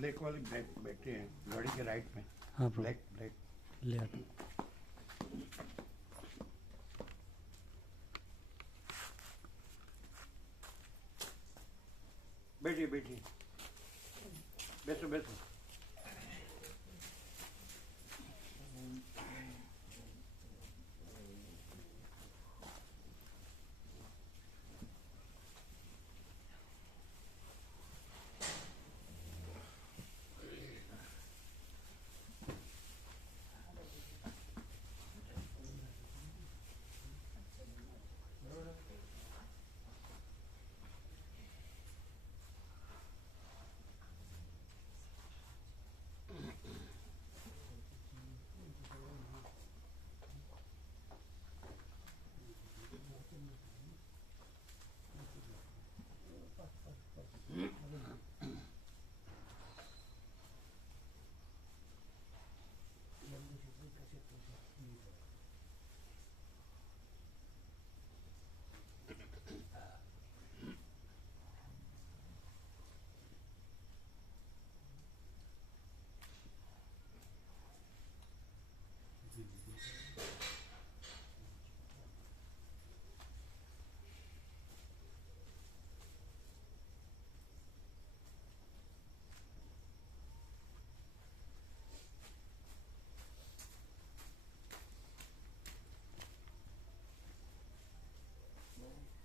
Black वाली battery है गाड़ी के राइट में। हाँ ब्रो, ब्लैक ब्लैक ले आता। बैठिए बैठिए, बैठो बैठो।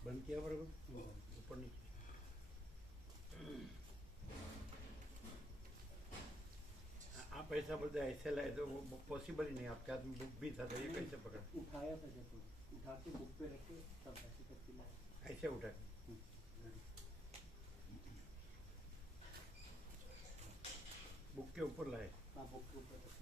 बंद किया बराबर ऊपर नीचे। आप ऐसा बोलते ऐसे लाए तो वो पॉसिबल ही नहीं। आपके हाथ में बुक भी था तो ये कैसे पकड़ा? उठाया था जब उठा के बुक पे रखे तब ऐसे करके लाया। ऐसे उठा बुक के ऊपर लाए। हाँ बुक के ऊपर रखो।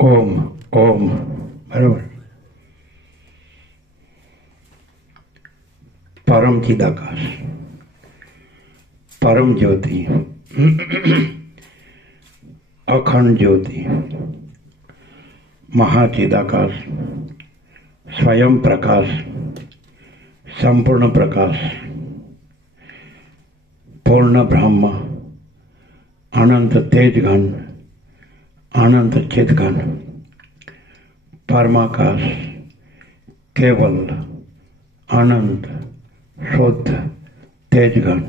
ओम ओम बराबर। परम चिदाकाश, परम ज्योति, अखंड ज्योति, महाचिदाकाश, स्वयं प्रकाश, संपूर्ण प्रकाश, पूर्ण ब्रह्म, अनंत तेजघन, अनंत चिदघन, परमाकाश, केवल अनंत शुद्ध तेजघन,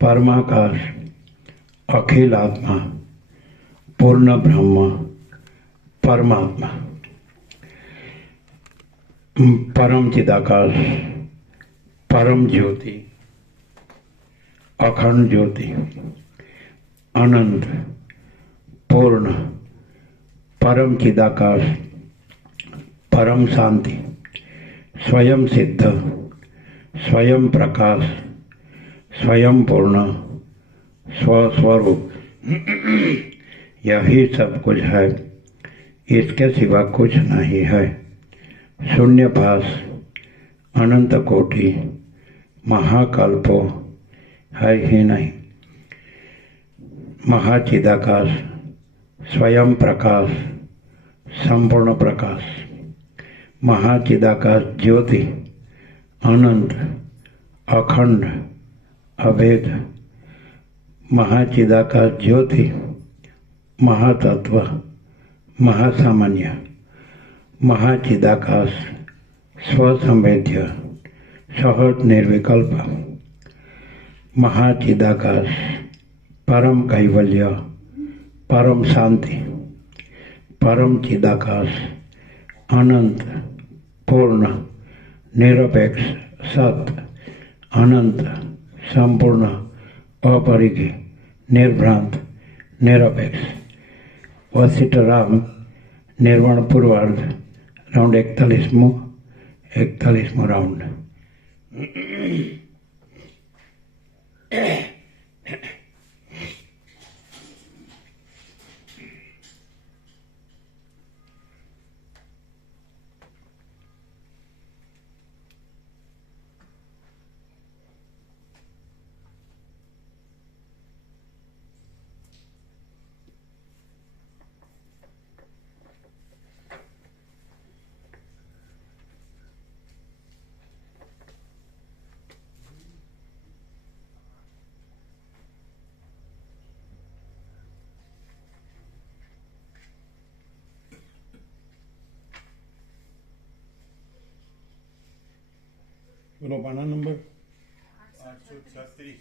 परमाकाश, अखिल आत्मा, पूर्ण ब्रह्म, परमात्मा, परम चिदाकाश, परम ज्योति, अखंड ज्योति, अनंत पूर्ण, परम चिदाकाश, परम शांति, स्वयं सिद्ध, स्वयं प्रकाश, स्वयं पूर्ण, स्वस्वरूप, यही सब कुछ है, इसके सिवा कुछ नहीं है। शून्यभास, अनंत कोटि, महाकल्पो है ही नहीं। महाचिदाकाश, स्वयं प्रकाश, संपूर्ण प्रकाश, महाचिदाकाश ज्योति, अनंत, अखंड, अभेद, महाचिदाकाश ज्योति, महातत्व, महासामान्य, महाचिदाकाश, स्वसंवेद्य, सहज निर्विकल्प, महाचिदाकाश, परम कैवल्य, परम शांति, परम चिदाकाश, अनंत, पूर्ण, निरपेक्ष, सत्य, अनंत, संपूर्ण, अपरिग्रह, નિર્ભ્રાંત, નિરપેક્ષ. વસિષ્ઠ રામ, નિર્વાણ પૂર્વાર્ધ, રાઉન્ડ 41મો રાઉન્ડ. બોલો પાના નંબર 836.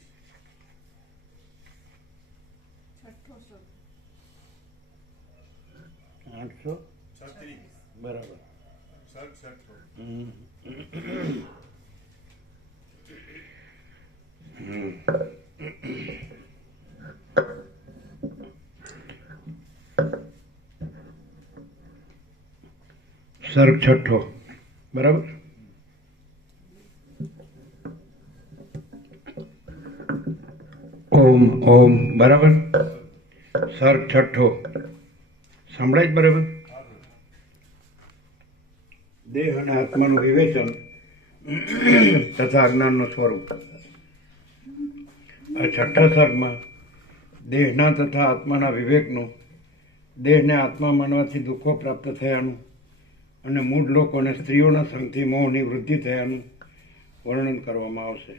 836 બરાબર. સર્ગ છઠ્ઠો બરાબર. ઓમ ઓમ બરાબર. સર્ગ છઠ્ઠો સંભળાય જ બરાબર. દેહ અને આત્માનું વિવેચન તથા અજ્ઞાનનું સ્વરૂપ. આ છઠ્ઠા સર્ગમાં દેહના તથા આત્માના વિવેકનું, દેહને આત્મા માનવાથી દુઃખો પ્રાપ્ત થયાનું અને મૂળ લોકોને સ્ત્રીઓના સંગથી મોહની વૃદ્ધિ થયાનું વર્ણન કરવામાં આવશે.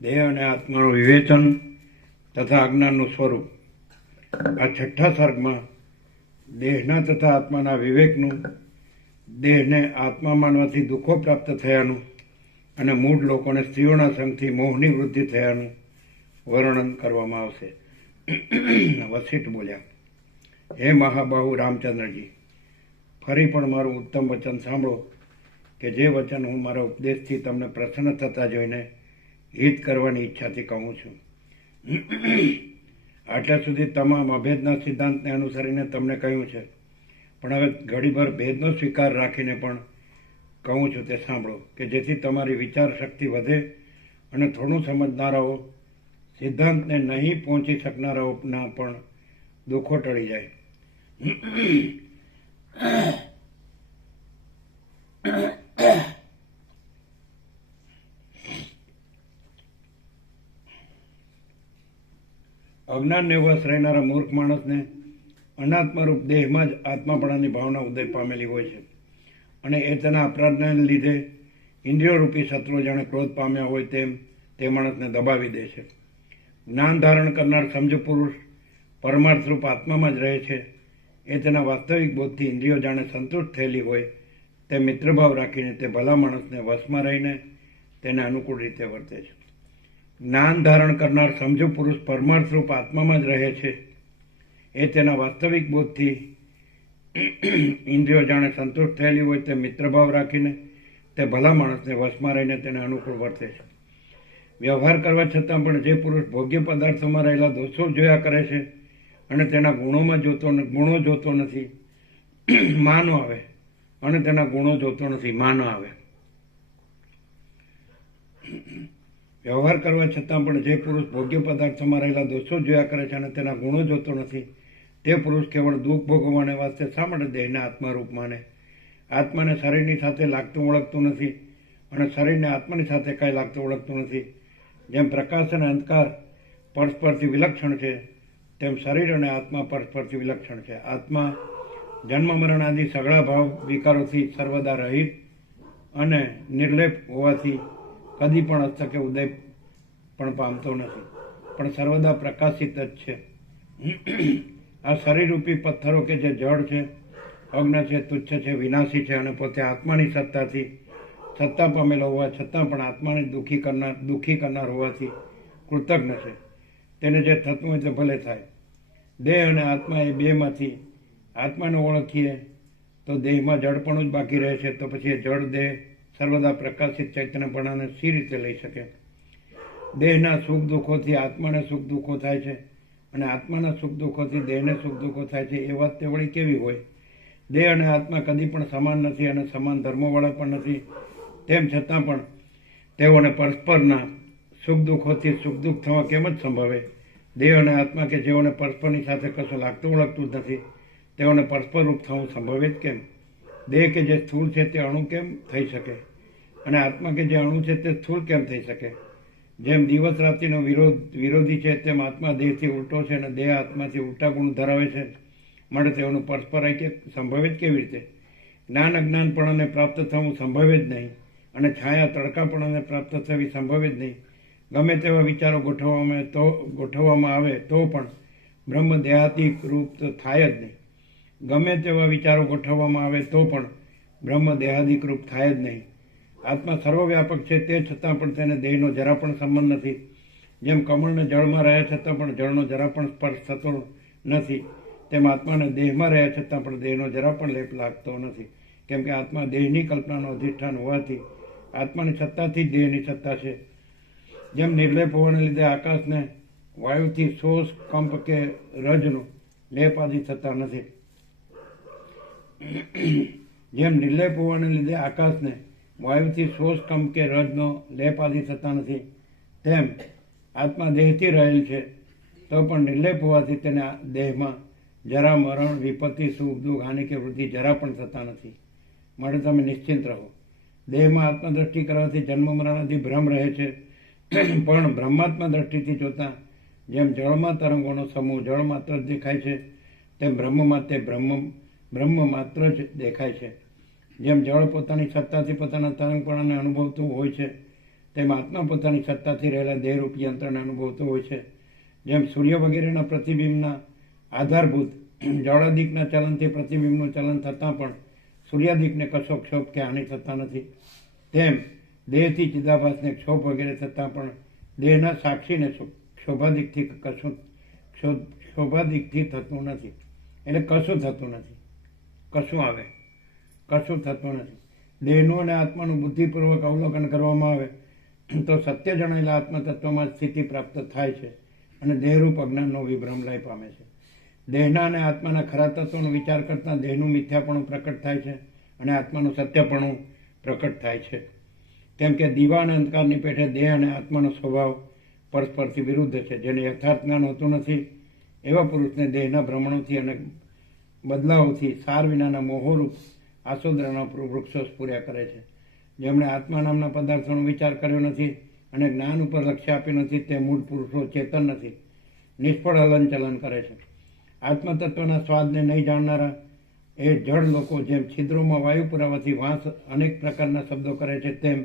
દેહ અને આત્માનું વિવેચન તથા અજ્ઞાનનું સ્વરૂપ. આ છઠ્ઠા સર્ગમાં દેહના તથા આત્માના વિવેકનું, દેહને આત્મા માનવાથી દુઃખો પ્રાપ્ત થયાનું અને મૂળ લોકોને સ્ત્રીઓના સંગથી મોહની વૃદ્ધિ થયાનું વર્ણન કરવામાં આવશે. વસિષ્ઠ બોલ્યા, હે મહાબાહુ રામચંદ્રજી, ફરી પણ મારું ઉત્તમ વચન સાંભળો કે જે વચન હું મારા ઉપદેશથી તમને પ્રસન્ન થતા જોઈને હિત કરવાની ઈચ્છાથી કહું છું. આટલા સુધી તમામ અભેદના સિદ્ધાંતને અનુસરીને તમને કહ્યું છે, પણ હવે ઘડીભર ભેદનો સ્વીકાર રાખીને પણ કહું છું તે સાંભળો, કે જેથી તમારી વિચાર શક્તિ વધે અને થોડું સમજનારાઓ, સિદ્ધાંતને નહીં પહોંચી શકનારાઓના પણ દુઃખો ટળી જાય. અજ્ઞાનને વશ રહેનારા મૂર્ખ માણસને અનાત્મરૂપ દેહમાં જ આત્માપણાની ભાવના ઉદય પામેલી હોય છે, અને એ તેના અપરાધને લીધે ઇન્દ્રિયોરૂપી શત્રુઓ જાણે ક્રોધ પામ્યા હોય તેમ તે માણસને દબાવી દે છે. જ્ઞાન ધારણ કરનાર સમજુ પુરુષ પરમાર્થરૂપ આત્મામાં જ રહે છે. એ તેના વાસ્તવિક બોધથી ઇન્દ્રિયો જાણે સંતુષ્ટ થયેલી હોય તે મિત્રભાવ રાખીને તે ભલા માણસને વશમાં રહીને તેને અનુકૂળ રીતે વર્તે છે. જ્ઞાન ધારણ કરનાર સમજુ પુરુષ પરમાર્થરૂપ આત્મામાં જ રહે છે. એ તેના વાસ્તવિક બોધથી ઇન્દ્રિયો જાણે સંતુષ્ટ થયેલી હોય તે મિત્રભાવ રાખીને તે ભલા માણસને વશમાં રહીને તેને અનુકૂળ વર્તે છે. વ્યવહાર કરવા છતાં પણ જે પુરુષ ભોગ્ય પદાર્થોમાં રહેલા દોષો જોયા કરે છે અને તેના ગુણો જોતો નથી, માનો આવે, અને તેના ગુણો જોતો નથી, માનો આવે. વ્યવહાર કરવા છતાં પણ જે પુરુષ ભોગ્ય પદાર્થોમાં રહેલા દોષો જોયા કરે છે અને તેના ગુણો જોતો નથી, તે પુરુષ કેવળ દુઃખ ભોગવવાને વાસ્તે શા માટે દેહને આત્મારૂપ માને? આત્માને શરીરની સાથે લાગતું ઓળખતું નથી અને શરીરને આત્માની સાથે કાંઈ લાગતું ઓળખતું નથી. જેમ પ્રકાશ અને અંધકાર પરસ્પરથી વિલક્ષણ છે, તેમ શરીર અને આત્મા પરસ્પરથી વિલક્ષણ છે. આત્મા જન્મ મરણ આદિ સઘળા ભાવ વિકારોથી સર્વદા રહિત અને નિર્લેપ હોવાથી કદી પણ અસ્તકે ઉદય પણ પામતો નથી, પણ સર્વદા પ્રકાશિત જ છે. આ શરીરરૂપી પથ્થરો કે જે જળ છે, અગ્ન છે, તુચ્છ છે, વિનાશી છે અને પોતે આત્માની સત્તાથી સત્તા પામેલો હોવા છતાં પણ આત્માને દુઃખી કરનાર હોવાથી કૃતજ્ઞ છે. તેને જે થતું હોય તે ભલે થાય. દેહ અને આત્મા એ બેમાંથી આત્માને ઓળખીએ તો દેહમાં જડપણું જ બાકી રહે છે, તો પછી એ જડ દેહ સર્વદા પ્રકાશિત ચૈતન્યપણાને સી રીતે લઈ શકે? દેહના સુખ દુઃખોથી આત્માને સુખ દુઃખો થાય છે અને આત્માના સુખ દુઃખોથી દેહને સુખ દુઃખો થાય છે. એ વાત તે વળી કેવી હોય? દેહ અને આત્મા કદી પણ સમાન નથી અને સમાન ધર્મોવાળા પણ નથી. તેમ છતાં પણ તેઓને પરસ્પરના સુખ દુઃખોથી સુખ દુઃખ થવા કેમ જ સંભવે? દેહ અને આત્મા કે જેઓને પરસ્પરની સાથે કશું લાગતું ઓળખતું જ નથી, તેઓને પરસ્પર રૂપ થવું સંભવે જ કેમ? દેહ કે જે સ્થૂળ છે તે અણુ કેમ થઈ શકે અને આત્મા કે જે અણુ છે તે સ્થૂળ કેમ થઈ શકે? જેમ દિવસ રાત્રિનો વિરોધી છે તેમ આત્મા દેહથી ઉલટો છે અને દેહ આત્માથી ઉલટા ગુણ ધરાવે છે. માટે તેઓનું પરસ્પર ઐક્ય સંભવે જ કેવી રીતે? જ્ઞાન અજ્ઞાનપણાને પ્રાપ્ત થવું સંભવે જ નહીં અને છાયા તડકાપણાને પ્રાપ્ત થવી સંભવે જ નહીં. ગમે તેવા વિચારો ગોઠવવામાં આવે તો પણ બ્રહ્મ દેહાતીક રૂપ તો થાય જ નહીં. ગમે તેવા વિચારો ગોઠવવામાં આવે તો પણ બ્રહ્મ દેહાદિક રૂપ થાય જ નહીં. આત્મા સર્વવ્યાપક છે તે છતાં પણ તેને દેહનો જરા પણ સંબંધ નથી. જેમ કમળને જળમાં રહ્યા છતાં પણ જળનો જરા પણ સ્પર્શ થતો નથી, તેમ આત્માને દેહમાં રહ્યા છતાં પણ દેહનો જરા પણ લેપ લાગતો નથી. કેમ કે આત્મા દેહની કલ્પનાનો અધિષ્ઠાન હોવાથી આત્માની સત્તાથી જ દેહની સત્તા છે. જેમ નિર્લેપ હોવાને લીધે આકાશને વાયુથી શોષ, કંપ કે રજનો લેપ આદિ થતા નથી, જેમ નિર્લેપ હોવાને લીધે આકાશને વાયુથી શોષ, કંપ કે રજનો લેપ આદિ થતા નથી, તેમ આત્મા દેહથી રહેલ છે તો પણ નિર્લેપ હોવાથી તેને દેહમાં જરા, મરણ, વિપત્તિ, સુખ, દુઃખ, હાનિ કે વૃદ્ધિ જરા પણ થતા નથી. માટે તમે નિશ્ચિંત રહો. દેહમાં આત્મદ્રષ્ટિ કરવાથી જન્મ મરણાદી ભ્રમ રહે છે, પણ બ્રહ્માત્મા દ્રષ્ટિથી જોતા જેમ જળમાં તરંગોનો સમૂહ જળ માત્ર જ દેખાય છે, તેમ બ્રહ્મમાં તે બ્રહ્મ માત્ર જ દેખાય છે. જેમ જળ પોતાની સત્તાથી પોતાના તરંગપણાને અનુભવતું હોય છે, તેમ આત્મા પોતાની સત્તાથી રહેલા દેહરૂપી યંત્રને અનુભવતું હોય છે. જેમ સૂર્ય વગેરેના પ્રતિબિંબના આધારભૂત જળાદિકના ચલનથી પ્રતિબિંબનું ચલન થતાં પણ સૂર્યાદિકને કશો ક્ષોભ કે હાનિ થતા નથી, તેમ દેહથી ચિદાભાસને ક્ષોભ વગેરે થતાં પણ દેહના સાક્ષીને ક્ષોભાદિકથી થતું નથી. એટલે કશું થતું નથી. કશું આવે? કશું થતું નથી. દેહનું અને આત્માનું બુદ્ધિપૂર્વક અવલોકન કરવામાં આવે તો સત્ય જણાયેલા આત્મતત્વમાં સ્થિતિ પ્રાપ્ત થાય છે અને દેહરૂપ અજ્ઞાનનો વિભ્રમ લય પામે છે. દેહના અને આત્માના ખરા તત્વનો વિચાર કરતાં દેહનું મિથ્યાપણું પ્રકટ થાય છે અને આત્માનું સત્યપણું પ્રકટ થાય છે. કેમ કે દીવા અને અંધકારની પેઠે દેહ અને આત્માનો સ્વભાવ પરસ્પરથી વિરુદ્ધ છે. જેને યથાર્થ જ્ઞાન હોતું નથી એવા પુરુષને દેહના ભ્રમણોથી અને બદલાવોથી સાર વિનાના મોહોરૂપ આસોદરાના વૃક્ષો સ્ફુર્યા કરે છે. જેમણે આત્મા નામના પદાર્થોનો વિચાર કર્યો નથી અને જ્ઞાન ઉપર લક્ષ્ય આપ્યું નથી તે મૂળ પુરુષો ચેતન નથી, નિષ્ફળ હલનચલન કરે છે. આત્મતત્વના સ્વાદને નહીં જાણનારા એ જડ લોકો જેમ છિદ્રોમાં વાયુ પુરાવાથી વાંસ અનેક પ્રકારના શબ્દો કરે છે, તેમ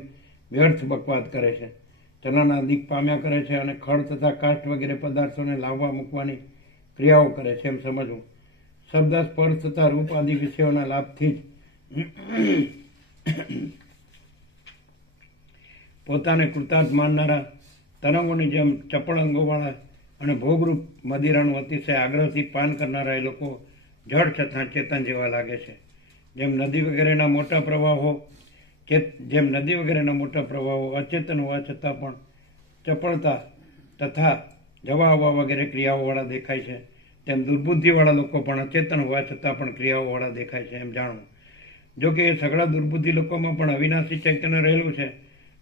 વ્યર્થ બકવાદ કરે છે, ચલના દિક પામ્યા કરે છે અને ખડ તથા કાષ્ઠ વગેરે પદાર્થોને લાવવા મૂકવાની ક્રિયાઓ કરે છે એમ સમજવું. શબ્દ, સ્પર્શ તથા રૂપ આદિ વિષયોના લાભથી જ પોતાને કૃતાર્થ માનનારા તરંગોની જેમ ચપળ અંગોવાળા અને ભોગરૂપ મદિરાનું અતિશય આગ્રહથી પાન કરનારા એ લોકો જળ છતાં ચેતન જેવા લાગે છે. જેમ નદી વગેરેના મોટા પ્રવાહો અચેતન હોવા છતાં પણ ચપળતા તથા જવા આવવા વગેરે ક્રિયાઓવાળા દેખાય છે, તેમ દુર્બુદ્ધિવાળા લોકો પણ અચેતન હોવા છતાં પણ ક્રિયાઓવાળા દેખાય છે એમ જાણવું. જો કે એ સઘળા દુર્બુદ્ધિ લોકોમાં પણ અવિનાશી ચૈતન્ય રહેલું છે,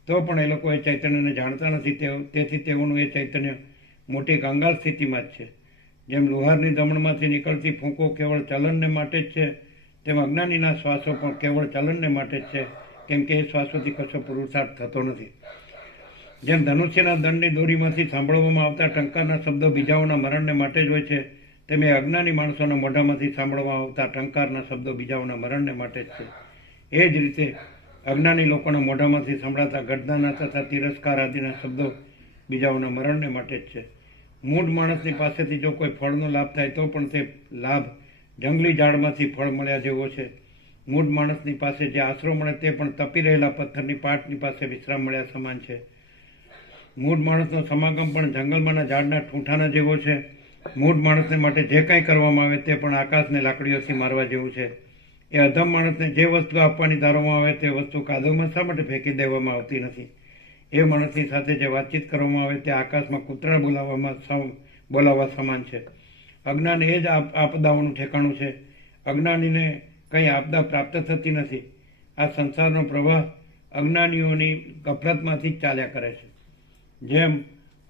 તો પણ એ લોકો એ ચૈતન્યને જાણતા નથી. તેથી તેઓનું એ ચૈતન્ય મોટી કંગાળ સ્થિતિમાં જ છે. જેમ લુહારની દમણમાંથી નીકળતી ફૂંકો કેવળ ચલનને માટે જ છે, તેમ અજ્ઞાનીના શ્વાસો પણ કેવળ ચલનને માટે જ છે, કેમ કે એ શ્વાસોથી કશો પુરુષાર્થ થતો નથી. જેમ ધનુષ્યના દંડની દોરીમાંથી સાંભળવામાં આવતા ટંકારના શબ્દો બીજાઓના મરણને માટે જ હોય છે, તેમ એ અજ્ઞાની માણસોના મોઢામાંથી સાંભળવામાં આવતા ટંકારના શબ્દો બીજાઓના મરણને માટે જ છે. એ જ રીતે અજ્ઞાની લોકોના મોઢામાંથી સંભળાતા ગર્જના તથા તિરસ્કાર આદિના શબ્દો બીજાઓના મરણને માટે જ છે. મૂઢ માણસની પાસેથી જો કોઈ ફળનો લાભ થાય તો પણ તે લાભ જંગલી ઝાડમાંથી ફળ મળ્યા જેવો છે. મૂઢ માણસની પાસે જે આશરો મળે તે પણ તપી રહેલા પથ્થરની પાટની પાસે વિશ્રામ મળ્યા સમાન છે. મૂઢ માણસનો સમાગમ પણ જંગલમાંના ઝાડના ઠૂંઠાના જેવો છે. મૂઢ માણસને માટે જે કંઈ કરવામાં આવે તે પણ આકાશને લાકડીઓથી મારવા જેવું છે. એ અધમ માણસને જે વસ્તુ આપવાની ધારવામાં આવે તે વસ્તુ કાદવમાં શા માટે ફેંકી દેવામાં આવતી નથી? એ માણસની સાથે જે વાતચીત કરવામાં આવે તે આકાશમાં કૂતરા બોલાવવા સમાન છે. અજ્ઞાન એ જ આપદાઓનું ઠેકાણું છે. અજ્ઞાનીને કંઈ આપદા પ્રાપ્ત થતી નથી. આ સંસારનો પ્રવાહ અજ્ઞાનીઓની ગફલતમાંથી જ ચાલ્યા કરે છે. જેમ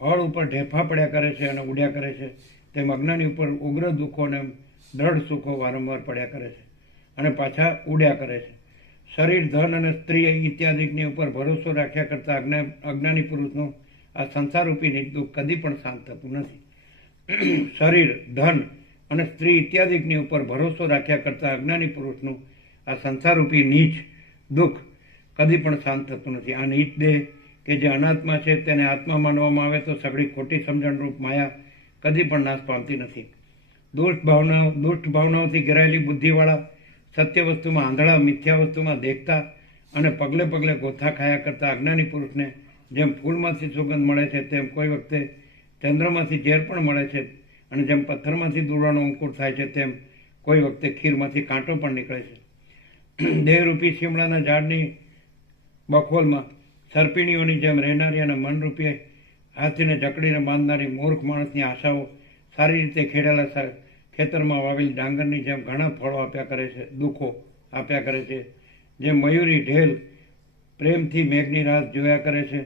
હળ ઉપર ઢેફા પડ્યા કરે છે અને ઉડ્યા કરે છે, તેમ અજ્ઞાની ઉપર ઉગ્ર દુઃખો અને દ્રઢ સુખો વારંવાર પડ્યા કરે છે અને પાછા ઉડ્યા કરે છે. શરીર, ધન અને સ્ત્રી ઇત્યાદિની ઉપર ભરોસો રાખ્યા કરતા અજ્ઞાની પુરુષનું આ સંસારરૂપી દુઃખ કદી પણ શાંત થતું નથી. શરીર, ધન અને સ્ત્રી ઇત્યાદિની ઉપર ભરોસો રાખ્યા કરતા અજ્ઞાની પુરુષનું આ સંસારરૂપી નીચ દુઃખ કદી પણ શાંત થતું નથી. આ નીચ દેહ કે જે અનાત્મા છે તેને આત્મા માનવામાં આવે તો સઘળી ખોટી સમજણરૂપ માયા કદી પણ નાશ પામતી નથી. દુષ્ટ ભાવનાઓથી ઘેરાયેલી બુદ્ધિવાળા સત્ય વસ્તુમાં આંધળા, મિથ્યા વસ્તુમાં દેખતા અને પગલે પગલે ગોથા ખાયા કરતા અજ્ઞાની પુરુષને જેમ ફૂલમાંથી સુગંધ મળે છે, તેમ કોઈ વખતે ચંદ્રમાંથી ઝેર પણ મળે છે, અને જેમ પથ્થરમાંથી દૂરવાનો અંકુર થાય છે, તેમ કોઈ વખતે ખીરમાંથી કાંટો પણ નીકળે છે. દેહરૂપી શિમળાના ઝાડની બખોલમાં સર્પિણીઓની જેમ રહેનારી અને મનરૂપી હાથીને જકડીને બાંધનારી મૂર્ખ માણસની આશાઓ સારી રીતે ખેડેલા ખેતરમાં વાવેલી ડાંગરની જેમ ઘણા ફળો આપ્યા કરે છે, દુઃખો આપ્યા કરે છે. જેમ મયુરી ઢેલ પ્રેમથી મેઘની રાહ જોયા કરે છે,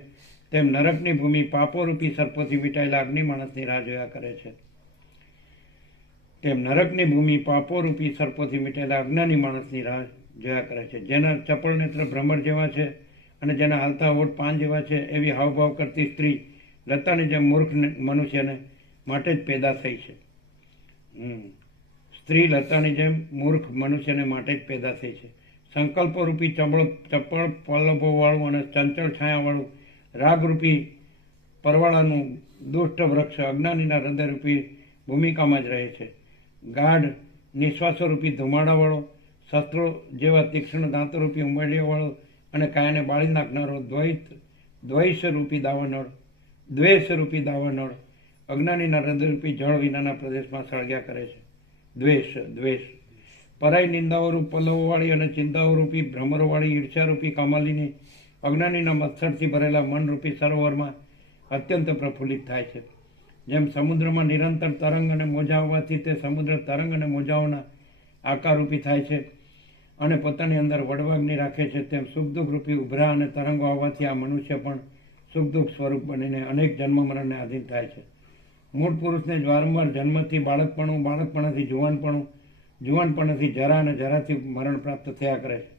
તેમ નરકની ભૂમિ પાપોરૂપી સર્પોથી મીટાયેલા અગ્નિ માણસની રાહ જોયા કરે છે. તેમ નરકની ભૂમિ પાપોરૂપી સર્પોથી મીટાયેલા અજ્ઞાની માણસની રાહ જોયા કરે છે. જેના ચપળ નેત્ર ભ્રમર જેવા છે અને જેના હાલતા હોઠ પાન જેવા છે, એવી હાવભાવ કરતી સ્ત્રી લતાની જેમ મૂર્ખ મનુષ્યને માટે જ પેદા થઈ છે. સ્ત્રી લતાની જેમ મૂર્ખ મનુષ્યને માટે જ પેદા થઈ છે. સંકલ્પો રૂપી ચપળ પલ્લભોવાળું અને ચંચળ છાયાવાળું રાગરૂપી પરવાળાનું દુષ્ટ વૃક્ષ અજ્ઞાનીના હૃદયરૂપી ભૂમિકામાં જ રહે છે. ગાઢ નિશ્વાસોરૂપી ધુમાડાવાળો, શસ્ત્રો જેવા તીક્ષ્ણ દાંતરૂપી ઉમરડીઓવાળો અને કાયાને બાળી નાખનારો દ્વેષરૂપી દાવાનળ અજ્ઞાનીના હૃદયરૂપી જળ વિનાના પ્રદેશમાં સળગ્યા કરે છે. દ્વેષ પરાઈ નિંદાઓરૂપ પલ્લવોવાળી અને ચિંતાઓરૂપી ભ્રમરોવાળી ઈર્ષ્યારૂપી કમાલીની અજ્ઞાનીના મત્સરથી ભરેલા મનરૂપી સરોવરમાં અત્યંત પ્રફુલ્લિત થાય છે. જેમ સમુદ્રમાં નિરંતર તરંગ અને મોજા હોવાથી તે સમુદ્ર તરંગ અને મોજાઓના આકારરૂપી થાય છે અને પોતાની અંદર વડવાગ્નિ રાખે છે, તેમ સુખ દુઃખ રૂપી ઉભરા અને તરંગો આવવાથી આ મનુષ્ય પણ સુખ દુઃખ સ્વરૂપ બનીને અનેક જન્મ મરણને આધીન થાય છે. મૂળ પુરુષને જ વારંવાર જન્મથી બાળકપણું, બાળકપણાથી જુવાનપણું, જુવાનપણથી જરા અને જરાથી મરણ પ્રાપ્ત થયા કરે છે.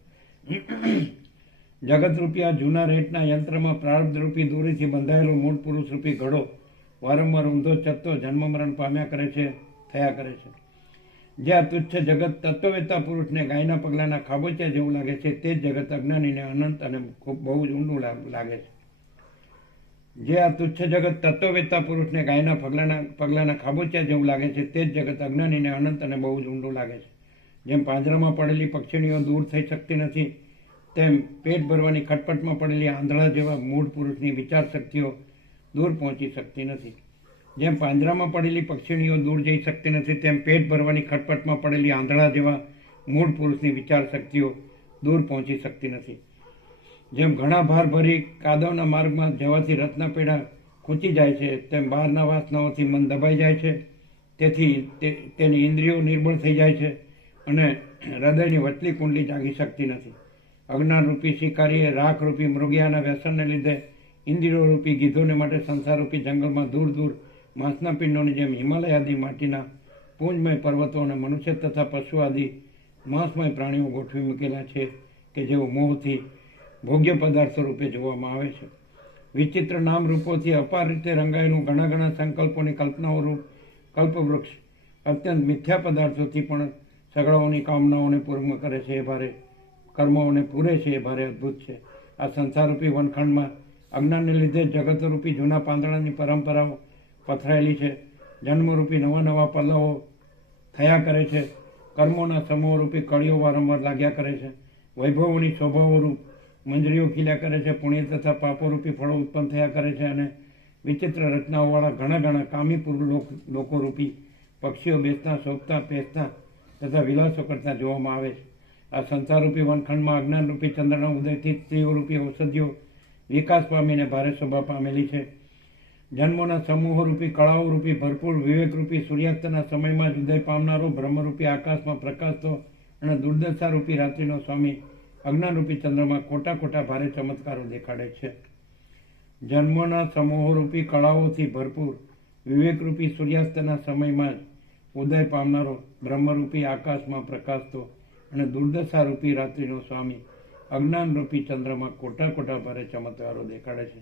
જગતરૂપી આ જૂના રેટના યંત્રમાં પ્રારબ્ધરૂપી દોરીથી બંધાયેલો મૂળ પુરુષ રૂપી ઘડો વારંવાર ઊંધો ચત્તો જન્મ મરણ પામ્યા કરે છે, થયા કરે છે. જે આ તુચ્છ જગત તત્વવેતા પુરુષને ગાયના પગલાના ખાબોચિયા જેવું લાગે છે, તે જ જગત અજ્ઞાનીને અનંત અને ખૂબ બહુ જ ઊંડું લાગે છે. જે આ તુચ્છ જગત તત્વવેતા પુરુષને ગાયના પગલાના ખાબોચિયા જેવું લાગે છે, તે જ જગત અજ્ઞાનીને અનંત અને બહુ જ ઊંડું લાગે છે. જેમ પાંજરામાં પડેલી પક્ષીણીઓ દૂર થઈ શકતી નથી, તેમ પેટ ભરવાની ખટપટમાં પડેલી આંધળા જેવા મૂળ પુરુષની વિચાર શક્તિઓ દૂર પહોંચી શકતી નથી. જેમ પાંજરામાં પડેલી પક્ષીણીઓ દૂર જઈ શકતી નથી, તેમ પેટ ભરવાની ખટપટમાં પડેલી આંધળા જેવા મૂળ પુરુષની વિચાર શક્તિઓ દૂર પહોંચી શકતી નથી. જેમ ઘણા ભાર ભરી કાદવના માર્ગમાં જવાથી રથના પેડા ખૂંચી જાય છે, તેમ બહારના વાસનાઓથી મન દબાઈ જાય છે. તેથી તેની ઇન્દ્રિયો નિર્બળ થઈ જાય છે અને હૃદયની વચલી કુંડલી જાગી શકતી નથી. અજ્ઞાનરૂપી શિકારીએ રાખરૂપી મૃગિયાના વ્યસનને લીધે ઇન્દ્રિયોરૂપી ગીધોને માટે સંસારરૂપી જંગલમાં દૂર દૂર માંસના પિંડોની જેમ હિમાલય આદિ માટીના પૂંજમય પર્વતો અને મનુષ્ય તથા પશુ આદિ માંસમય પ્રાણીઓ ગોઠવી મૂકેલા છે કે જેઓ મોહથી ભોગ્ય પદાર્થો રૂપે જોવામાં આવે છે. વિચિત્ર નામ રૂપોથી અપાર રીતે રંગાયેલું ઘણા સંકલ્પોની કલ્પનાઓ રૂપ કલ્પવૃક્ષ અત્યંત મિથ્યા પદાર્થોથી પણ સગળાઓની કામનાઓને પૂર્ણ કરે છે, એ ભારે કર્મોને પૂરે છે, એ ભારે અદ્ભુત છે. આ સંસારરૂપી વનખંડમાં અજ્ઞાનને લીધે જગતરૂપી જૂના પાંદડાની પરંપરાઓ પથરાયેલી છે. જન્મરૂપી નવા પલ્લવો થયા કરે છે. કર્મોના સમૂહરૂપી કળીઓ વારંવાર લાગ્યા કરે છે. વૈભવોની શોભાઓરૂપ મંજરીઓ ખીલ્યા કરે છે. પુણ્ય તથા પાપોરૂપી ફળો ઉત્પન્ન થયા કરે છે અને વિચિત્ર રચનાઓવાળા ઘણા કામી લોકોરૂપી પક્ષીઓ બેસતા, શોભતા, પેસતા તથા વિલાસો કરતા જોવામાં આવે છે. આ સંસારરૂપી વનખંડમાં અજ્ઞાનરૂપી ચંદ્રના ઉદયથી સ્ત્રીઓરૂપી ઔષધિઓ વિકાસ પામીને ભારે શોભા પામેલી છે. જન્મોના સમૂહોરૂપી કળાઓરૂપી ભરપૂર વિવેકરૂપી સૂર્યાસ્તના સમયમાં જ ઉદય પામનારો બ્રહ્મરૂપી આકાશમાં પ્રકાશતો અને દુર્દશારૂપી રાત્રિનો સ્વામી અજ્ઞાનરૂપી ચંદ્રમાં ખોટા ખોટા ભારે ચમત્કારો દેખાડે છે. જન્મોના સમૂહોરૂપી કળાઓથી ભરપૂર વિવેકરૂપી સૂર્યાસ્તના સમયમાં જ ઉદય પામનારો બ્રહ્મરૂપી આકાશમાં પ્રકાશતો અને દુર્દશારૂપી રાત્રિનો સ્વામી અજ્ઞાનરૂપી ચંદ્રમાં ખોટા ખોટા ભારે ચમત્કારો દેખાડે છે.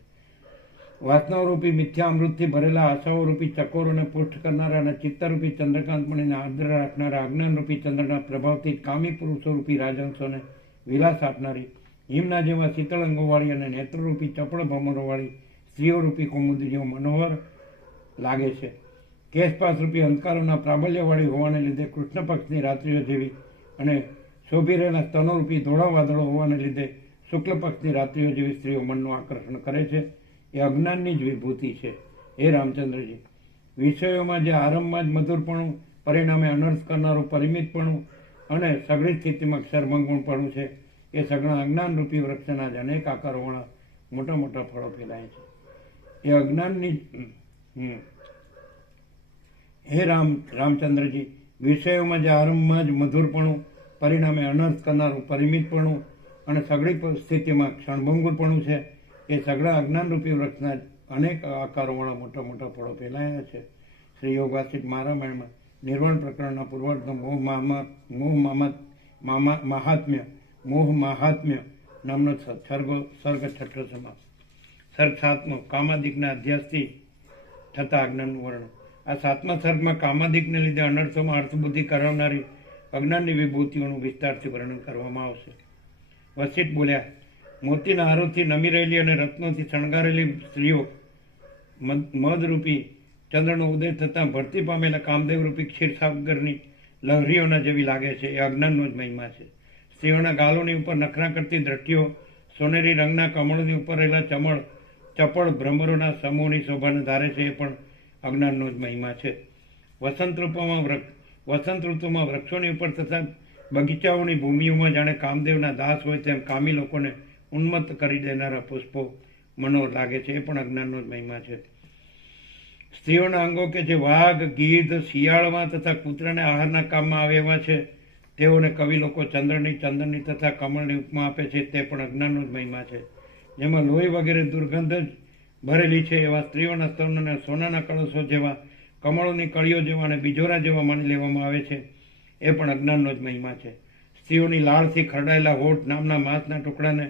વાસનાઓરૂપી મિથ્યા અમૃતથી ભરેલા આશાઓરૂપી ચકોરોને પુષ્ટ કરનારા અને ચિત્તરૂપી ચંદ્રકાંતમણીને આર્દ્ર રાખનારા અજ્ઞાનરૂપી ચંદ્રના પ્રભાવથી કામી પુરુષોરૂપી રાજહંસોને વિલાસ આપનારી હિમના જેવા શીતળ અંગોવાળી અને નેત્રરૂપી ચપળ ભમરોવાળી સ્ત્રીઓરૂપી કૌમુદરીઓ મનોહર લાગે છે. કેશપાસરૂપી અંધકારોના પ્રાબલ્યવાળી હોવાને લીધે કૃષ્ણ પક્ષની રાત્રિઓ જેવી અને શોભી રહેલા સ્તનોરૂપી ધોળા વાદળો હોવાને લીધે શુક્લ પક્ષની રાત્રિઓ જેવી સ્ત્રીઓ મનનું આકર્ષણ કરે છે. એ અજ્ઞાનની જ વિભૂતિ છે. હે રામચંદ્રજી, વિષયોમાં જે આરંભમાં જ મધુરપણું, પરિણામે અનર્થ કરનારું પરિમિતપણું અને સઘળી સ્થિતિમાં ક્ષરભંગુણપણું છે, એ સઘળા અજ્ઞાનરૂપી વૃક્ષના જ અનેક આકારોવાળા મોટા મોટા ફળો ફેલાય છે. એ અજ્ઞાનની હે રામચંદ્રજી, વિષયોમાં જે આરંભમાં જ મધુરપણું, પરિણામે અનર્થ કરનારું પરિમિતપણું અને સઘળી સ્થિતિમાં ક્ષણભંગુરપણું છે, એ સઘળા અજ્ઞાનરૂપી વૃક્ષના જ અનેક આકારોવાળા મોટા મોટા ફળો ફેલાયા છે. શ્રી યોગ વાસિષ્ઠ મહારામાયણમાં નિર્વાણ પ્રકરણના પૂર્વાર્ધમાં મોહ મહાત્મ્ય નામનો સર્ગ 6 સમાસ. સર્ગ 7 કામાદિકના અધ્યાસથી થતા આજ્ઞાનનું વર્ણન. આ 7મા સર્ગમાં કામાદિકને લીધે અનર્થોમાં અર્થબુદ્ધિ કરાવનારી અજ્ઞાનની વિભૂતિઓનું વિસ્તારથી વર્ણન કરવામાં આવશે. વસિષ્ઠ બોલ્યા, મોતીના હારોથી નમી રહેલી અને રત્નોથી શણગારેલી સ્ત્રીઓ મદરૂપી ચંદ્રનો ઉદય થતાં ભરતી પામેલા કામદેવરૂપી ક્ષીરસાગરની લહરીઓના જેવી લાગે છે. એ અજ્ઞાનનો જ મહિમા છે. સ્ત્રીઓના ગાલોની ઉપર નખરા કરતી દ્રષ્ટિઓ સોનેરી રંગના કમળોની ઉપર રહેલા ચપળ ભ્રમરોના સમૂહની શોભાને ધારે છે. એ પણ અજ્ઞાનનો જ મહિમા છે. વસંત ઋતુમાં વૃક્ષોની ઉપર તથા બગીચાઓની ભૂમિઓમાં જાણે કામદેવના દાસ હોય તેમ કામી લોકોને ઉન્મત્ત કરી દેનારા પુષ્પો મનોહર લાગે છે. એ પણ અજ્ઞાનનો જ મહિમા છે. સ્ત્રીઓના અંગો કે જે વાઘ, ગીધ, શિયાળમાં તથા કૂતરાને આહારના કામમાં આવે એવા છે, તેઓને કવિ લોકો ચંદનની તથા કમળની ઉપમા આપે છે. તે પણ અજ્ઞાનનો જ મહિમા છે. જેમાં લોહી વગેરે દુર્ગંધ જ ભરેલી છે એવા સ્ત્રીઓના સ્તનોને સોનાના કળશો જેવા, કમળોની કળીઓ જેવા અને બીજોરા જેવા માની લેવામાં આવે છે. એ પણ અજ્ઞાનનો જ મહિમા છે. સ્ત્રીઓની લાળથી ખરડાયેલા હોઠ નામના માંસના ટુકડાને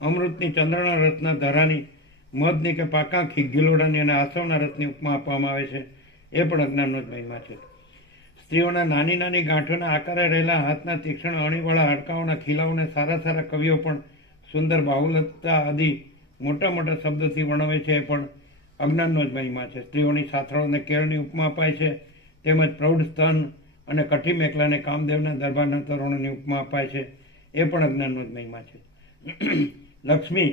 અમૃતની, ચંદ્રના રથના ધરાની, મધની કે પાકા ગિલોડાની અને આસવના રથની ઉપમા આપવામાં આવે છે. એ પણ અજ્ઞાનનો જ મહિમા છે. સ્ત્રીઓના નાની નાની ગાંઠોના આકારે રહેલા હાથના તીક્ષ્ણ અણીવાળા હાડકાઓના ખીલાઓને સારા સારા કવિઓ પણ સુંદર બાહુલતા આદિ મોટા મોટા શબ્દોથી વર્ણવે છે. એ પણ અજ્ઞાનનો જ મહિમા છે. સ્ત્રીઓની સાથળોને કેળની ઉપમા અપાય છે. તેમજ પ્રૌઢ સ્તન અને કઠી મેખલાને કામદેવના દરબારના તરુણોની ઉપમા અપાય છે. એ પણ અજ્ઞાનનો જ મહિમા છે. લક્ષ્મી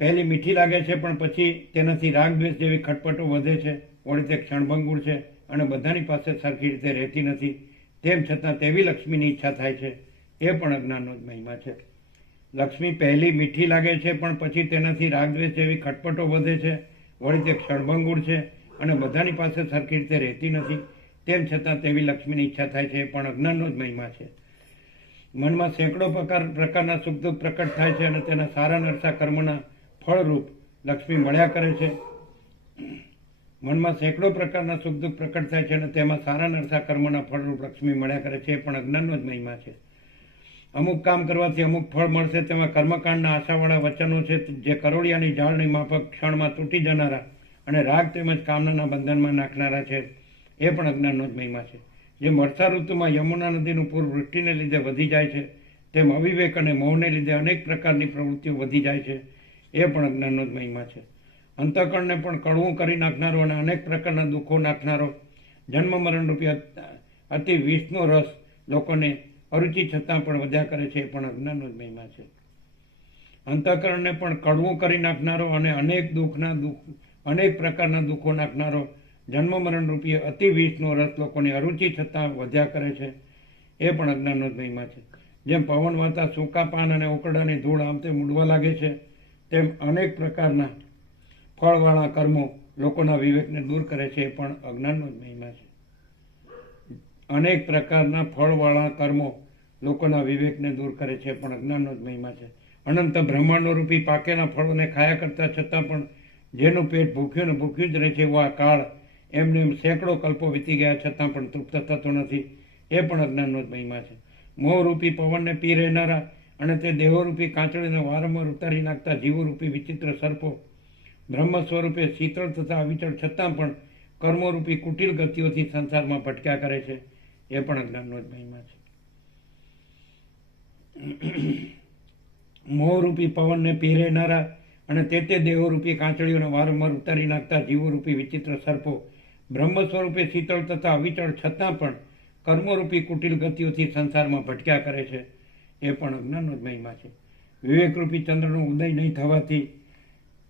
પહેલી મીઠી લાગે છે, પણ પછી તેનાથી રાગ દ્વેષ જેવી ખટપટો વધે છે. વળી તે ક્ષણભંગુર છે અને બધાની પાસે સરખી રીતે રહેતી નથી. તેમ છતાં તેવી લક્ષ્મીની ઈચ્છા થાય છે. એ પણ અજ્ઞાનનો જ મહિમા છે. લક્ષ્મી પહેલી મીઠી લાગે છે, પણ પછી તેનાથી રાગ દ્વેષ જેવી ખટપટો વધે છે. વળી તે ક્ષણભંગુર છે અને બધાની પાસે સરખી રીતે રહેતી નથી. તેમ છતાં તેવી લક્ષ્મીની ઈચ્છા થાય છે. એ પણ અજ્ઞાનનો જ મહિમા છે. મનમાં સેંકડો પ્રકારના સુખ દુઃખ પ્રકટ થાય છે અને તેના સારા નરસા કર્મના ફળરૂપ લક્ષ્મી મળ્યા કરે છે. મનમાં સેંકડો પ્રકારના સુખ દુઃખ પ્રકટ થાય છે અને તેમાં સારા નરસા કર્મના ફળરૂપ લક્ષ્મી મળ્યા કરે છે. એ પણ અજ્ઞાનનો જ મહિમા છે. અમુક કામ કરવાથી અમુક ફળ મળશે તેવા કર્મકાંડના આશાવાળા વચનો છે, જે કરોળિયાની જાળની માફક ક્ષણમાં તૂટી જનારા અને રાગ તેમજ કામનાના બંધનમાં નાખનારા છે. એ પણ અજ્ઞાનનો જ મહિમા છે. જેમ વર્ષા ઋતુમાં યમુના નદીનું પૂર વૃષ્ટિને લીધે વધી જાય છે, તેમ અવિવેક અને મોહને લીધે અનેક પ્રકારની પ્રવૃત્તિઓ વધી જાય છે. એ પણ અજ્ઞાનનો જ મહિમા છે. અંતઃકરણને પણ કડવું કરી નાખનારો અને અનેક પ્રકારના દુઃખો નાખનારો જન્મ મરણ રૂપી અતિ વિષનો રસ લોકોને અરુચિ છતાં પણ વધ્યા કરે છે. એ પણ અજ્ઞાનનો જ મહિમા છે. અંતઃકરણને પણ કડવું કરી નાખનારો અને અનેક પ્રકારના દુઃખો નાખનારો જન્મ મરણ રૂપી અતિ વિષનો રસ લોકોની અરુચિ છતાં વધ્યા કરે છે. એ પણ અજ્ઞાનનો જ મહિમા છે. જેમ પવન વાતા સૂકા પાન અને ઉકરડાની ધૂળ આમ તેમ ઉડવા લાગે છે, તેમ અનેક પ્રકારના ફળવાળા કર્મો લોકોના વિવેકને દૂર કરે છે. એ પણ અજ્ઞાનનો જ મહિમા છે. અનેક પ્રકારના ફળવાળા કર્મો લોકોના વિવેકને દૂર કરે છે, પણ અજ્ઞાનનો જ મહિમા છે. અનંત બ્રહ્માંડો રૂપી પાકેલા ફળોને ખાયા કરતા છતાં પણ જેનું પેટ ભૂખ્યું ને ભૂખ્યું જ રહે છે, એવો આ કાળ એમને એમ સેંકડો કલ્પો વીતી ગયા છતાં પણ તૃપ્ત થતો નથી. એ પણ અજ્ઞાનનો જ મહિમા છે. મોહરૂપી પવનને પી રહેનારા અને તે દેહોરૂપી કાંચળીને વારંવાર ઉતારી નાખતા જીવોરૂપી વિચિત્ર સર્પો બ્રહ્મ સ્વરૂપે શીતળ તથા અવિચળ છતાં પણ કર્મોરૂપી કુટિલ ગતિઓથી સંસારમાં ભટક્યા કરે છે. એ પણ અજ્ઞાનનો જ મહિમા છે. મોહરૂપી પવનને પી રહેનારા અને તે દેહોરૂપી કાંચળીઓને વારંવાર ઉતારી નાખતા જીવોરૂપી વિચિત્ર સર્પો બ્રહ્મ સ્વરૂપે શીતળ તથા અવિચળ છતાં પણ કર્મોરૂપી કુટિલ ગતિઓથી સંસારમાં ભટક્યા કરે છે. એ પણ અજ્ઞાનનો જ મહિમા છે. વિવેકરૂપી ચંદ્રનો ઉદય નહીં થવાથી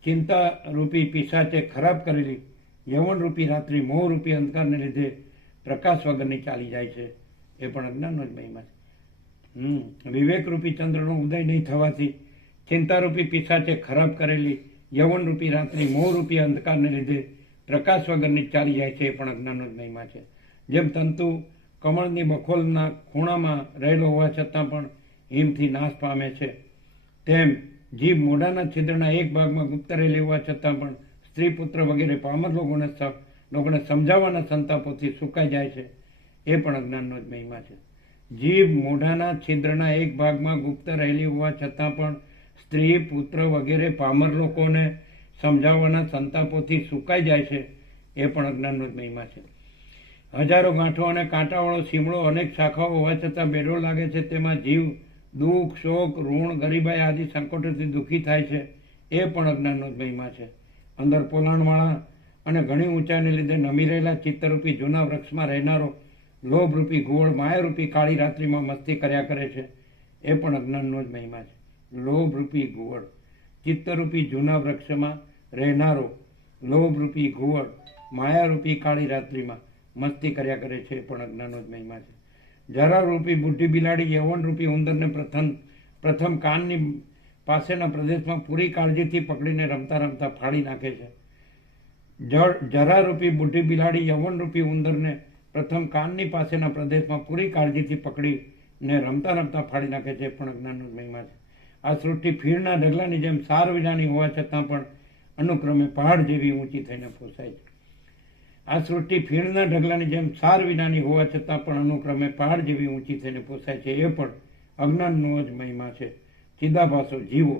ચિંતારૂપી પિશાચે ખરાબ કરેલી યવનરૂપી રાત્રિ મોહરૂપી અંધકારને લીધે પ્રકાશ વગરની ચાલી જાય છે. એ પણ અજ્ઞાનનો જ મહિમા છે. વિવેકરૂપી ચંદ્રનો ઉદય નહીં થવાથી ચિંતારૂપી પિશાચે ખરાબ કરેલી યવનરૂપી રાત્રિ મોહરૂપી અંધકારને લીધે પ્રકાશ વગરની ચાલી જાય છે. એ પણ અજ્ઞાનનો જ મહિમા છે. જેમ તંતુ કમળની બખોલના ખૂણામાં રહેલો હોવા છતાં પણ હિમથી નાશ પામે છે, તેમ જીભ મોઢાના છિદ્રના એક ભાગમાં ગુપ્ત રહેલી હોવા છતાં પણ સ્ત્રી પુત્ર વગેરે પામર લોકોને સમજાવવાના સંતાપોથી સુકાઈ જાય છે. એ પણ અજ્ઞાનનો જ મહિમા છે. જીભ મોઢાના છિદ્રના એક ભાગમાં ગુપ્ત રહેલી હોવા છતાં પણ સ્ત્રી પુત્ર વગેરે પામર લોકોને સમજાવવાના સંતાપોથી સુકાઈ જાય છે. એ પણ અજ્ઞાનનો જ મહિમા છે. હજારો ગાંઠો અને કાંટાવાળો શીમળો અનેક શાખાઓ હોવા છતાં બેડો લાગે છે, તેમાં જીવ દુઃખ શોક ઋણ ગરીબાઈ આદિ સંકટોથી દુઃખી થાય છે. એ પણ અજ્ઞાનનો જ મહિમા છે. અંદર પોલાણવાળા અને ઘણી ઊંચાઈને લીધે નમી રહેલા ચિત્તરૂપી જૂના વૃક્ષમાં રહેનારો લોભરૂપી ઘુવડ માયારૂપી કાળી રાત્રિમાં મસ્તી કર્યા કરે છે. એ પણ અજ્ઞાનનો જ મહિમા છે. લોભરૂપી ઘુવડ, ચિત્તરૂપી જૂના વૃક્ષમાં રહેનારો લોભરૂપી ઘુવડ માયારૂપી કાળી રાત્રિમાં મસ્તી કર્યા કરે છે. એ પણ અજ્ઞાનનો જ મહિમા છે. જરારૂપી બુઢી બિલાડી યૌવનરૂપી ઉંદરને પ્રથમ કાનની પાસેના પ્રદેશમાં પૂરી કાળજીથી પકડીને રમતા રમતા ફાડી નાખે છે. જરારૂપી બુઢી બિલાડી યૌવનરૂપી ઉંદરને પ્રથમ કાનની પાસેના પ્રદેશમાં પૂરી કાળજીથી પકડીને રમતા રમતા ફાડી નાખે છે. એ પણ અજ્ઞાનનો જ મહિમા છે. આ સૃષ્ટિ ફીણના ઢગલાની જેમ સાર વિનાની હોવા છતાં પણ અનુક્રમે પહાડ જેવી ઊંચી થઈને પોસાય છે. આ સૃષ્ટિ ફીણના ઢગલાની જેમ સાર વિનાની હોવા છતાં પણ અનુક્રમે પહાડ જેવી ઊંચી થઈને પોસાય છે. એ પણ અજ્ઞાનનો જ મહિમા છે. ચિદાભાસો જીવો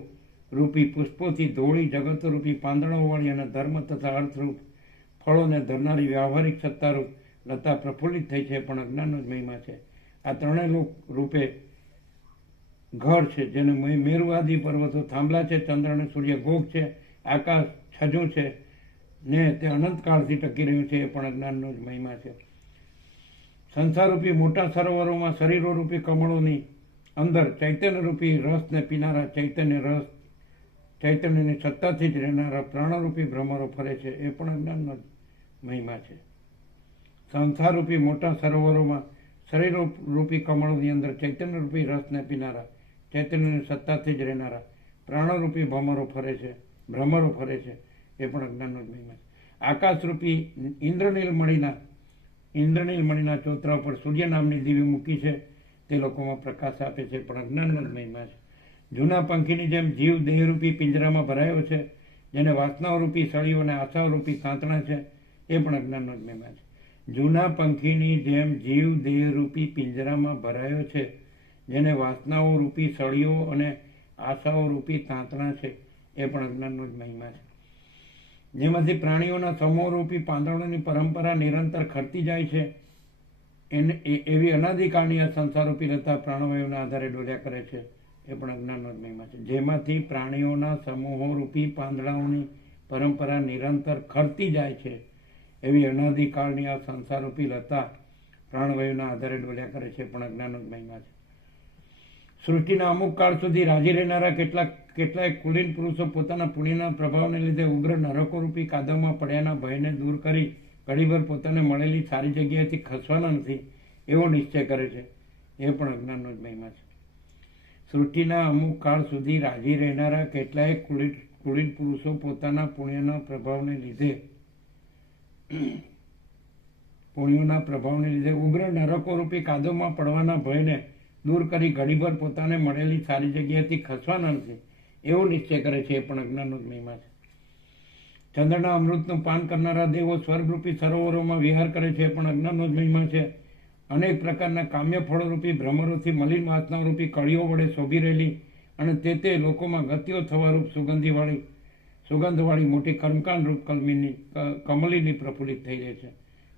રૂપી પુષ્પોથી ધોળી જગતરૂપી પાંદડાઓવાળી અને ધર્મ તથા અર્થરૂપ ફળોને ધરનારી વ્યાવહારિક સત્તારૂપ લતા પ્રફુલ્લિત થઈ છે. પણ અજ્ઞાનનો જ મહિમા છે. આ ત્રણેય લોક રૂપે ઘર છે, જેને મેરુઆદિ પર્વતો થાંભલા છે, ચંદ્ર અને સૂર્ય ગોગ છે, આકાશ છજું છે ને તે અનંતકાળથી ટકી રહ્યું છે. એ પણ અજ્ઞાનનો જ મહિમા છે. સંસારરૂપી મોટા સરોવરોમાં શરીરોરૂપી કમળોની અંદર ચૈતન્યરૂપી રસને પીનારા ચૈતન્યની સત્તાથી જ રહેનારા પ્રાણરૂપી ભ્રમરો ફરે છે. એ પણ અજ્ઞાનનો જ મહિમા છે. સંસારરૂપી મોટા સરોવરોમાં શરીરરૂપી કમળોની અંદર ચૈતન્યરૂપી રસને પીનારા ચૈતન્યની સત્તાથી જ રહેનારા પ્રાણરૂપી ભ્રમરો ફરે છે. એ પણ અજ્ઞાનનો જ મહિમા છે. આકાશરૂપી ઇન્દ્રનીલ મણીના ચોતરા ઉપર સૂર્ય નામની દીવી મૂકી છે, તે લોકોમાં પ્રકાશ આપે છે. પણ અજ્ઞાનનો જ મહિમા છે. જૂના પંખીની જેમ જીવ દેહરૂપી પિંજરામાં ભરાયો છે, જેને વાસનાઓરૂપી સળીઓ અને આશાઓરૂપી સાંતણા છે. એ પણ અજ્ઞાનનો જ મહિમા છે. જૂના પંખીની જેમ જીવ દેહરૂપી પિંજરામાં ભરાયો છે, જેને વાસનાઓરૂપી સળીઓ અને આશાઓરૂપી તાંતણા છે. એ પણ અજ્ઞાનનો જ મહિમા છે. જેમાંથી પ્રાણીઓના સમૂહરૂપી પાંદડાઓની પરંપરા નિરંતર ખરતી જાય છે, એવી અનાદિકાળની આ સંસારરૂપી લતા પ્રાણવાયુના આધારે ડોલ્યા કરે છે. એ પણ અજ્ઞાનનો જ મહિમા છે. જેમાંથી પ્રાણીઓના સમૂહોરૂપી પાંદડાઓની પરંપરા નિરંતર ખરતી જાય છે, એવી અનાદિકાળની આ સંસારરૂપી લતા પ્રાણવાયુના આધારે ડોલ્યા કરે છે. પણ અજ્ઞાનનો જ મહિમા છે. સૃષ્ટિના અમુક કાળ સુધી રાજી રહેનારા કેટલાય કુલીન પુરુષો પોતાના પુણ્યના પ્રભાવને લીધે ઉગ્ર નરકોરૂપી કાદવમાં પડ્યાના ભયને દૂર કરી ઘડીભર પોતાને મળેલી સારી જગ્યાએથી ખસવાના નથી એવો નિશ્ચય કરે છે. એ પણ અજ્ઞાનનો જ મહિમા છે. સૃષ્ટિના અમુક કાળ સુધી રાજી રહેનારા કેટલાય કુલીન પુરુષો પોતાના પુણ્યોના પ્રભાવને લીધે ઉગ્ર નરકો રૂપી કાદવમાં પડવાના ભયને દૂર કરી ઘડીભર પોતાને મળેલી સારી જગ્યાએથી ખસવાના નથી એવો નિશ્ચય કરે છે. એ પણ અજ્ઞાનનો જ મહિમા છે. ચંદ્રના અમૃતનું પાન કરનારા દેવો સ્વર્ગરૂપી સરોવરોમાં વિહાર કરે છે. એ પણ અજ્ઞાનનો જ મહિમા છે. અનેક પ્રકારના કામ્ય ફળોરૂપી ભ્રમરોથી મલિન વાસનારૂપી કળીઓ વડે શોભી રહેલી અને તે લોકોમાં ગતિઓ થવારૂપ સુગંધવાળી મોટી કર્મકાંડ રૂપ કમલીની પ્રફુલ્લિત થઈ રહે છે.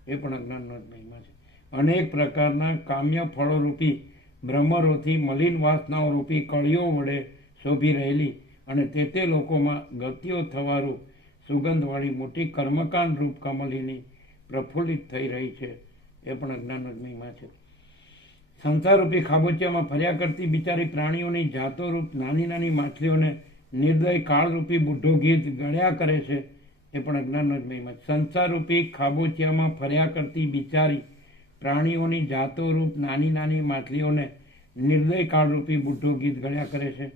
એ પણ અજ્ઞાનનો જ મહિમા છે. અનેક પ્રકારના કામ્ય ફળોરૂપી ભ્રમરોથી મલિન વાસનાઓ રૂપી કળીઓ વડે શોભી રહેલી અને તે લોકોમાં ગતિઓ થવારૂપ સુગંધવાળી મોટી કર્મકાંડ રૂપ કમલીની પ્રફુલ્લિત થઈ રહી છે. એ પણ અજ્ઞાનનો જ મહિમા છે. સંસારરૂપી ખાબોચિયામાં ફર્યા કરતી બિચારી પ્રાણીઓની જાતો રૂપ નાની નાની માછલીઓને નિર્દય કાળરૂપી બુઢો ગીત ગળ્યા કરે છે. એ પણ અજ્ઞાનનો જ મહિમા છે. સંસારરૂપી ખાબોચિયામાં ફર્યા કરતી બિચારી પ્રાણીઓની જાતો રૂપ નાની નાની માછલીઓને નિર્દય કાળરૂપી બુઢો ગીત ગળ્યા કરે છે.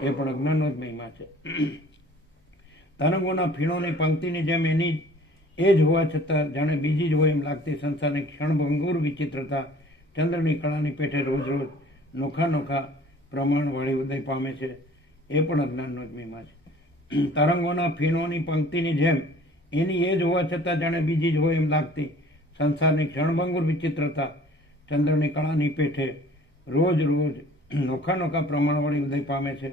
એ પણ અજ્ઞાનનો જ મહિમા છે. તરંગોના ફીણોની પંક્તિની જેમ એની એ જ હોવા છતાં જાણે બીજી જ હોય એમ લાગતી સંસારની ક્ષણભંગુર વિચિત્રતા ચંદ્રની કળાની પેઠે રોજ રોજ નોખા પ્રમાણવાળી ઉદય પામે છે. એ પણ અજ્ઞાનનો જ મહિમા છે. તરંગોના ફીણોની પંક્તિની જેમ એની એ જ હોવા છતાં જાણે બીજી જ હોય એમ લાગતી સંસારની ક્ષણભંગુર વિચિત્રતા ચંદ્રની કળાની પેઠે રોજ નોખા પ્રમાણવાળી ઉદય પામે છે.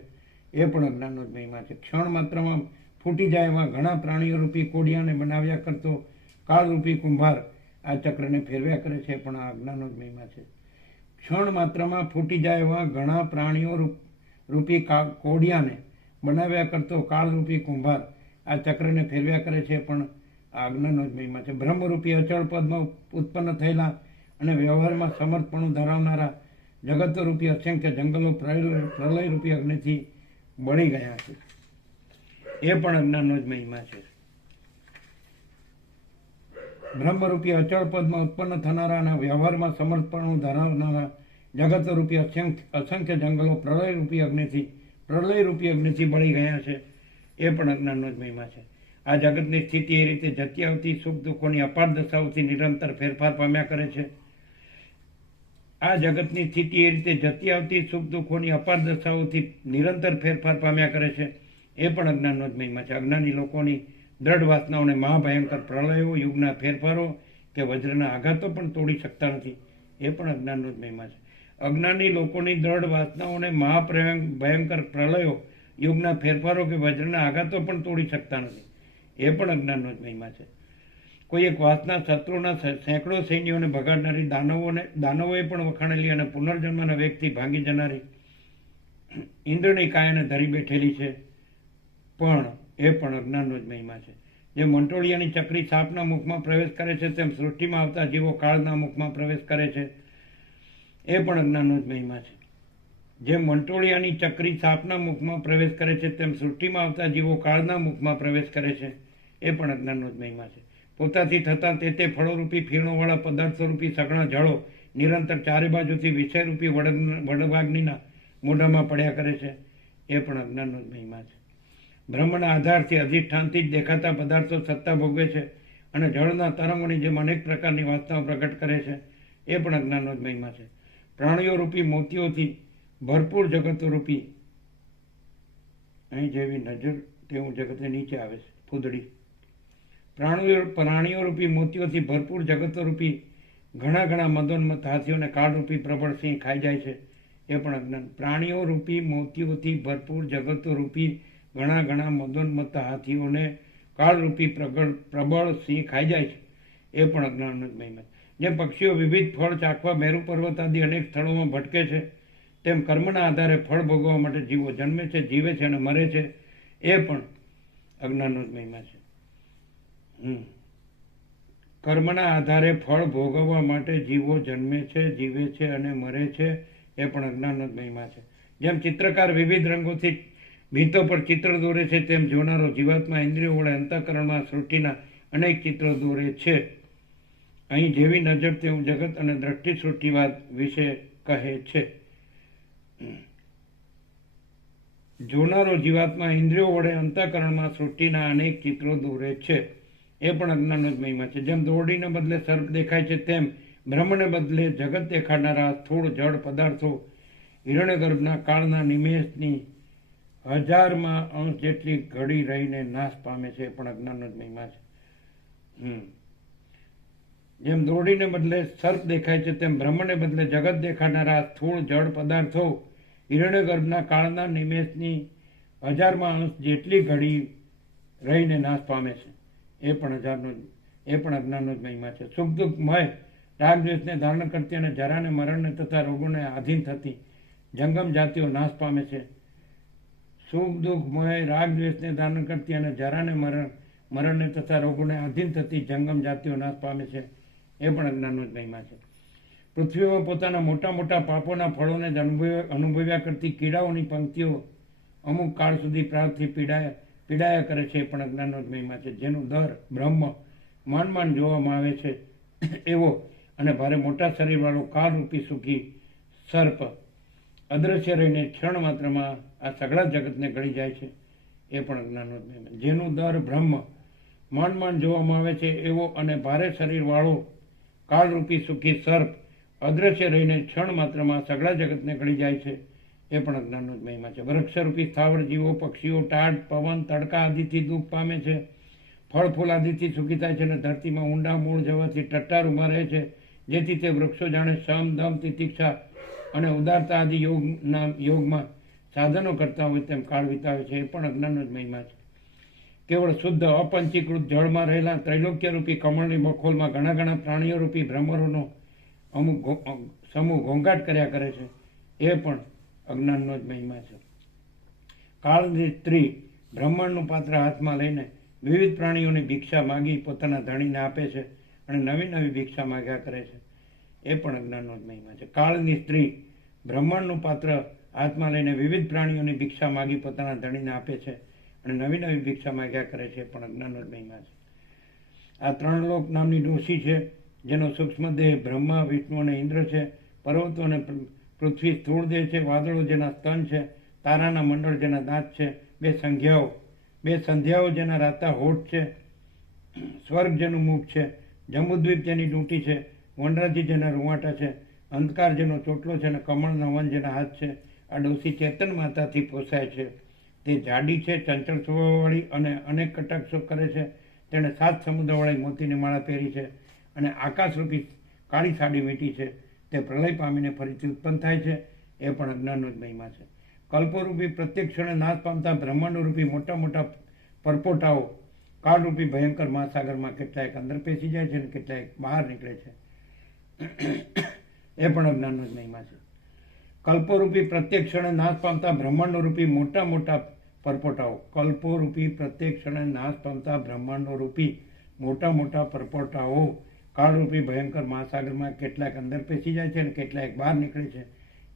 એ પણ અજ્ઞાનનો જ મહિમા છે. ક્ષણ માત્રમાં ફૂટી જાય એવા ઘણા પ્રાણીઓ રૂપી કોડિયાને બનાવ્યા કરતો કાળરૂપી કુંભાર આ ચક્રને ફેરવ્યા કરે છે. પણ આ અજ્ઞાનનો જ મહિમા છે. ક્ષણ માત્રમાં ફૂટી જાય એવા ઘણા પ્રાણીઓ રૂપી કોડિયાને બનાવ્યા કરતો કાળરૂપી કુંભાર આ ચક્રને ફેરવ્યા કરે છે. પણ આ અજ્ઞાનનો જ મહિમા છે. બ્રહ્મરૂપી અચળ પદમાં ઉત્પન્ન થયેલા અને વ્યવહારમાં સમર્થપણું ધરાવનારા જગતરૂપી અસંખ્ય જંગલો પ્રલયરૂપી અગ્નિથી બળી ગયા છે. એ પણ અજ્ઞાનનો જ મહિમા છે. બ્રહ્મરૂપી અચળ પદમાં ઉત્પન્ન થનારા અને વ્યવહારમાં સમર્થપણું ધરાવનારા જગતરૂપી અસંખ્ય જંગલો પ્રલયરૂપી અગ્નિથી બળી ગયા છે. એ પણ અજ્ઞાનનો જ મહિમા છે. આ જગતની સ્થિતિ એ રીતે જતી આવતી સુખ દુઃખોની અપાર દશાઓથી નિરંતર ફેરફાર પામ્યા કરે છે. આ જગતની સ્થિતિ એ રીતે જતી આવતી સુખ દુઃખોની અપાર દશાઓથી નિરંતર ફેરફાર પામ્યા કરે છે. એ પણ અજ્ઞાનનો જ મહિમા છે. અજ્ઞાની લોકોની દ્રઢ વાસનાઓને મહાભયંકર પ્રલયો, યુગના ફેરફારો કે વજ્રના આઘાતો પણ તોડી શકતા નથી. એ પણ અજ્ઞાનનો જ મહિમા છે. અજ્ઞાની લોકોની દ્રઢ વાસનાઓને મહાભયંકર પ્રલયો, યુગના ફેરફારો કે વજ્રના આઘાતો પણ તોડી શકતા નથી. એ પણ અજ્ઞાનનો જ મહિમા છે. કોઈ એક વાસના શત્રુના સેંકડો સૈન્યોને ભગાડનારી દાનવોએ પણ વખાણેલી અને પુનર્જન્મના વેગથી ભાંગી જનારી ઇન્દ્રની કાયાને ધરી બેઠેલી છે. પણ એ પણ અજ્ઞાનનો જ મહિમા છે. જે મંટોળિયાની ચકરી સાપના મુખમાં પ્રવેશ કરે છે તેમ સૃષ્ટિમાં આવતા જીવો કાળના મુખમાં પ્રવેશ કરે છે. એ પણ અજ્ઞાનનો જ મહિમા છે. જે મંટોળિયાની ચકરી સાપના મુખમાં પ્રવેશ કરે છે તેમ સૃષ્ટિમાં આવતા જીવો કાળના મુખમાં પ્રવેશ કરે છે. એ પણ અજ્ઞાનનો જ મહિમા છે. પોતાથી થતા તે ફળોરૂપી ફીણોવાળા પદાર્થોરૂપી સઘળા જળો નિરંતર ચારે બાજુથી વિષયરૂપી વડવાગ્નિના મોઢામાં પડ્યા કરે છે. એ પણ અજ્ઞાનનો જ મહિમા છે. બ્રહ્મના આધારથી અધિષ્ઠાનથી જ દેખાતા પદાર્થો સત્તા ભોગવે છે અને જળના તરંગોની જેમ અનેક પ્રકારની વાસનાઓ પ્રગટ કરે છે. એ પણ અજ્ઞાનનો જ મહિમા છે. પ્રાણીઓ રૂપી મોતીઓથી ભરપૂર જગતો રૂપી અહીં જેવી નજર તેવું જગતને નીચે આવે છે ફૂદડી. પ્રાણીઓ રૂપી મોતીઓથી ભરપૂર જગતો રૂપી ઘણા મદોન્મત હાથીઓને કાળરૂપી પ્રબળ સિંહ ખાઈ જાય છે. એ પણ અજ્ઞાન. પ્રાણીઓ રૂપી મોતીઓથી ભરપૂર જગતો રૂપી ઘણા મદોન્મત હાથીઓને કાળરૂપી પ્રબળ સિંહ ખાઈ જાય છે. એ પણ અજ્ઞાનનો જ મહિમા. જેમ પક્ષીઓ વિવિધ ફળ ચાખવા મેરુ પર્વત આદિ અનેક સ્થળોમાં ભટકે છે તેમ કર્મના આધારે ફળ ભોગવવા માટે જીવો જન્મે છે, જીવે છે અને મરે છે. એ પણ અજ્ઞાનનો જ મહિમા છે. કર્મના આધારે ફળ ભોગવવા માટે જીવો જન્મે છે, જીવે છે અને મરે છે. એ પણ અજ્ઞાનનો જ મહિમા છે. જેમ ચિત્રકાર વિવિધ રંગોથી ભીંતો પર ચિત્ર દોરે છે તેમ જોનારો જીવાત્મા ઇન્દ્રિયો વડે અંતઃકરણમાં સૃષ્ટિના અનેક ચિત્રો દોરે છે. અહીં જેવી નજર તેવું જગત અને દ્રષ્ટિ સૃષ્ટિવાદ વિશે કહે છે. જોનારો જીવાત્મા ઇન્દ્રિયો વડે અંતઃકરણમાં સૃષ્ટિના અનેક ચિત્રો દોરે છે, એ પણ અજ્ઞાનનો જ મહિમા છે. જેમ દોરડીને બદલે સર્પ દેખાય છે, તેમ બ્રહ્મને બદલે જગત દેખાડનારા સ્થૂળ જળ પદાર્થો હિરણ્યગર્ભના કાળના નિમેષની 1000માં અંશ જેટલી ઘડી રહીને નાશ પામે છે, એ પણ અજ્ઞાનનો જ મહિમા છે. જેમ દોરડીને બદલે સર્પ દેખાય છે, તેમ બ્રહ્મને બદલે જગત દેખાડનારા સ્થૂળ જળ પદાર્થો હિરણ્યગર્ભના કાળના નિમેષની 1000માં અંશ જેટલી ઘડી રહીને નાશ પામે છે, એ પણ અજ્ઞાનનો જ મહિમા છે. સુખ દુઃખમય રાગદ્વેષને ધારણ કરતી અને જરાને મરણને તથા રોગોને આધીન થતી જંગમ જાતિઓ નાશ પામે છે. સુખ દુઃખમય રાગદ્વેષને ધારણ કરતી અને જરાને મરણને તથા રોગોને આધીન થતી જંગમ જાતિઓ નાશ પામે છે, એ પણ અજ્ઞાનનો જ મહિમા છે. પૃથ્વીમાં પોતાના મોટા મોટા પાપોના ફળોને જ અનુભવ્યા કરતી કીડાઓની પંક્તિઓ અમુક કાળ સુધી પ્રાગથી પીડાયા કરે છે, એ પણ અજ્ઞાનનો જ મહિમા છે. જેનું દર બ્રહ્મ માંડ જોવામાં આવે છે એવો અને ભારે મોટા શરીરવાળો કાળરૂપી સુખી સર્પ અદ્રશ્ય રહીને ક્ષણ માત્રમાં આ સઘળા જગતને ગળી જાય છે, એ પણ અજ્ઞાનનો જ મહિમા. જેનું દર બ્રહ્મ માંડ જોવામાં આવે છે એવો અને ભારે શરીરવાળો કાળરૂપી સુખી સર્પ અદ્રશ્ય રહીને ક્ષણ માત્રમાં સઘળા જગતને ગળી જાય છે, એ પણ અજ્ઞાનનો જ મહિમા છે. વૃક્ષરૂપી સ્થાવર જીવો પક્ષીઓ ટાઢ પવન તડકા આદિથી દુઃખ પામે છે, ફળ ફૂલ આદિથી સુખી થાય છે અને ધરતીમાં ઊંડા મૂળ જવાથી ટટ્ટાર ઉભા રહે છે, જેથી તે વૃક્ષો જાણે સમ દમ તિતિક્ષા અને ઉદારતા આદિ યોગમાં સાધનો કરતા હોય તેમ કાળ વિતાવે છે, એ પણ અજ્ઞાનનો જ મહિમા છે. કેવળ શુદ્ધ અપંચીકૃત જળમાં રહેલા ત્રૈલોક્યરૂપી કમળની બખોલમાં ઘણા પ્રાણીઓ રૂપી ભ્રમરોનો અમુક સમૂહ ઘોંઘાટ કર્યા કરે છે, એ પણ અજ્ઞાનનો જ મહિમા છે. કાળની સ્ત્રી બ્રહ્માંડનું પાત્ર હાથમાં લઈને વિવિધ પ્રાણીઓની ભિક્ષા માગી પોતાના ધણીને આપે છે અને નવી ભિક્ષા માગ્યા કરે છે, એ પણ અજ્ઞાનનો જ મહિમા છે. કાળની સ્ત્રી બ્રહ્માંડનું પાત્ર હાથમાં લઈને વિવિધ પ્રાણીઓની ભિક્ષા માગી પોતાના ધણીને આપે છે અને નવી ભિક્ષા માગ્યા કરે છે, એ પણ અજ્ઞાનનો જ મહિમા છે. આ 3 લોક નામની ડોશી છે, જેનો સૂક્ષ્મ દેહ બ્રહ્મા વિષ્ણુ અને ઇન્દ્ર છે, પર્વતો અને પૃથ્વી સ્થૂળ દેહ છે, વાદળો જેના સ્તન છે, તારાના મંડળ જેના દાંત છે, બે સંધ્યાઓ જેના રાતા હોઠ છે, સ્વર્ગ જેનું મુખ છે, જંબુદ્વીપ જેની ડૂંટી છે, વનરાજી જેના રૂવાટા છે, અંધકાર જેનો ચોટલો છે અને કમળના વન જેના હાથ છે. આ ડોશી ચેતન માતાથી પોસાય છે. તે જાડી છે, ચંચળ સ્વભાવવાળી અને અનેક કટાક્ષો કરે છે. તેણે 7 સમુદ્રવાળી મોતીની માળા પહેરી છે અને આકાશરૂપી કાળી સાડી વીંટી છે. તે પ્રલય પામીને ફરીથી ઉત્પન્ન થાય છે, એ પણ અજ્ઞાનનો જ મહિમા છે. કલ્પોરૂપી પ્રત્યેક ક્ષણે નાશ પામતા બ્રહ્માંડરૂપી મોટા પરપોટાઓ કાળરૂપી ભયંકર મહાસાગરમાં કેટલાક અંદર પેસી જાય છે અને કેટલાક બહાર નીકળે છે, એ પણ અજ્ઞાનનો જ મહિમા છે. કલ્પોરૂપી પ્રત્યેક ક્ષણે નાશ પામતા બ્રહ્માંડોરૂપી મોટા પરપોટાઓ કલ્પોરૂપી પ્રત્યેક ક્ષણે નાશ પામતા બ્રહ્માંડોરૂપી મોટા પરપોટાઓ કાળરૂપી ભયંકર મહાસાગરમાં કેટલાક અંદર પેસી જાય છે અને કેટલાક બહાર નીકળે છે,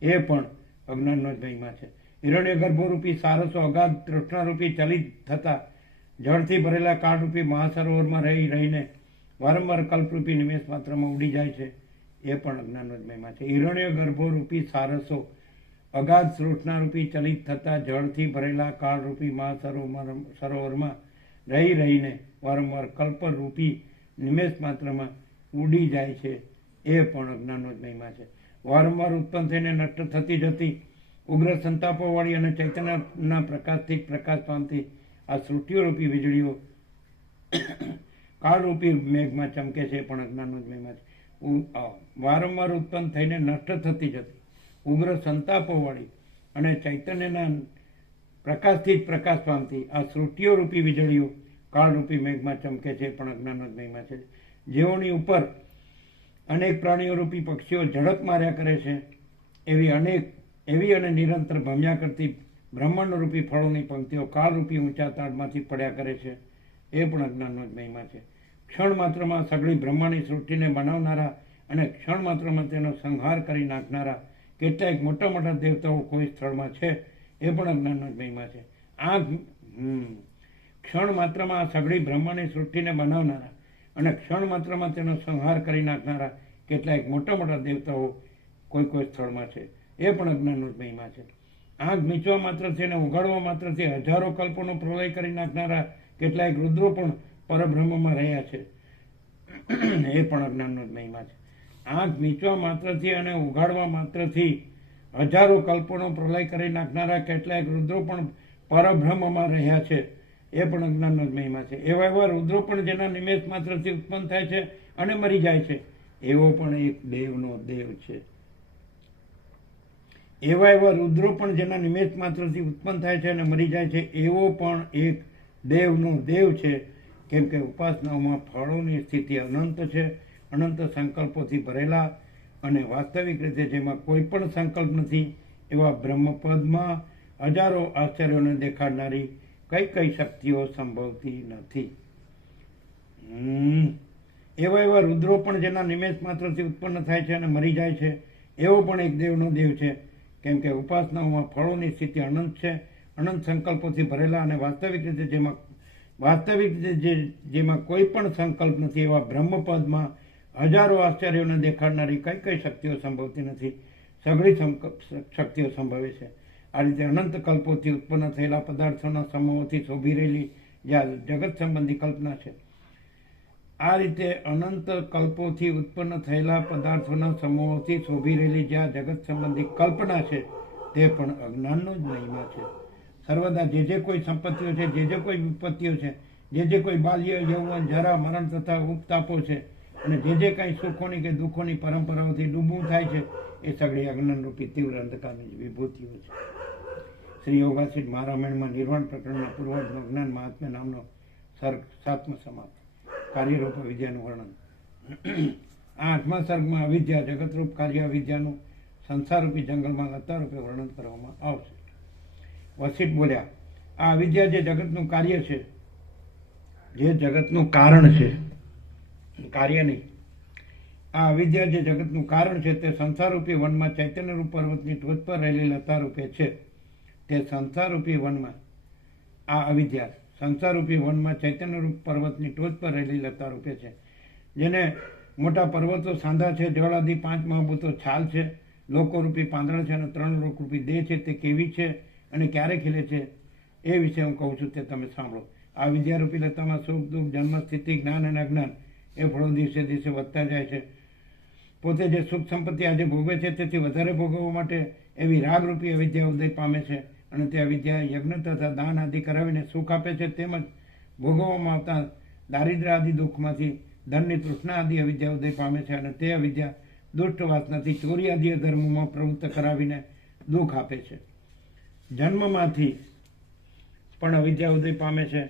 એ પણ અજ્ઞાનનો જ મહિમા છે. હિરણ્ય ગર્ભોરૂપી સારસો અગાધ તૃષ્ણારૂપી ચલિત થતા જળથી ભરેલા કાળરૂપી મહાસરોવરમાં રહીને વારંવાર કલ્પરૂપી નિમેષ માત્રમાં ઉડી જાય છે, એ પણ અજ્ઞાનનો જ મહિમા છે. હિરણ્ય ગર્ભોરૂપી સારસો અગાધ તૃષ્ણારૂપી ચલિત થતા જળથી ભરેલા કાળરૂપી મહાસરોવરમાં રહીને વારંવાર કલ્પરૂપી નિમેષ માત્રમાં ઉડી જાય છે, એ પણ અજ્ઞાનનો જ મહિમા છે. વારંવાર ઉત્પન્ન થઈને નષ્ટ થતી જતી ઉગ્ર સંતાપોવાળી અને ચૈતન્યના પ્રકાશથી પ્રકાશ પામતી આ સૃષ્ટિઓરૂપી વીજળીઓ કાળરૂપી મેઘમાં ચમકે છે, એ પણ અજ્ઞાનનો જ મહિમા છે. વારંવાર ઉત્પન્ન થઈને નષ્ટ થતી જતી ઉગ્ર સંતાપોવાળી અને ચૈતન્યના પ્રકાશથી જ પ્રકાશ પામતી આ સૃષ્ટિઓરૂપી વીજળીઓ કાળરૂપી મેઘમાં ચમકે છે, એ પણ અજ્ઞાનનો જ મહિમા છે. જેઓની ઉપર અનેક પ્રાણીઓરૂપી પક્ષીઓ ઝડપ માર્યા કરે છે, એવી અને નિરંતર ભમ્યા કરતી બ્રહ્માંડરૂપી ફળોની પંક્તિઓ કાળરૂપી ઊંચા તાળમાંથી પડ્યા કરે છે, એ પણ અજ્ઞાનનો જ મહિમા છે. ક્ષણ માત્રમાં સઘળી બ્રહ્માંડની સૃષ્ટિને બનાવનારા અને ક્ષણ માત્રમાં તેનો સંહાર કરી નાખનારા કેટલાક મોટા દેવતાઓ કોઈ સ્થળમાં છે, એ પણ અજ્ઞાનનો જ મહિમા છે. આ ક્ષણ માત્રમાં સઘળી બ્રહ્માંડની સૃષ્ટિને બનાવનારા અને ક્ષણ માત્રમાં તેનો સંહાર કરી નાખનારા કેટલાક મોટા દેવતાઓ કોઈ સ્થળમાં છે, એ પણ અજ્ઞાનનો જ મહિમા છે. આંખ મીચવા માત્રથી અને ઉઘાડવા માત્રથી હજારો કલ્પોનો પ્રલય કરી નાખનારા કેટલાક રુદ્રો પણ પરબ્રહ્મમાં રહ્યા છે. એ પણ અજ્ઞાનનો જ મહિમા છે. આંખ મીચવા માત્રથી અને ઉઘાડવા માત્રથી હજારો કલ્પોનો પ્રલય કરી નાખનારા કેટલાક રુદ્રો પણ પરબ્રહ્મમાં રહ્યા છે. એ પણ અજ્ઞાનનો જ મહિમા છે. એવા એવા રુદ્રો પણ જેના નિમેષ માત્રથી ઉત્પન્ન થાય છે અને મરી જાય છે, એવો પણ એક દેવનો દેવ છે. એવા એવા રુદ્રો પણ જેના નિમેષ માત્રથી ઉત્પન્ન થાય છે અને મરી જાય છે, એવો પણ એક દેવનો દેવ છે. કેમ કે ઉપાસનાઓમાં ફળોની સ્થિતિ અનંત છે, અનંત સંકલ્પોથી ભરેલા, અને વાસ્તવિક રીતે જેમાં કોઈ પણ સંકલ્પ નથી એવા બ્રહ્મપદમાં હજારો આશ્ચર્યોને દેખાડનારી કઈ કઈ શક્તિઓ સંભવતી નથી. એવા એવા રુદ્રો પણ જેના નિમેષ માત્રથી ઉત્પન્ન થાય છે અને મરી જાય છે, એવો પણ એક દેવનો દેવ છે. કેમ કે ઉપાસનાઓમાં ફળોની સ્થિતિ અનંત છે, અનંત સંકલ્પોથી ભરેલા, અને વાસ્તવિક રીતે જેમાં કોઈ પણ સંકલ્પ નથી એવા બ્રહ્મપદમાં હજારો આશ્ચર્યોને દેખાડનારી કઈ કઈ શક્તિઓ સંભવતી નથી, સઘળી શક્તિઓ સંભવે છે. આ રીતે અનંત કલ્પોથી ઉત્પન્ન થયેલા પદાર્થોના સમૂહોથી શોભી રહેલી જે આ જગત સંબંધી કલ્પના છે, આ રીતે અનંત કલ્પોથી ઉત્પન્ન થયેલા પદાર્થોના સમૂહોથી શોભી રહેલી જે આ જગત સંબંધી કલ્પના છે, તે પણ અજ્ઞાનનો જ મહિમા છે. સર્વદા જે કોઈ સંપત્તિઓ છે, જે કોઈ વિપત્તિઓ છે, જે કોઈ બાલ્ય, યૌવન, જરા, મરણ તથા ઉપતાપો છે, અને જે કંઈ સુખોની કે દુઃખોની પરંપરાઓથી ડૂબવું થાય છે, એ સગળી અજ્ઞાનરૂપી તીવ્ર અંધકારની જ વિભૂતિઓ છે. શ્રી યોગાસિદ્ધ મહારામાયણમાં નિર્વાણ પ્રકરણના પૂર્વજનો જ્ઞાન મહાત્મ્ય નામનો સર્ગ 7મો સમાપ્ત. કાર્યરૂપ વિદ્યાનું વર્ણન. આ 8મા સર્ગમાં અવિદ્યા, જગતરૂપ કાર્ય અવિદ્યાનું સંસારરૂપી જંગલમાં લતા રૂપે વર્ણન કરવામાં આવશે. વસિષ્ઠ બોલ્યા, આ અવિદ્યા જે જગતનું કાર્ય છે, જે જગતનું કારણ છે, કાર્ય નહીં, આ અવિદ્યા જે જગતનું કારણ છે તે સંસારરૂપી વનમાં ચૈતન્યરૂપ પર્વતની ટોચ પર રહેલી લતા રૂપે છે. તે સંસારરૂપી વનમાં, આ અવિદ્યા સંસારરૂપી વનમાં ચૈતન્યરૂપ પર્વતની ટોચ પર રહેલી લતા રૂપે છે. જેને મોટા પર્વતો સાંધા છે, જળ આદિ 5 મહાભૂતો છાલ છે, લોકોરૂપી પાંદડા છે અને 3 લોકરૂપી દેહ છે, તે કેવી છે અને ક્યારે ખીલે છે એ વિશે હું કહું છું, તે તમે સાંભળો. આ વિદ્યારૂપી લતામાં સુખ દુઃખ, જન્મ, સ્થિતિ, જ્ઞાન અને અજ્ઞાન એ ફળો દિવસે દિવસે વધતા જાય છે. પોતે જે સુખ સંપત્તિ આજે ભોગવે છે તેથી વધારે ભોગવવા માટે એવી રાગરૂપી અવિદ્યા ઉદય પામે છે, અને તે અવિદ્યા યજ્ઞ તથા દાન આદિ કરાવીને સુખ આપે છે. તેમજ ભોગવવામાં આવતા દારિદ્ર્ય આદિ દુઃખમાંથી ધનની તૃષ્ણા આદિ અવિદ્યા ઉદય પામે છે, અને તે અવિદ્યા દુષ્ટ વાસનાથી ચોરી આદિ ધર્મોમાં પ્રવૃત્ત કરાવીને દુઃખ આપે છે. જન્મમાંથી પણ અવિદ્યા ઉદય પામે છે,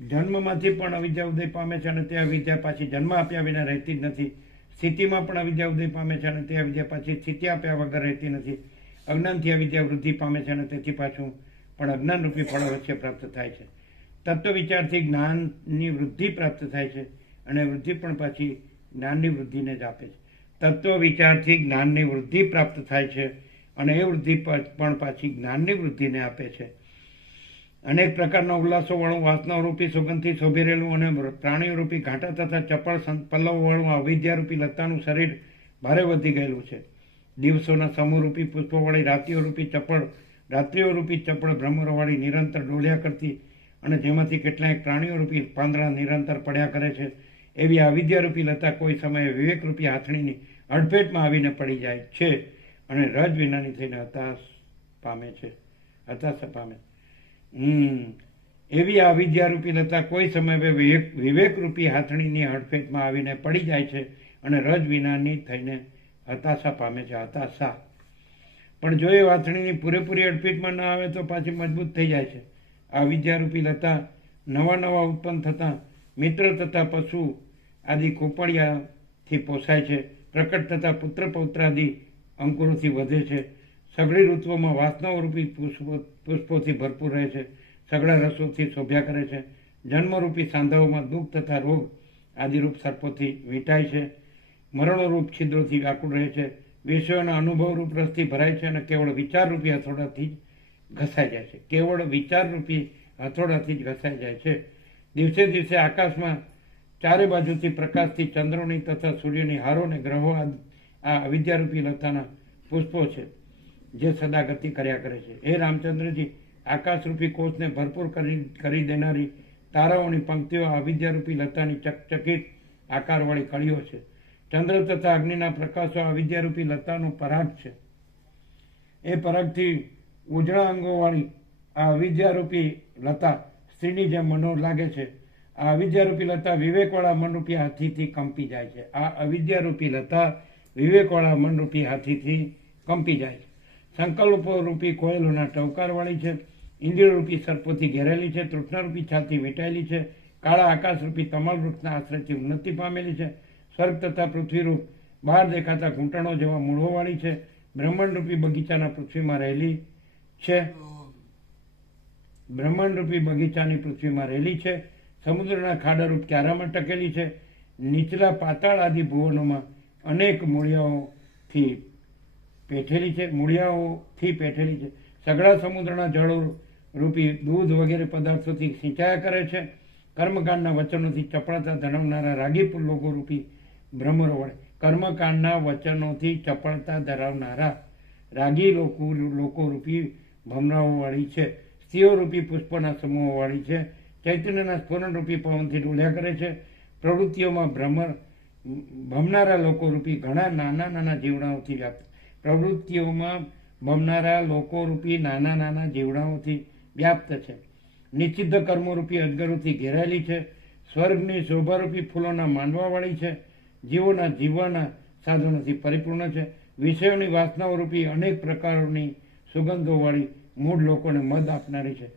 જન્મમાંથી પણ અવિદ્યા ઉદય પામે છે, અને તે અવિદ્યા પાછી જન્મ આપ્યા વિના રહેતી જ નથી. સ્થિતિમાં પણ અવિદ્યા ઉદય પામે છે, અને તે અવિદ્યા પાછી સ્થિતિ આપ્યા વગર રહેતી નથી. અજ્ઞાનથી અવિદ્યા વૃદ્ધિ પામે છે, અને તેથી પાછું પણ અજ્ઞાનરૂપી ફળ અવશ્ય પ્રાપ્ત થાય છે. તત્વ વિચારથી જ્ઞાનની વૃદ્ધિ પ્રાપ્ત થાય છે, અને વૃદ્ધિ પણ પાછી જ્ઞાનની વૃદ્ધિને જ આપે છે. તત્વ વિચારથી જ્ઞાનની વૃદ્ધિ પ્રાપ્ત થાય છે, અને એ વૃદ્ધિ પણ પાછી જ્ઞાનની વૃદ્ધિને આપે છે. અનેક પ્રકારના ઉલ્લાસો વાળું, વાસનારૂપી સુગંધથી શોભી રહેલું અને પ્રાણીઓરૂપી ઘાટા તથા ચપળ પલ્લવ વાળું અવિદ્યારૂપી લતાનું શરીર ભારે વધી ગયેલું છે. દિવસોના સમૂહરૂપી પુષ્પોવાળી રાત્રિઓરૂપી ચપળ ભ્રમરોવાળી નિરંતર ડોલ્યા કરતી, અને જેમાંથી કેટલાક પ્રાણીઓરૂપી પાંદડા નિરંતર પડ્યા કરે છે, એવી આ અવિદ્યારૂપી લતા કોઈ સમયે વિવેકરૂપી હાથણીની અડફેટમાં આવીને પડી જાય છે, અને રજ વિનાની થઈને હતાશા પામે છે. એવી આ અવિદ્યારૂપી લતા કોઈ સમયે વિવેકરૂપી હાથણીની હડફેટમાં આવીને પડી જાય છે, અને રજ વિનાની થઈને હતાશા પામે છે. હતાશા પણ જો એ હાથણીની પૂરેપૂરી અડફેટમાં ના આવે તો પાછી મજબૂત થઈ જાય છે. આ વિદ્યારૂપી લતા નવા ઉત્પન્ન થતા મિત્ર તથા પશુ આદિ કોપડિયાથી પોસાય છે. પ્રકટ થતા પુત્ર પૌત્ર આદિ અંકુરોથી વધે છે. સઘળી ઋતુઓમાં વાસનાઓરૂપી પુષ્પોથી ભરપૂર રહે છે. સઘળા રસોથી શોભ્યા કરે છે. જન્મરૂપી સાંધાઓમાં દુઃખ તથા રોગ આદિરૂપ સર્પોથી વીંટાય છે. મરણોરૂપ છિદ્રોથી વ્યાકુળ રહે છે. વિષયોના અનુભવરૂપ રસથી ભરાય છે, અને કેવળ વિચારરૂપી હથોડાથી જ ઘસાઈ જાય છે. કેવળ વિચારરૂપી હથોડાથી જ ઘસાઈ જાય છે. દિવસે દિવસે આકાશમાં ચારે બાજુથી પ્રકાશથી ચંદ્રોની તથા સૂર્યની હારો અને ગ્રહો આ અવિદ્યારૂપી લતાના પુષ્પો છે. જે સદા ગતિ કર્યા કરે છે. હે રામચંદ્રજી, આકાશરૂપી કોષને ભરપૂર કરી દેનારી તારાઓની પંક્તિઓ આ અવિદ્યારૂપી લતાની ચકચકિત આકારવાળી કળીઓ છે. ચંદ્ર તથા અગ્નિના પ્રકાશો આ અવિદ્યારૂપી લતાનું પરાગ છે. એ પરાગથી ઉજળા અંગોવાળી આ અવિદ્યારૂપી લતા સ્ત્રીની જેમ મનોહર લાગે છે. આ અવિદ્યારૂપી લતા વિવેકવાળા મનરૂપી હાથીથી કંપી જાય છે. આ અવિદ્યારૂપી લતા વિવેકવાળા મનરૂપી હાથીથી કંપી જાય છે. સંકલ્પરૂપી કોયલોના ટવકારવાળી છે. ઇન્દ્રિયરૂપી સર્પોથી ઘેરેલી છે. તૃષ્ણારૂપી છાલથી વીંટાયેલી છે. કાળા આકાશરૂપી તમાલ વૃક્ષના આશ્રયથી ઉન્નતિ પામેલી છે. સ્વર્ગ તથા પૃથ્વીરૂપ બહાર દેખાતા ઘૂંટણો જેવા મૂળોવાળી છે. બ્રહ્માંડરૂપી બગીચાના પૃથ્વીમાં રહેલી છે. બ્રહ્માંડરૂપી બગીચાની પૃથ્વીમાં રહેલી છે. સમુદ્રના ખાડારૂપ ક્યારામાં ટકેલી છે. નીચલા પાતાળ આદિ ભુવનોમાં અનેક મૂળિયાઓથી પેઠેલી છે. સઘળા સમુદ્રના જળો રૂપી દૂધ વગેરે પદાર્થોથી સિંચાયા કરે છે. કર્મકાંડના વચનોથી ચપળતા ધરાવનારા રાગી લોકો રૂપી ભ્રમરો વડે કર્મકાંડના વચનોથી ચપળતા ધરાવનારા રાગી લોકો રૂપી ભમરાઓ વાળી છે. સ્ત્રીઓ રૂપી પુષ્પોના સમૂહો વાળી છે. ચૈતન્યના સ્ફુરણ રૂપી પવનથી ડોલ્યા કરે છે. પ્રવૃત્તિઓમાં ભમનારા લોકો રૂપી ઘણા નાના નાના જીવડાઓથી વ્યાપ્ત છે. નિષિદ્ધ કર્મોરૂપી અજગરોથી ઘેરાયેલી છે. સ્વર્ગની શોભારૂપી ફૂલોના માંડવાવાળી છે. જીવોના જીવવાના સાધનોથી પરિપૂર્ણ છે. વિષયોની વાસનાઓ અનેક પ્રકારોની સુગંધોવાળી મૂળ લોકોને મદ આપનારી છે.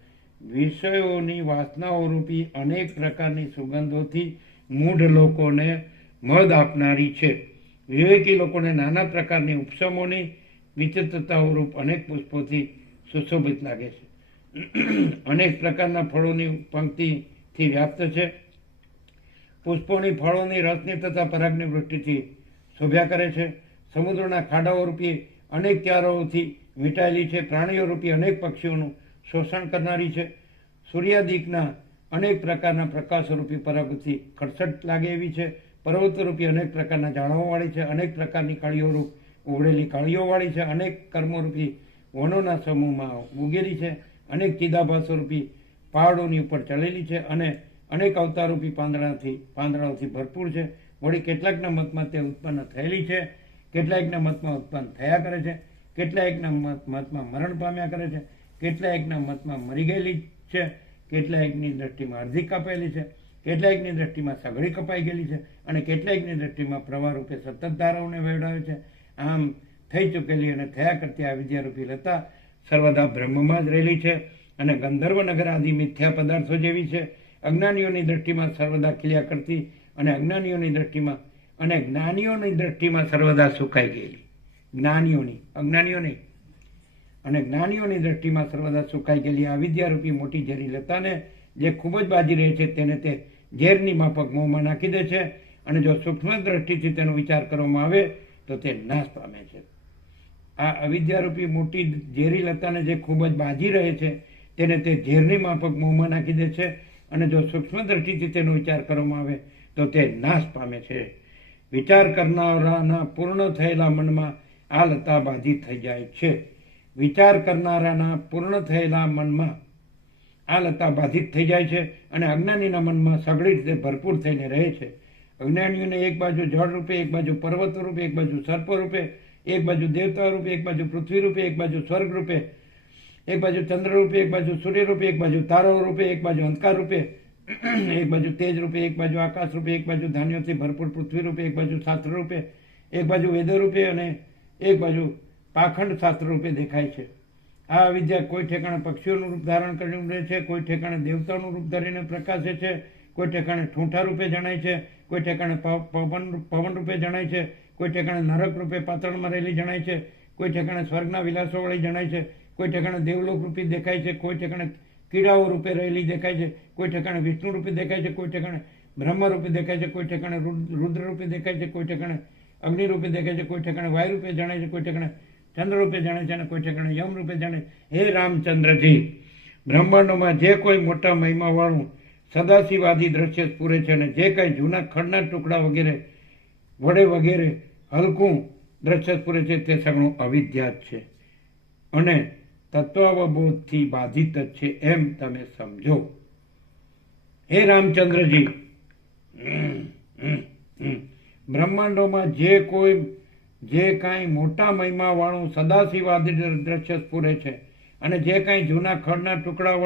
વિષયોની વાસનાઓ રૂપી અનેક પ્રકારની સુગંધોથી મૂઢ લોકોને મદ આપનારી છે. વિવેકી લોકોને નાના પ્રકારની ઉપશમોની વિચિત્રતાઓ રૂપ અનેક પુષ્પોથી સુશોભિત લાગે છે. અનેક પ્રકારના ફળોની પંક્તિથી વ્યાપ્ત છે. પુષ્પોની ફળોની રસની તથા પરાગની વૃષ્ટિથી શોભ્યા કરે છે. સમુદ્રના ખાડાઓ રૂપી અનેક ક્યારાઓથી વીંટાયેલી છે. પ્રાણીઓ રૂપી અનેક પક્ષીઓનું શોષણ કરનારી છે. સૂર્યાદિકના અનેક પ્રકારના પ્રકાશરૂપી પરાગોથી ખડસટ લાગે એવી છે. પર્વતરૂપી અનેક પ્રકારના ઝાડવાવાળી છે. અનેક પ્રકારની કળીઓ રૂપ ઉઘડેલી કળીઓવાળી છે. અનેક કર્મોરૂપી વનોના સમૂહમાં ઉગેલી છે. અનેક ચિદાભાસોરૂપી પહાડોની ઉપર ચડેલી છે. અને અનેક અવતારરૂપી પાંદડાઓથી ભરપૂર છે. વળી કેટલાકના મતમાં તે ઉત્પન્ન થયેલી છે. કેટલાકના મતમાં ઉત્પન્ન થયા કરે છે. કેટલાકના મતમાં મરણ પામ્યા કરે છે. કેટલાકના મતમાં મરી ગયેલી છે. કેટલાકની દ્રષ્ટિમાં અડધી કપાયેલી છે. કેટલાકની દ્રષ્ટિમાં સઘળી કપાઈ ગયેલી છે. અને કેટલાકની દ્રષ્ટિમાં પ્રવાહ રૂપે સતત ધારાઓને વેવડાવે છે. આમ થઈ ચૂકેલી અને થયા કરતી આ વિદ્યારૂપી લતા સર્વદા બ્રહ્મમાં જ રહેલી છે અને ગંધર્વનગર આદિ મિથ્યા પદાર્થો જેવી છે. અજ્ઞાનીઓની દ્રષ્ટિમાં સર્વદા ખીલ્યા કરતી અને જ્ઞાનીઓની દ્રષ્ટિમાં સર્વદા સુકાઈ ગયેલી. જ્ઞાનીઓની દ્રષ્ટિમાં સર્વદા સુકાઈ ગયેલી આ વિદ્યારૂપી મોટી ઝેરી લતાને જે ખૂબ જ બાજી રહે છે તેને તે ઝેરની માફક મોંમાં નાખી દે છે. અને જો સૂક્ષ્મ દ્રષ્ટિથી તેનો વિચાર કરવામાં આવે તો તે નાશ પામે છે. આ અવિદ્યારૂપી મોટી ઝેરી લતાને જે ખૂબ જ બાજી રહે છે તેને તે ઝેરની માફક મોંમાં નાખી દે છે. અને જો સૂક્ષ્મ દ્રષ્ટિથી તેનો વિચાર કરવામાં આવે તો તે નાશ પામે છે. વિચાર કરનારાના પૂર્ણ થયેલા મનમાં આ લતા બાધિત થઈ જાય છે. વિચાર કરનારાના પૂર્ણ થયેલા મનમાં આ લતા બાધિત થઈ જાય છે અને અજ્ઞાનીના મનમાં સઘળી રીતે ભરપૂર થઈને રહે છે. અજ્ઞાનીઓને એક બાજુ જળ રૂપે, એક બાજુ પર્વત રૂપે, એક બાજુ સર્પ રૂપે, એક બાજુ દેવતા રૂપે, એક બાજુ પૃથ્વી રૂપે, એક બાજુ સ્વર્ગ રૂપે, એક બાજુ ચંદ્ર રૂપે, એક બાજુ સૂર્ય રૂપે, એક બાજુ તારો રૂપે, એક બાજુ અંધકાર રૂપે, એક બાજુ તેજ રૂપે, એક બાજુ આકાશ રૂપે, એક બાજુ ધાન્યોથી ભરપૂર પૃથ્વી રૂપે, એક બાજુ શાસ્ત્ર રૂપે, એક બાજુ વેદ રૂપે અને એક બાજુ પાખંડ શાસ્ત્ર રૂપે દેખાય છે. આ વિદ્યા કોઈ ઠેકાણે પક્ષીઓનું રૂપ ધારણ કરીને રહે છે, કોઈ ઠેકાણે દેવતાઓનું રૂપ ધરીને પ્રકાશે છે, કોઈ ઠેકાણે ઠૂંઠા રૂપે જણાય છે, કોઈ ઠેકાણે પવન રૂપે જણાય છે, કોઈ ઠેકાણે નરક રૂપે પાતાળમાં રહેલી જણાય છે, કોઈ ઠેકાણે સ્વર્ગના વિલાસોવાળી જણાય છે, કોઈ ઠેકાણે દેવલોક રૂપી દેખાય છે, કોઈ ઠેકાણે કીડાઓ રૂપે રહેલી દેખાય છે, કોઈ ઠેકાણે વિષ્ણુ રૂપે દેખાય છે, કોઈ ઠેકાણે બ્રહ્મ રૂપે દેખાય છે, કોઈ ઠેકાણે રુદ્ર રૂપે દેખાય છે, કોઈ ઠેકાણે અગ્નિ રૂપે દેખાય છે, કોઈ ઠેકાણે વાયુ રૂપે જણાય છે, કોઈ ઠેકાણે ચંદ્ર રૂપે જાણે છે અને કોઈ ઠેકાણે યમ રૂપે જાણે. હે રામચંદ્રજી, બ્રહ્માંડોમાં જે કોઈ મોટા મહિમાવાળું સદાશિવાદી દ્રશ્ય પૂરે છે અને જે કંઈ જૂના ખડના ટુકડા વગેરે હલકું દ્રશ્ય પૂરે છે તે સગળું અવિદ્યા જ છે. અને તત્વાવબોધથી બાધિત જ છે એમ તમે સમજો. હે રામચંદ્રજી, બ્રહ્માંડોમાં જે કાંઈ મોટા મહિમા વાળું સદાશિવાદી દ્રશ્ય સ્ફુરે છે અને જે કાંઈ જૂના ખડના ટુકડા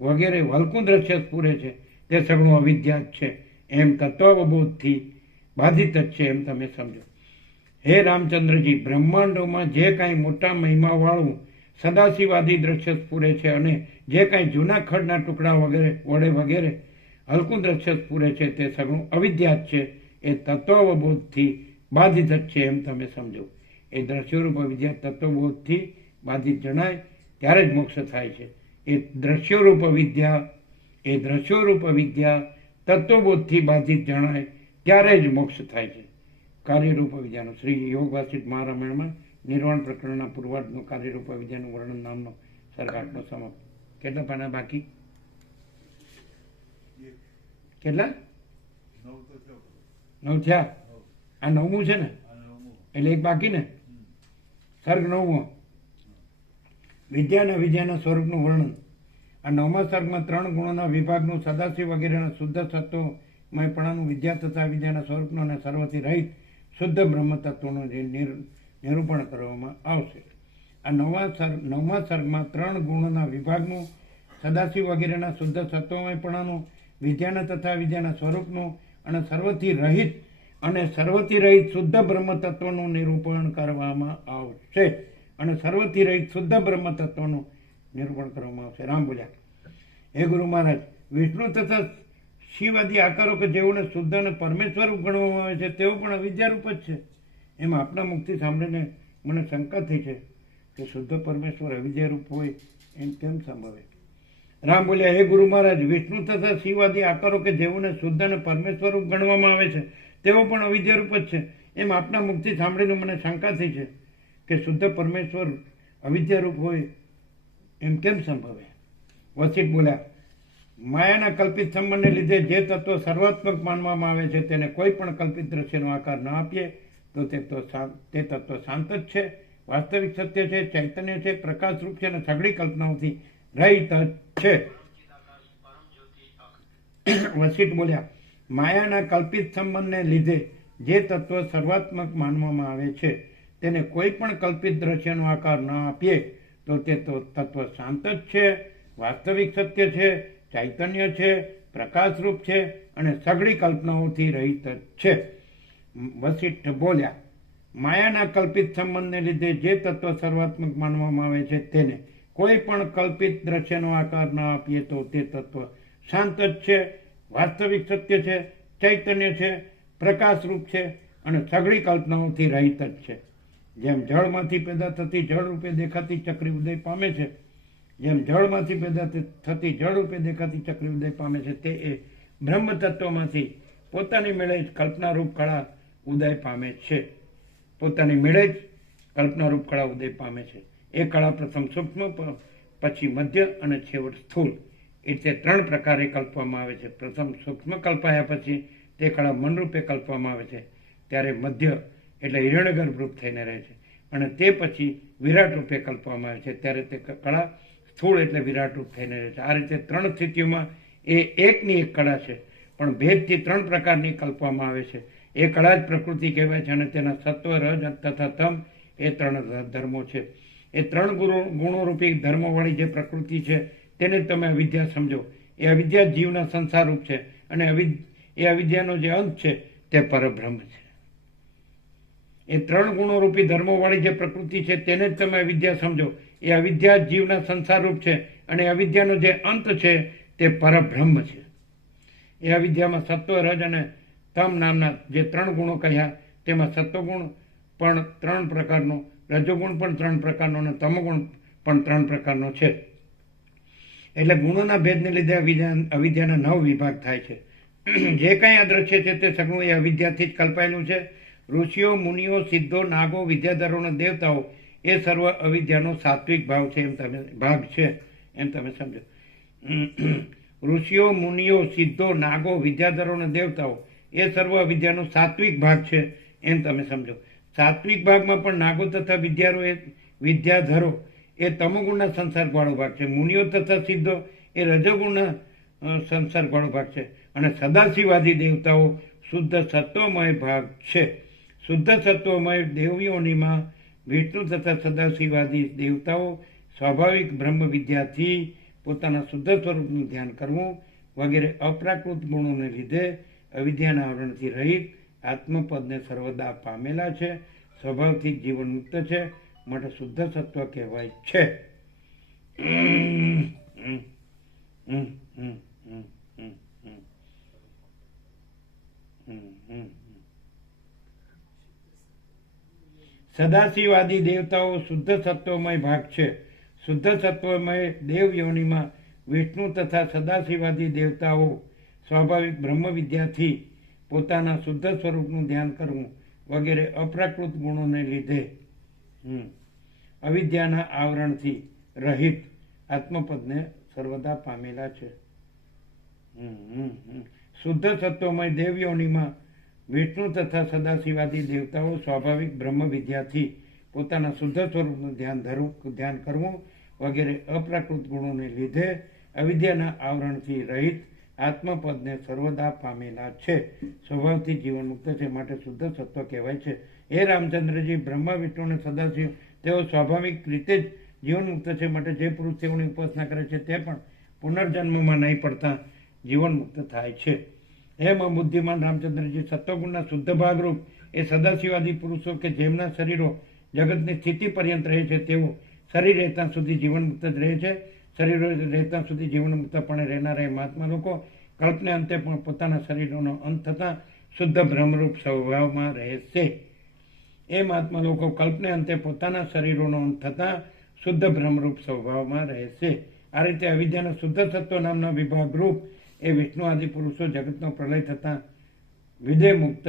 વગેરે વલકું દ્રશ્ય સ્ફુરે છે તે સગળું અવિદ્યા જ છે એમ તત્વાવબોધથી બાધિત જ છે એમ તમે સમજો. હે રામચંદ્રજી, બ્રહ્માંડોમાં જે કાંઈ મોટા મહિમા વાળું સદાશિવાદી દ્રશ્ય સ્ફુરે છે અને જે કાંઈ જૂના ખડના ટુકડા વગેરે હલકું દ્રશ્ય સ્ફુરે છે તે સગળું અવિદ્યા જ છે એ તત્વાવબોધથી બાધિત જ છે એમ તમે સમજો. એ દ્રશ્યોરૂપ અવિદ્યા તત્વબોધથી બાધિત જણાય ત્યારે જ મોક્ષ થાય છે. એ દ્રશ્યોરૂપ અવિદ્યા તત્વબોધથી બાધિત જણાય ત્યારે જ મોક્ષ થાય છે. કાર્યરૂપ અવિદ્યાનું શ્રી યોગ વાસિષ્ઠ મહારામાયણમાં નિર્વાણ પ્રકરણના પૂર્વાર્ધનું કાર્યરૂપ અવિદ્યાનું વર્ણન નામનો સર્ગ આટલો સમાપ્ત. કેટલા પાના બાકી? કેટલા? 9 થયા. આ 9મું છે ને, એટલે એક બાકી ને. સર્ગ 9મો, વિદ્યા અને વિદ્યાના સ્વરૂપનું વર્ણન. આ 9મા સર્ગમાં 3 ગુણોના વિભાગનું સદાશિવ વગેરેના શુદ્ધ તત્વમયપણાનું વિદ્યા તથા વિદ્યાના સ્વરૂપનું અને સર્વથી રહિત શુદ્ધ બ્રહ્મ તત્વનું નિરૂપણ કરવામાં આવશે. આ 9મા સર્ગમાં 3 ગુણોના વિભાગનું સદાશિવ વગેરેના શુદ્ધ તત્વમયપણાનું વિદ્યાના તથા વિદ્યાના સ્વરૂપનું અને સર્વથી રહિત શુદ્ધ બ્રહ્મ તત્વનું નિરૂપણ કરવામાં આવશે. રામ બોલ્યા, હે ગુરુ મહારાજ, વિષ્ણુ તથા શિવાદી આકારો કે જેઓને શુદ્ધ અને પરમેશ્વર ગણવામાં આવે છે તેઓ પણ અવિદ્યારૂપ જ છે એમ આપના મુખથી સાંભળીને મને શંકા થઈ છે કે શુદ્ધ પરમેશ્વર અવિદ્યારૂપ હોય એમ કેમ સંભવે? રામ બોલ્યા, હે ગુરુ મહારાજ, વિષ્ણુ તથા શિવાદી આકારો કે જેઓને શુદ્ધ અને પરમેશ્વર ગણવામાં આવે છે તેઓ પણ અવિદ્યારૂપ જ છે એમ આપના મુખથી સાંભળીને મને શંકા થઈ છે કે શુદ્ધ પરમેશ્વર અવિદ્યારૂપ હોય એમ કેમ સંભવે? વસિષ્ઠ બોલ્યા, માયાના કલ્પિત સંબંધને લીધે જે તત્વ સર્વાત્મક માનવામાં આવે છે તેને કોઈ પણ કલ્પિત દ્રશ્યનો આકાર ન આપીએ તો તે તત્વ શાંત જ છે, વાસ્તવિક સત્ય છે, ચૈતન્ય છે, પ્રકાશરૂપ છે અને સઘળી કલ્પનાઓથી રહિત જ છે. વસિષ્ઠ બોલ્યા, માયાના કલ્પિત સંબંધને લીધે જે તત્વ સર્વાત્મક માનવામાં આવે છે તેને કોઈ પણ કલ્પિત દ્રશ્યનો આકાર ન આપીએ તો તે તત્વ શાંત જ છે, વાસ્તવિક સત્ય છે, ચૈતન્ય છે, પ્રકાશરૂપ છે અને સઘળી કલ્પનાઓથી રહિત જ છે. વસિષ્ઠ બોલ્યા, માયાના કલ્પિત સંબંધને લીધે જે તત્વ સર્વાત્મક માનવામાં આવે છે તેને કોઈ પણ કલ્પિત દ્રશ્યનો આકાર ન આપીએ તો તે તત્વ શાંત જ છે, વાસ્તવિક સત્ય છે, ચૈતન્ય છે, પ્રકાશરૂપ છે અને સઘળી કલ્પનાઓથી રહિત જ છે. જેમ જળમાંથી પેદા થતી જળ રૂપે દેખાતી ચક્રી ઉદય પામે છે, તે એ બ્રહ્મ તત્વમાંથી પોતાની મેળે જ કલ્પનારૂપ કળા ઉદય પામે છે. એ કળા પ્રથમ સૂક્ષ્મ, પછી મધ્ય અને છેવટ સ્થૂળ, એટલે 3 પ્રકારે કલ્પવામાં આવે છે. પ્રથમ સૂક્ષ્મ કલ્પાયા પછી તે કળા મનરૂપે કલ્પવામાં આવે છે, ત્યારે મધ્ય એટલે હિરણ્યગર્ભ રૂપ થઈને રહે છે અને તે પછી વિરાટ રૂપે કલ્પવામાં આવે છે, ત્યારે તે કળા સ્થૂળ એટલે વિરાટ રૂપ થઈને રહે છે. આ રીતે 3 સ્થિતિઓમાં એ એકની એક કળા છે, પણ ભેદથી 3 પ્રકારની કલ્પવામાં આવે છે. એ કળા જ પ્રકૃતિ કહેવાય છે અને તેના સત્વ, રજ તથા તમ એ 3 ધર્મો છે. એ 3 ગુણોરૂપી ધર્મોવાળી જે પ્રકૃતિ છે તેને તમે અવિદ્યા સમજો. એ અવિદ્યા જીવના સંસાર રૂપ છે અને એ અવિદ્યાનો જે અંત છે તે પરબ્રહ્મ છે. એ 3 ગુણોરૂપી ધર્મોવાળી જે પ્રકૃતિ છે તેને જ તમે અવિદ્યા સમજો. એ અવિદ્યા જીવના સંસાર રૂપ છે અને અવિદ્યાનો જે અંત છે તે પરબ્રહ્મ છે. એ અવિદ્યામાં સત્વ, રજ અને તમ નામના જે 3 ગુણો કહ્યા તેમાં સત્વગુણ પણ 3 પ્રકારનો, રજોગુણ પણ 3 પ્રકારનો અને તમોગુણ પણ 3 પ્રકારનો છે. એટલે ગુણોના ભેદને લીધે અવિદ્યાના 9 વિભાગ થાય છે. જે કંઈ આ દ્રશ્ય છે તે સગળું એ અવિદ્યાથી જ કલ્પાયેલું છે. ઋષિઓ, મુનિઓ, સિદ્ધો, નાગો, વિદ્યાધરો અને દેવતાઓ એ સર્વ અવિદ્યાનો સાત્વિક ભાગ છે એમ તમે સમજો. ઋષિઓ, મુનિઓ, સિદ્ધો, નાગો, વિદ્યાધરો અને દેવતાઓ એ સર્વ અવિદ્યાનો સાત્વિક ભાગ છે એમ તમે સમજો. સાત્વિક ભાગમાં પણ નાગો તથા વિદ્યાધરો એ તમોગુણના સંસર્ગવાળો ભાગ છે. મુનિઓ તથા સિદ્ધો એ રજોગુણના સંસર્ગવાળો ભાગ છે. અને સદાશિવાદી દેવતાઓ શુદ્ધ સત્વમય ભાગ છે. શુદ્ધ સત્વમય દેવીઓનીમાં વિષ્ણુ તથા સદાશિવાદી દેવતાઓ સ્વાભાવિક બ્રહ્મ વિદ્યાથી પોતાના શુદ્ધ સ્વરૂપનું ધ્યાન કરવું વગેરે અપ્રાકૃત ગુણોને લીધે અવિદ્યાના આવરણથી રહિત આત્મપદને સર્વદા પામેલા છે. સ્વભાવથી જીવન મુક્ત છે, માટે શુદ્ધ સત્વ કહેવાય છે. સદાશિવાદી દેવતાઓ શુદ્ધ સત્વમય ભાગ છે. શુદ્ધ સત્વમય દેવ યોનિમાં વિષ્ણુ તથા સદાશિવાદી દેવતાઓ સ્વાભાવિક બ્રહ્મ વિદ્યાથી પોતાના શુદ્ધ સ્વરૂપનું ધ્યાન કરવું વગેરે અપ્રાકૃત ગુણોને લીધે અવિદ્યાના આવરણથી રહિત આત્મપદને સર્વદા પામેલા છે. શુદ્ધ સત્વમય દેવયોનીમાં વિષ્ણુ તથા સદાશિવાદી દેવતાઓ સ્વાભાવિક બ્રહ્મ વિદ્યાથી પોતાના શુદ્ધ સ્વરૂપનું ધ્યાન કરવું વગેરે અપ્રાકૃત ગુણોને લીધે અવિદ્યાના આવરણથી રહિત આત્મપદને સર્વદા પામેલા છે. સ્વભાવથી જીવન મુક્ત છે, માટે શુદ્ધ સત્વ કહેવાય છે. હે રામચંદ્રજી, બ્રહ્મા વિષ્ણુ અને સદાશિવ તેઓ સ્વાભાવિક રીતે જ જીવન મુક્ત છે, માટે જે પુરુષ તેઓની ઉપાસના કરે છે તે પણ પુનર્જન્મમાં નહીં પડતા જીવન મુક્ત થાય છે. હે બુદ્ધિમાન રામચંદ્રજી, સત્વગુણના શુદ્ધ ભાગરૂપ એ સદાશિવાદી પુરુષો કે જેમના શરીરો જગતની સ્થિતિ પર્યંત રહે છે તેઓ શરીર રહેતા સુધી જીવન મુક્ત જ રહે છે. શરીરો રહેતા સુધી જીવન મુક્તપણે રહેનારા એ મહાત્મા લોકો કલ્પને અંતે પણ પોતાના શરીરોનો અંત થતાં શુદ્ધ બ્રહ્મરૂપ સ્વભાવમાં રહેશે. એ મહાત્મા લોકો કલ્પને અંતે પોતાના શરીરોનો અંત થતાં શુદ્ધ બ્રહ્મરૂપ સ્વભાવમાં રહેશે. આ રીતે અવિદ્યાના શુદ્ધ સત્વ નામના વિભાગ રૂપ એ વિષ્ણુ આદિ પુરુષો જગતનો પ્રલય થતાં વિદેહ મુક્ત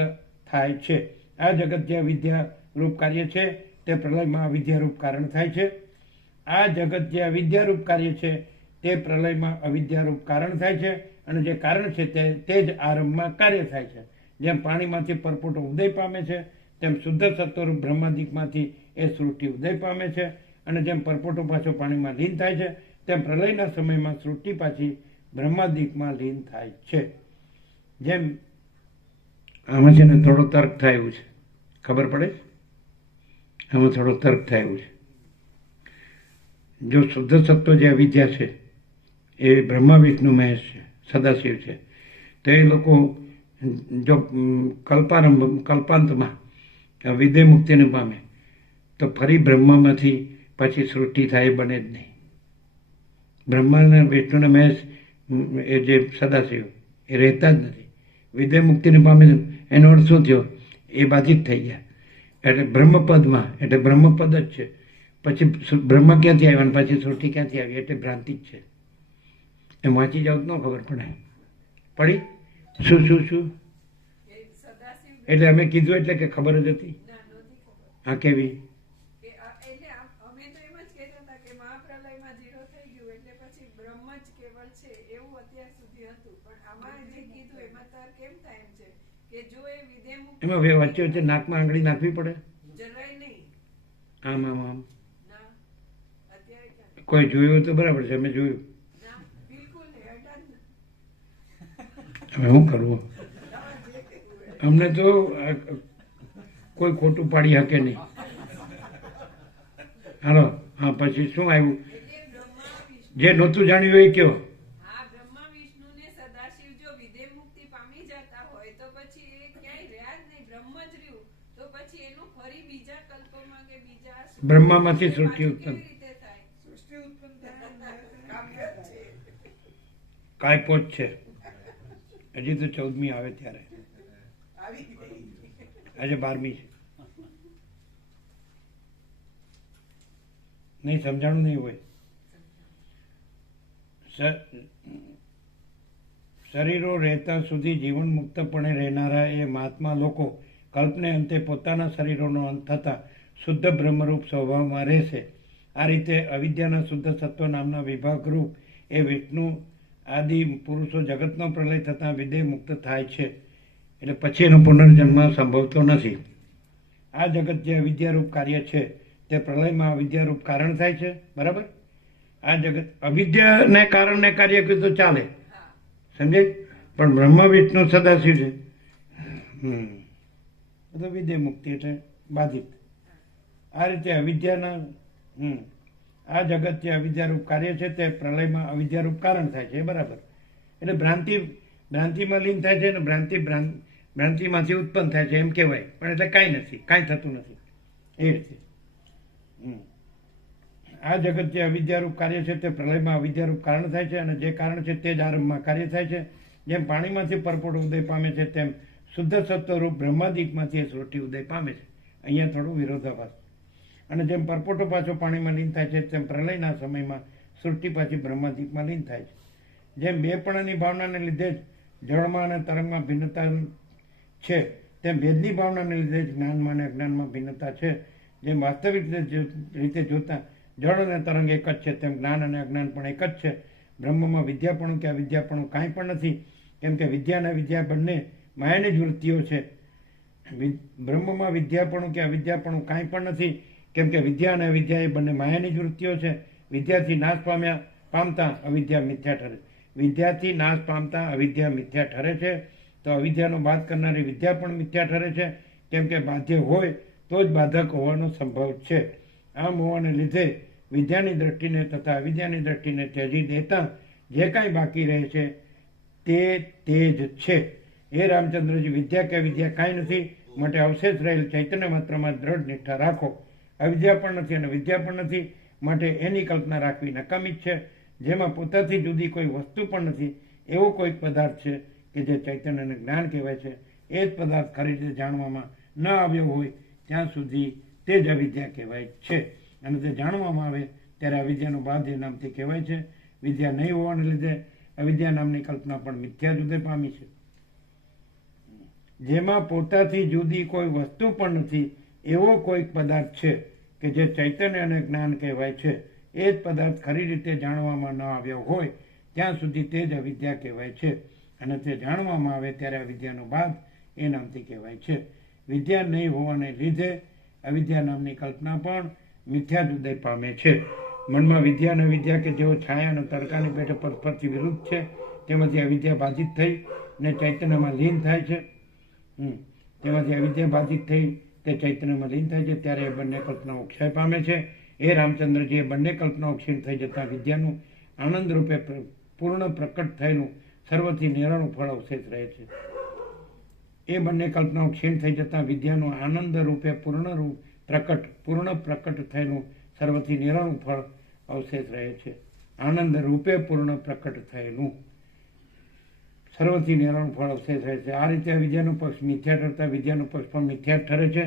થાય છે. આ જગત જે અવિદ્યા રૂપ કાર્ય છે તે પ્રલયમાં અવિદ્યારૂપ કારણ થાય છે. આ જગત જે અવિદ્યારૂપ કાર્ય છે તે પ્રલયમાં અવિદ્યારૂપ કારણ થાય છે. અને જે કારણ છે તે જ આરંભમાં કાર્ય થાય છે. જેમ પાણીમાંથી પરપોટો ઉદય પામે છે તેમ શુદ્ધ સત્વરૂપ બ્રહ્માદિકમાંથી એ સૃષ્ટિ ઉદય પામે છે. અને જેમ પરપોટો પાછો પાણીમાં લીન થાય છે તેમ પ્રલયના સમયમાં સૃષ્ટિ પાછી બ્રહ્માદિકમાં લીન થાય છે. જેમ આમાં છે ને થોડો તર્ક થાય એવું છે, ખબર પડે? આમાં થોડો તર્ક થાય એવું છે. જો શુદ્ધ સત્વ જે અવિદ્યા છે એ બ્રહ્મા વિષ્ણુ મહેશ છે, સદાશિવ છે, તો એ લોકો જો કલ્પાંતમાં વિદેહ મુક્તિને પામે તો ફરી બ્રહ્મામાંથી પછી સૃષ્ટિ થાય એ બને જ નહીં. બ્રહ્મા વિષ્ણુને મહેશ એ જે સદાશિવ એ રહેતા જ નથી. વિદેહ મુક્તિને પામે એનો અર્થ શું થયો? એ બાધિત થઈ ગયા. એટલે બ્રહ્મપદમાં, એટલે બ્રહ્મપદ જ છે. પછી બ્રહ્મ ક્યાંથી આવ્યા અને પછી સૃષ્ટિ ક્યાંથી આવી? એટલે ભ્રાંતિ જ છે. એમ વાંચી જાવ તો ન ખબર પડે. પડી? શું શું શું એટલે અમે કીધું એટલે કે ખબર જ હતી. હા, કેવી? એમાં વચ્ચે વચ્ચે નાકમાં આંગળી નાખવી પડે? આમ આમ આમ કોઈ જોયું તો બરાબર છે, અમે જોયું. હવે શું કરવું? અમને તો કોઈ ખોટું પાડી શકે નહીં. હાલો, હા, પછી શું આવ્યું? જે નહોતું જાણ્યું એ કયો? બ્રહ્મામાંથી સૃષ્ટિ ઉત્પન્ન. કાંઈ છે હજી તો 14મી આવે ત્યારે. આજે 12મી છે. નહીં સમજાણું નહીં હોય. શરીરો રહેતા સુધી જીવન મુક્તપણે રહેનારા એ મહાત્મા લોકો કલ્પને અંતે પોતાના શરીરોનો અંત થતા શુદ્ધ બ્રહ્મરૂપ સ્વભાવમાં રહેશે. આ રીતે અવિદ્યાના શુદ્ધ સત્વ નામના વિભાગ રૂપ એ વિષ્ણુ આદિ પુરુષો જગતનો પ્રલય થતાં વિદેહ મુક્ત થાય છે. એટલે પછી એનો પુનર્જન્મ સંભવતો નથી. આ જગત જે અવિદ્યારૂપ કાર્ય છે તે પ્રલયમાં અવિદ્યારૂપ કારણ થાય છે. બરાબર? આ જગત અવિદ્યાને કારણને કાર્ય કીધું તો ચાલે, સમજે? પણ બ્રહ્મ વિષ્ણુ સદાશિવ છે, તો વિદ્યા મુક્તિ એટલે બાધિત. આ રીતે અવિદ્યાના આ જગત જે અવિદ્યારૂપ કાર્ય છે તે પ્રલયમાં અવિદ્યારૂપ કારણ થાય છે. બરાબર? એટલે ભ્રાંતિમાં લીન થાય છે ને ભ્રાંતિમાંથી ઉત્પન્ન થાય છે એમ કહેવાય, પણ એટલે કાંઈ નથી, કાંઈ થતું નથી એ રીતે. આ જગત જે અવિદ્યારૂપ કાર્ય છે તે પ્રલયમાં અવિદ્યારૂપ કારણ થાય છે, અને જે કારણ છે તે જ આરંભમાં કાર્ય થાય છે. જેમ પાણીમાંથી પરપોટો ઉદય પામે છે તેમ શુદ્ધ સત્વરૂપ બ્રહ્માદિકમાંથી એ સૃષ્ટિ ઉદય પામે છે. અહીંયા થોડો વિરોધાભાસ. અને જેમ પરપોટો પાછો પાણીમાં લીન થાય છે તેમ પ્રલયના સમયમાં સૃષ્ટિ પાછી બ્રહ્માદિકમાં લીન થાય છે. જેમ બેપણાની ભાવનાને લીધે જ જળમાં અને તરંગમાં ભિન્નતા છે, તેમ ભેદની ભાવનાને લીધે જ જ્ઞાનમાં અને અજ્ઞાનમાં ભિન્નતા છે. જેમ વાસ્તવિક રીતે જોતા જળ અને તરંગ એક જ છે, તેમ જ્ઞાન અને અજ્ઞાન પણ એક જ છે. બ્રહ્મમાં વિદ્યાપણું કે અવિદ્યાપણું કાંઈ પણ નથી, કેમ કે વિદ્યા અને વિદ્યા બંને માયાની જ વૃત્તિઓ છે. બ્રહ્મમાં વિદ્યાપણું કે અવિદ્યાપણું કાંઈ પણ નથી, કેમ કે વિદ્યા અને અવિદ્યા એ બંને માયાની જ વૃત્તિઓ છે. વિદ્યાથી નાશ પામતા અવિદ્યા મિથ્યા ઠરે. વિદ્યાથી નાશ પામતા અવિદ્યા મિથ્યા ઠરે છે, તો અવિદ્યાનો બાદ કરનારી વિદ્યા પણ મિથ્યા ઠરે છે, કેમ કે બાધ્ય હોય તો જ બાધક હોવાનો સંભવ છે. આમ હોવાને લીધે વિદ્યાની દ્રષ્ટિને તથા અવિદ્યાની દ્રષ્ટિને ત્યજી દેતા જે કાંઈ બાકી રહે છે તે જ છે. હે રામચંદ્રજી, વિદ્યા કે વિદ્યા કાંઈ નથી, માટે અવશેષ રહેલ ચૈતન્ય માત્રમાં દ્રઢ નિષ્ઠા રાખો. અવિદ્યા પણ નથી અને વિદ્યા પણ નથી, માટે એની કલ્પના રાખવી નકામી જ છે. જેમાં પોતાથી જુદી કોઈ વસ્તુ પણ નથી એવો કોઈ પદાર્થ છે કે જે ચૈતન્યને જ્ઞાન કહેવાય છે. એ જ પદાર્થ ખરી રીતે જાણવામાં ન આવ્યો હોય ત્યાં સુધી તે જ અવિદ્યા કહેવાય છે, અને તે જાણવામાં આવે ત્યારે અવિદ્યાનો બાદ એ નામથી કહેવાય છે. વિદ્યા નહીં હોવાને લીધે અવિદ્યા નામની કલ્પના પણ મિથ્યા જુદે પામી છે. જેમાં પોતાથી જુદી કોઈ વસ્તુ પણ નથી એવો કોઈક પદાર્થ છે કે જે ચૈતન્ય અને જ્ઞાન કહેવાય છે. એ જ પદાર્થ ખરી રીતે જાણવામાં ન આવ્યો હોય ત્યાં સુધી તે જ અવિદ્યા કહેવાય છે, અને તે જાણવામાં આવે ત્યારે અવિદ્યાનો બાદ એ નામથી કહેવાય છે. વિદ્યા નહીં હોવાને લીધે અવિદ્યા નામની કલ્પના પણ મિથ્યા જુદય પામે છે. મનમાં વિદ્યા અને વિદ્યા કે જેઓ છાયા અને તડકાની પેઠે પરસ્પરથી વિરુદ્ધ છે, તેમાંથી અવિદ્યા બાધિત થઈ ને ચૈતન્યમાં લીન થાય છે. તેમાંથી અવિદ્યા બાધિત થઈ તે ચૈતન્યમાં લીન થાય છે, ત્યારે એ બંને કલ્પનાઓ ક્ષય પામે છે. એ રામચંદ્રજી, એ બંને કલ્પનાઓ ક્ષીણ થઈ જતા વિદ્યાનું આનંદ રૂપે પૂર્ણ પ્રકટ થયેલું સર્વથી નિરાળું ફળ અવશેષ રહે છે. એ બંને કલ્પનાઓ ક્ષીણ થઈ જતા વિદ્યાનું આનંદ રૂપે પૂર્ણ પ્રકટ થયેલું સર્વથી નિરાળું ફળ અવશેષ રહે છે. આનંદ રૂપે પૂર્ણ પ્રકટ થયેલું સર્વથી નિરાળું ફળ અવશેષ રહે છે. આ રીતે વિદ્યાનો પક્ષ મિથ્યા ઠરતા વિદ્યાનો પક્ષ પણ મિથ્યા ઠરે છે.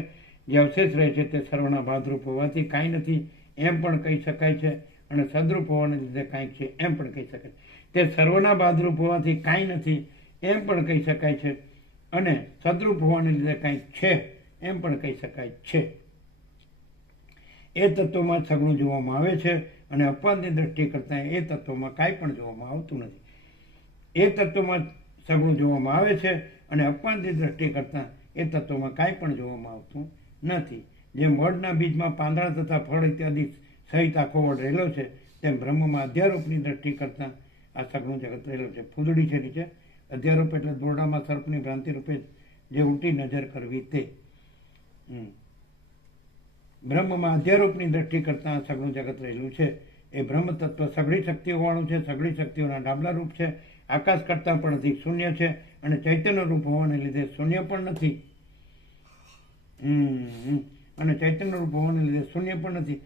જે અવશેષ રહે છે તે સર્વના બાદરૂપ હોવાથી કાંઈ નથી એમ પણ કહી શકાય છે, અને સદરૂપ હોવાને લીધે કાંઈક છે એમ પણ કહી શકાય. તે સર્વના બાદરૂપ હોવાથી કાંઈ નથી એમ પણ કહી શકાય છે, અને સદરૂપ હોવાને લીધે કાંઈક છે એમ પણ કહી શકાય છે. એ તત્વમાં સગુણ જોવામાં આવે છે, અને અપવાદની દ્રષ્ટિ કરતાં એ તત્વમાં કાંઈ પણ જોવામાં આવતું નથી. એ તત્વમાં સગુણ જોવામાં આવે છે, અને અપવાદની દ્રષ્ટિ કરતાં એ તત્વમાં કાંઈ પણ જોવામાં આવતું નથી. જેમ વડના બીજમાં પાંદડા તથા ફળ ઇત્યાદિ સહિત આખો વડ રહેલો છે, તેમ બ્રહ્મમાં અધ્યારોપની દ્રષ્ટિ કરતાં આ સગુણ જગત રહેલો છે. ફૂદડી છે નીચે. અધ્યારોપ એટલે દોરડામાં સર્પની ભ્રાંતિ રૂપે જે ઉલટી નજર કરવી તે. બ્રહ્મમાં અધ્યારોપની દ્રષ્ટિ કરતાં સગુણ જગત રહેલું છે. એ બ્રહ્મ તત્વ સઘળી શક્તિઓવાળું છે, સઘળી શક્તિઓના ડાબલા રૂપ છે, આકાશ કરતાં પણ અધિક શૂન્ય છે, અને ચૈતન્ય રૂપ હોવાને લીધે શૂન્ય પણ નથી. અને ચૈતન્ય રૂપ હોવાને લીધે શૂન્ય પણ નથી.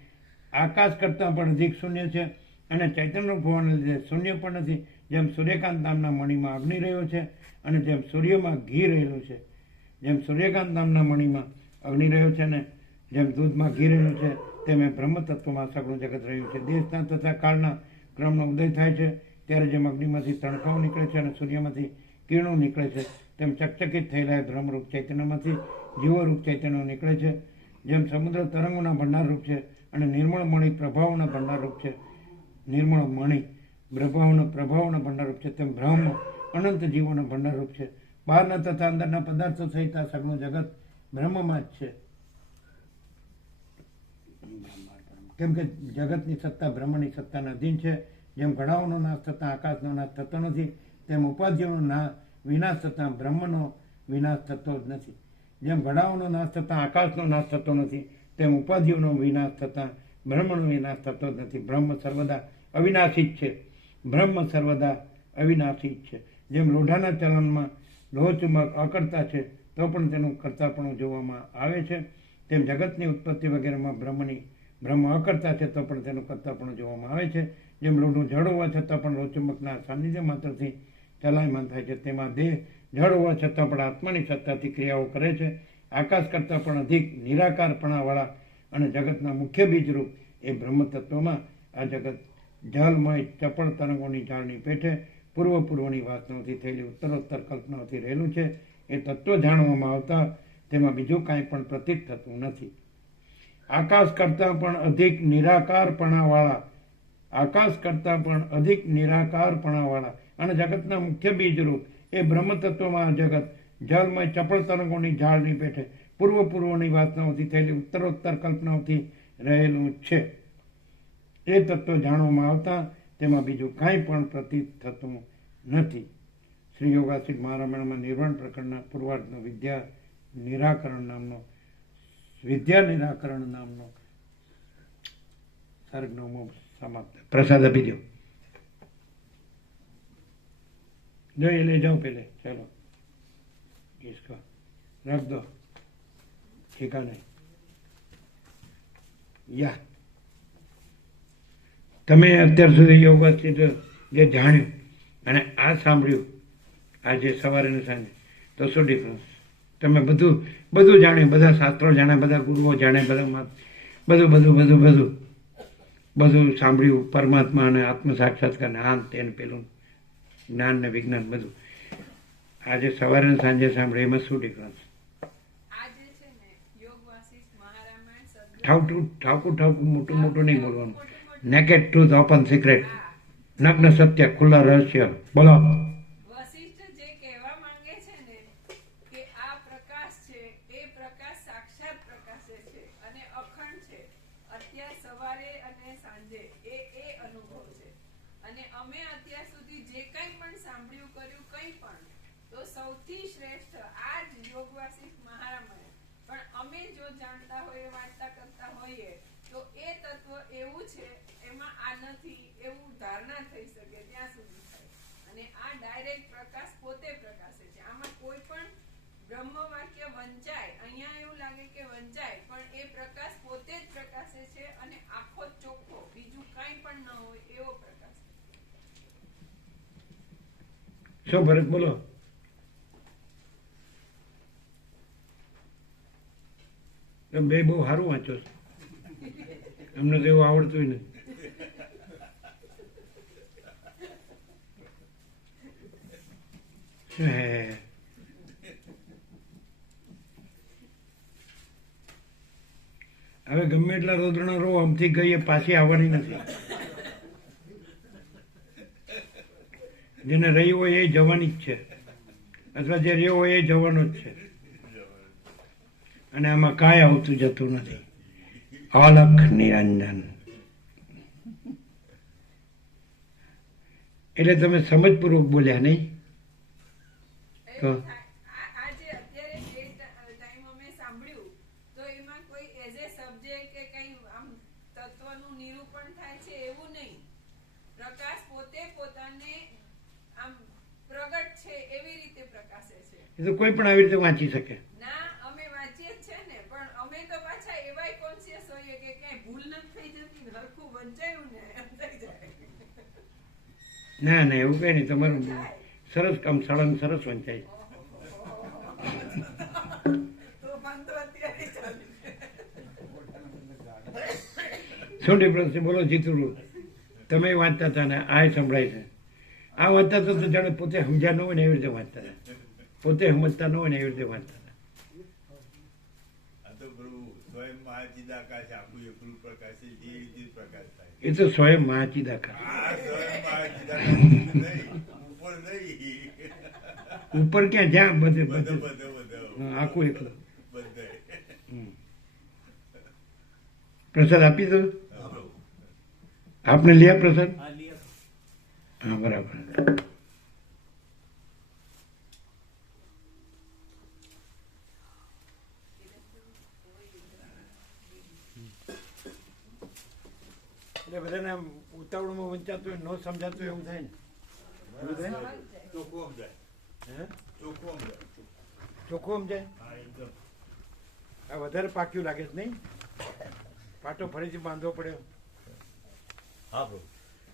આકાશ કરતાં પણ અધિક શૂન્ય છે, અને ચૈતન્ય રૂપ હોવાને લીધે શૂન્ય પણ નથી. જેમ સૂર્યકાંત નામના મણીમાં અગ્નિ રહ્યો છે, અને જેમ સૂર્યમાં ઘી રહેલું છે. જેમ સૂર્યકાંત નામના મણીમાં અગ્નિ રહ્યો છે, અને જેમ દૂધમાં ઘી રહેલું છે, તેમ બ્રહ્મ તત્વમાં સગુણ જગત રહ્યું છે. દેશના તથા કાળના ક્રમનો ઉદય થાય છે ત્યારે જેમ અગ્નિમાંથી તણખાઓ નીકળે છે અને સૂર્યમાંથી કિરણો નીકળે છે, તેમ ચકચકિત થયેલા એ બ્રહ્મરૂપ ચૈતન્યમાંથી જીવોરૂપ ચૈતન્ય નીકળે છે. જેમ સમુદ્ર તરંગોના ભંડારરૂપ છે અને નિર્મળ મણી પ્રભાવોના ભંડારરૂપ છે, નિર્મળ મણી પ્રભાવોના ભંડારરૂપ છે, તેમ બ્રહ્મ અનંત જીવોના ભંડારરૂપ છે. બહારના તથા અંદરના પદાર્થો સહિત આ સગુણ જગત બ્રહ્મમાં જ છે. કેમ કે જગતની સત્તા બ્રહ્મની સત્તાના અધીન છે. જેમ ઘડાઓનો નાશ થતાં આકાશનો નાશ થતો નથી, તેમ ઉપાધિઓનો વિનાશ થતાં બ્રહ્મનો વિનાશ થતો જ નથી. જેમ ઘડાઓનો નાશ થતાં આકાશનો નાશ થતો નથી, તેમ ઉપાધિઓનો વિનાશ થતાં બ્રહ્મનો વિનાશ થતો જ નથી. બ્રહ્મ સર્વદા અવિનાશી જ છે. બ્રહ્મ સર્વદા અવિનાશી જ છે. જેમ લોઢાના ચલનમાં લોહ ચુંબક અકર્તા છે, તો પણ તેનું કર્તાપણું જોવામાં આવે છે, તેમ જગતની ઉત્પત્તિ વગેરેમાં બ્રહ્મ અકર્તા છે, તો પણ તેનું કર્તાપણું જોવામાં આવે છે. જેમ લોઢું જળ હોવા છતાં પણ લોહ ચુંબકના સાનિધ્ય માત્રથી ચલાયમાન થાય છે, તેમાં દેહ જળ હોવા છતાં પણ આત્માની સત્તાથી ક્રિયાઓ કરે છે. આકાશ કરતાં પણ અધિક નિરાકારપણાવાળા અને જગતના મુખ્ય બીજરૂપ એ બ્રહ્મ તત્વમાં આ જગત જલમય ચપળ તરંગોની જાળની પેઠે પૂર્વની વાસનાઓથી થયેલી ઉત્તરોત્તર કલ્પનાઓથી રહેલું છે. એ તત્વ જાણવામાં આવતા તેમાં બીજું કાંઈ પણ પ્રતીત થતું નથી. આકાશ કરતાં પણ અધિક નિરાકારપણાવાળા અને જગતના મુખ્ય બીજરૂપ એ બ્રહ્મ તત્વમાં આ જગત જલમય ચપળ તરંગોની ઝાડની પેઠે પૂર્વની વાસનાઓથી થયેલી ઉત્તરોત્તર કલ્પનાઓથી રહેલું છે. એ તત્વ જાણવામાં આવતા તેમાં બીજું કાંઈ પણ પ્રતીત થતું નથી. શ્રી યોગાસિદ્ધ મહારામાયણમાં નિર્વાણ પ્રકરણના પૂર્વાર્ધનો વિદ્યા નિરાકરણ નામનો સર્ગ 9મો સમાપ્ત. પ્રસાદ આપી દો. જો એ લઈ જાઓ પેલે. ચલો इसको रख दो ठिकाने. યા તમે અત્યાર સુધી યોગાથી જે જાણ્યું અને આ સાંભળ્યું આજે સવારે ને સાંજે, તો શું ડિફરન્સ? તમે બધું જાણ્યું, બધા શાસ્ત્રો જાણ્યા, બધા ગુરુઓ જાણ્યા, બધું સાંભળ્યું. પરમાત્મા અને આત્મ સાક્ષાત્કાર આન તેન પેલું જ્ઞાન ને વિજ્ઞાન બધું આજે સવારે ને સાંજે સાંભળે, એમાં શું ડિફરન્સ? ઠાવકું મોટું નહીં બોલવાનું. નેકેડ ટ્રુથ, ઓપન સિક્રેટ, નગ્ન સત્ય, ખુલ્લા રહસ્ય. બોલો. વશિષ્ઠ જે કહેવા માંગે છે ને કે આ પ્રકાશ છે, એ પ્રકાશ સાક્ષાત પ્રકાશે છે અને અખંડ છે. અત્યાર સવારે અને સાંજે એ અનુભવ છે. અને અમે અત્યાર સુધી જે કંઈ પણ સાંભળ્યું કર્યું કંઈ પણ, તો સૌથી શ્રેષ્ઠ આ જ યોગ વાસિષ્ઠ મહારામાયણ. પણ અમે જો જાણતા હોઈએ, વાંચતા કરતા હોઈએ, તો એ તત્વ એવું છે, એમાં આ નથી એવું ધારણા થઈ શકે ત્યાં સુધી થાય. અને આ ડાયરેક્ટ પ્રકાશ પોતે પ્રકાશે છે. આમાં કોઈ પણ બ્રહ્મ વાક્ય વંચાય, અહીંયા એવું લાગે કે વંચાય, પણ એ પ્રકાશ પોતે જ પ્રકાશે છે અને આખો ચોખ્ખો, બીજું કાંઈ પણ ન હોય એવો પ્રકાશ. શું ફરક? બોલો. બે બહુ સારું વાંચો છો. અમને તો એવું આવડતું નથી. હવે ગમે એટલા રોદણા રો, આમથી ગઈ પાછી આવવાની નથી. જેને રહી હોય એ જવાની જ છે, અથવા જે રહ્યો હોય એ જવાનો જ છે. અને આમાં કાંઈ આવતું જતું નથી. અલખ નિરંજન. એટલે તમે સમજપૂર્વક બોલ્યા નહીં? તો આજે અત્યારે જે ટાઈમ અમે સાંભળ્યું, તો એમાં કોઈ એઝ એ સબ્જેક્ટ કે કઈ આમ તત્વનું નિરૂપણ થાય છે એવું નહીં. પ્રકાશ પોતે પોતાને આમ પ્રગટ છે એવી રીતે પ્રકાશે છે. એ તો કોઈ પણ આવી રીતે વાંચી શકે. ના, અમે વાંચીએ જ છે ને, પણ અમે તો પાછા એવાય કોન્શિયસ હોઈએ કે ક્યાંય ભૂલ નથી થઈ જતી, હરખું વંચાયું ને એમ થઈ જાય. ના એવું કઈ નહીં. તમારું સરસ કામ, સળંગ સરસ વંચાય. શું ડિફરન્સ છે? બોલો જીતુડું. તમે વાંચતા હતા ને આ સંભળાય છે. આ વાંચતા હતા તો જાણે પોતે સમજ્યા ન હોય ને એવી રીતે વાંચતા હતા. પોતે સમજતા ન હોય ને એવી રીતે વાંચતા હતા. એ તો સ્વયં મહાચિદાકાર. ઉપર ક્યાં? જ્યાં બધે આખું એકલું. પ્રસાદ આપી દો. આપને લ્યા પ્રસાદ હા લીએ હા બરાબર એટલે બધાને આમ ઉતાવળમાં વંચાતું હોય, ન સમજાતું હોય એવું થાય ને એવું થાય? ચોખ્ખું સમજાય. હે ચોખ્ખું સમજાય. ચોખ્ખું સમજાય? હા, એકદમ. આ વધારે પાક્યું લાગે છે નહીં? પાટો ફરીથી બાંધવો પડે. હા પ્રભુ.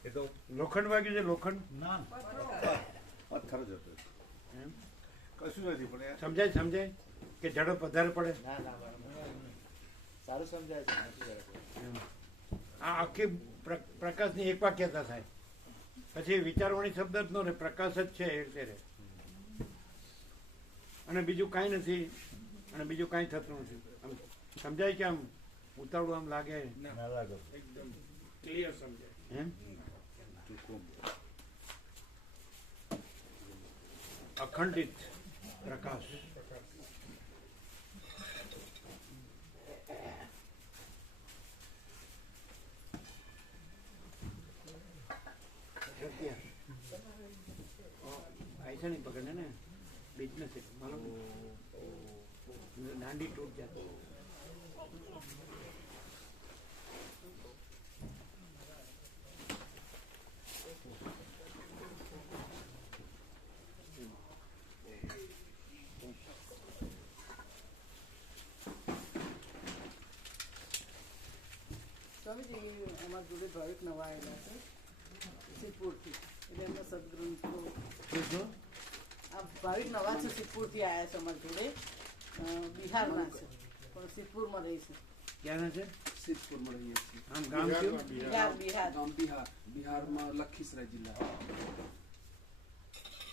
એ તો લોખંડ વાગ્યું છે લોખંડ ના પથ્થર જ હતો. એમ? કશું નથી પણ સમજાય સમજાય કે ઝડપ વધારે પડે ના ના બરાબર સારું સમજાય છે નથી બરાબર. એમ. આ આખી પ્રકાશની એક વાક્યતા થાય પછી વિચારવાણી શબ્દ જ નો રહે, પ્રકાશ જ છે એ રીતે રહે અને બીજું કાંઈ નથી અને બીજું કાંઈ થતું નથી. આમ સમજાય કે આમ ઉતાવળું આમ લાગે ના લાગે. એકદમ ક્લિયર સમજાય એમ ચોખ્ખું અખંડિત પ્રકાશ સત્ય ऐसा नहीं पकड़ना ना बीच में से मालूम डांडी टूट जाती है. સ્વામીજી અમારા જોડે ભાવિક નવા આવેલા છે સિદ્ધપુરથી એટલે એમના સદગ્રંથો શું શું? આ ભાવિક નવા છે સિદ્ધપુરથી આવ્યા છે અમારા જોડે બિહારના છે પણ સિદ્ધપુરમાં રહે છે ક્યાંના છે? સિદ્ધપુરમાં રહીએ છીએ. આમ ગામ કયું? બિહાર બિહાર ગામ બિહાર. બિહારમાં લખીસરાય જિલ્લા.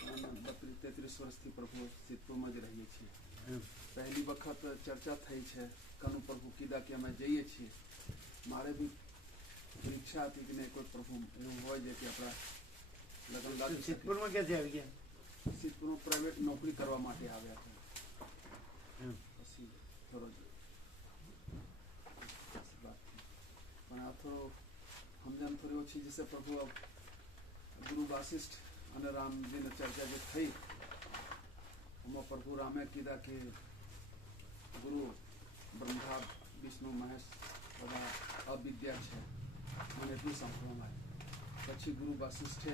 અને 32-33 વર્ષથી પ્રભુ સિદ્ધપુરમાં જ રહીએ છીએ. એમ. પહેલી વખત ચર્ચા થઈ છે કનુ પ્રભુ કીધા કે અમે જઈએ છીએ. મારે બી ઈચ્છા હતી કે નહીં કોઈ પ્રભુ એવું હોય છે કે આપણા લગ્ન લાગી શકે. સિદ્ધપુરમાં ક્યાંથી આવી ગયા? સિદ્ધપુરમાં પ્રાઇવેટ નોકરી કરવા માટે આવ્યા છે. એમ. પછી થોડો જ વાત થઈ. પણ આ થોડો સમજણ થોડી ઓછી જશે પ્રભુ ગુરુ વાસિષ્ઠ અને રામજીને ચર્ચા જે થઈ એમાં પ્રભુ રામે કીધા કે ગુરુ બ્રહ્મા વિષ્ણુ મહેશ બધા અવિદ્યા છે મને એટલું સાંભળવામાં આવ્યું. પછી ગુરુ વાસિષ્ઠે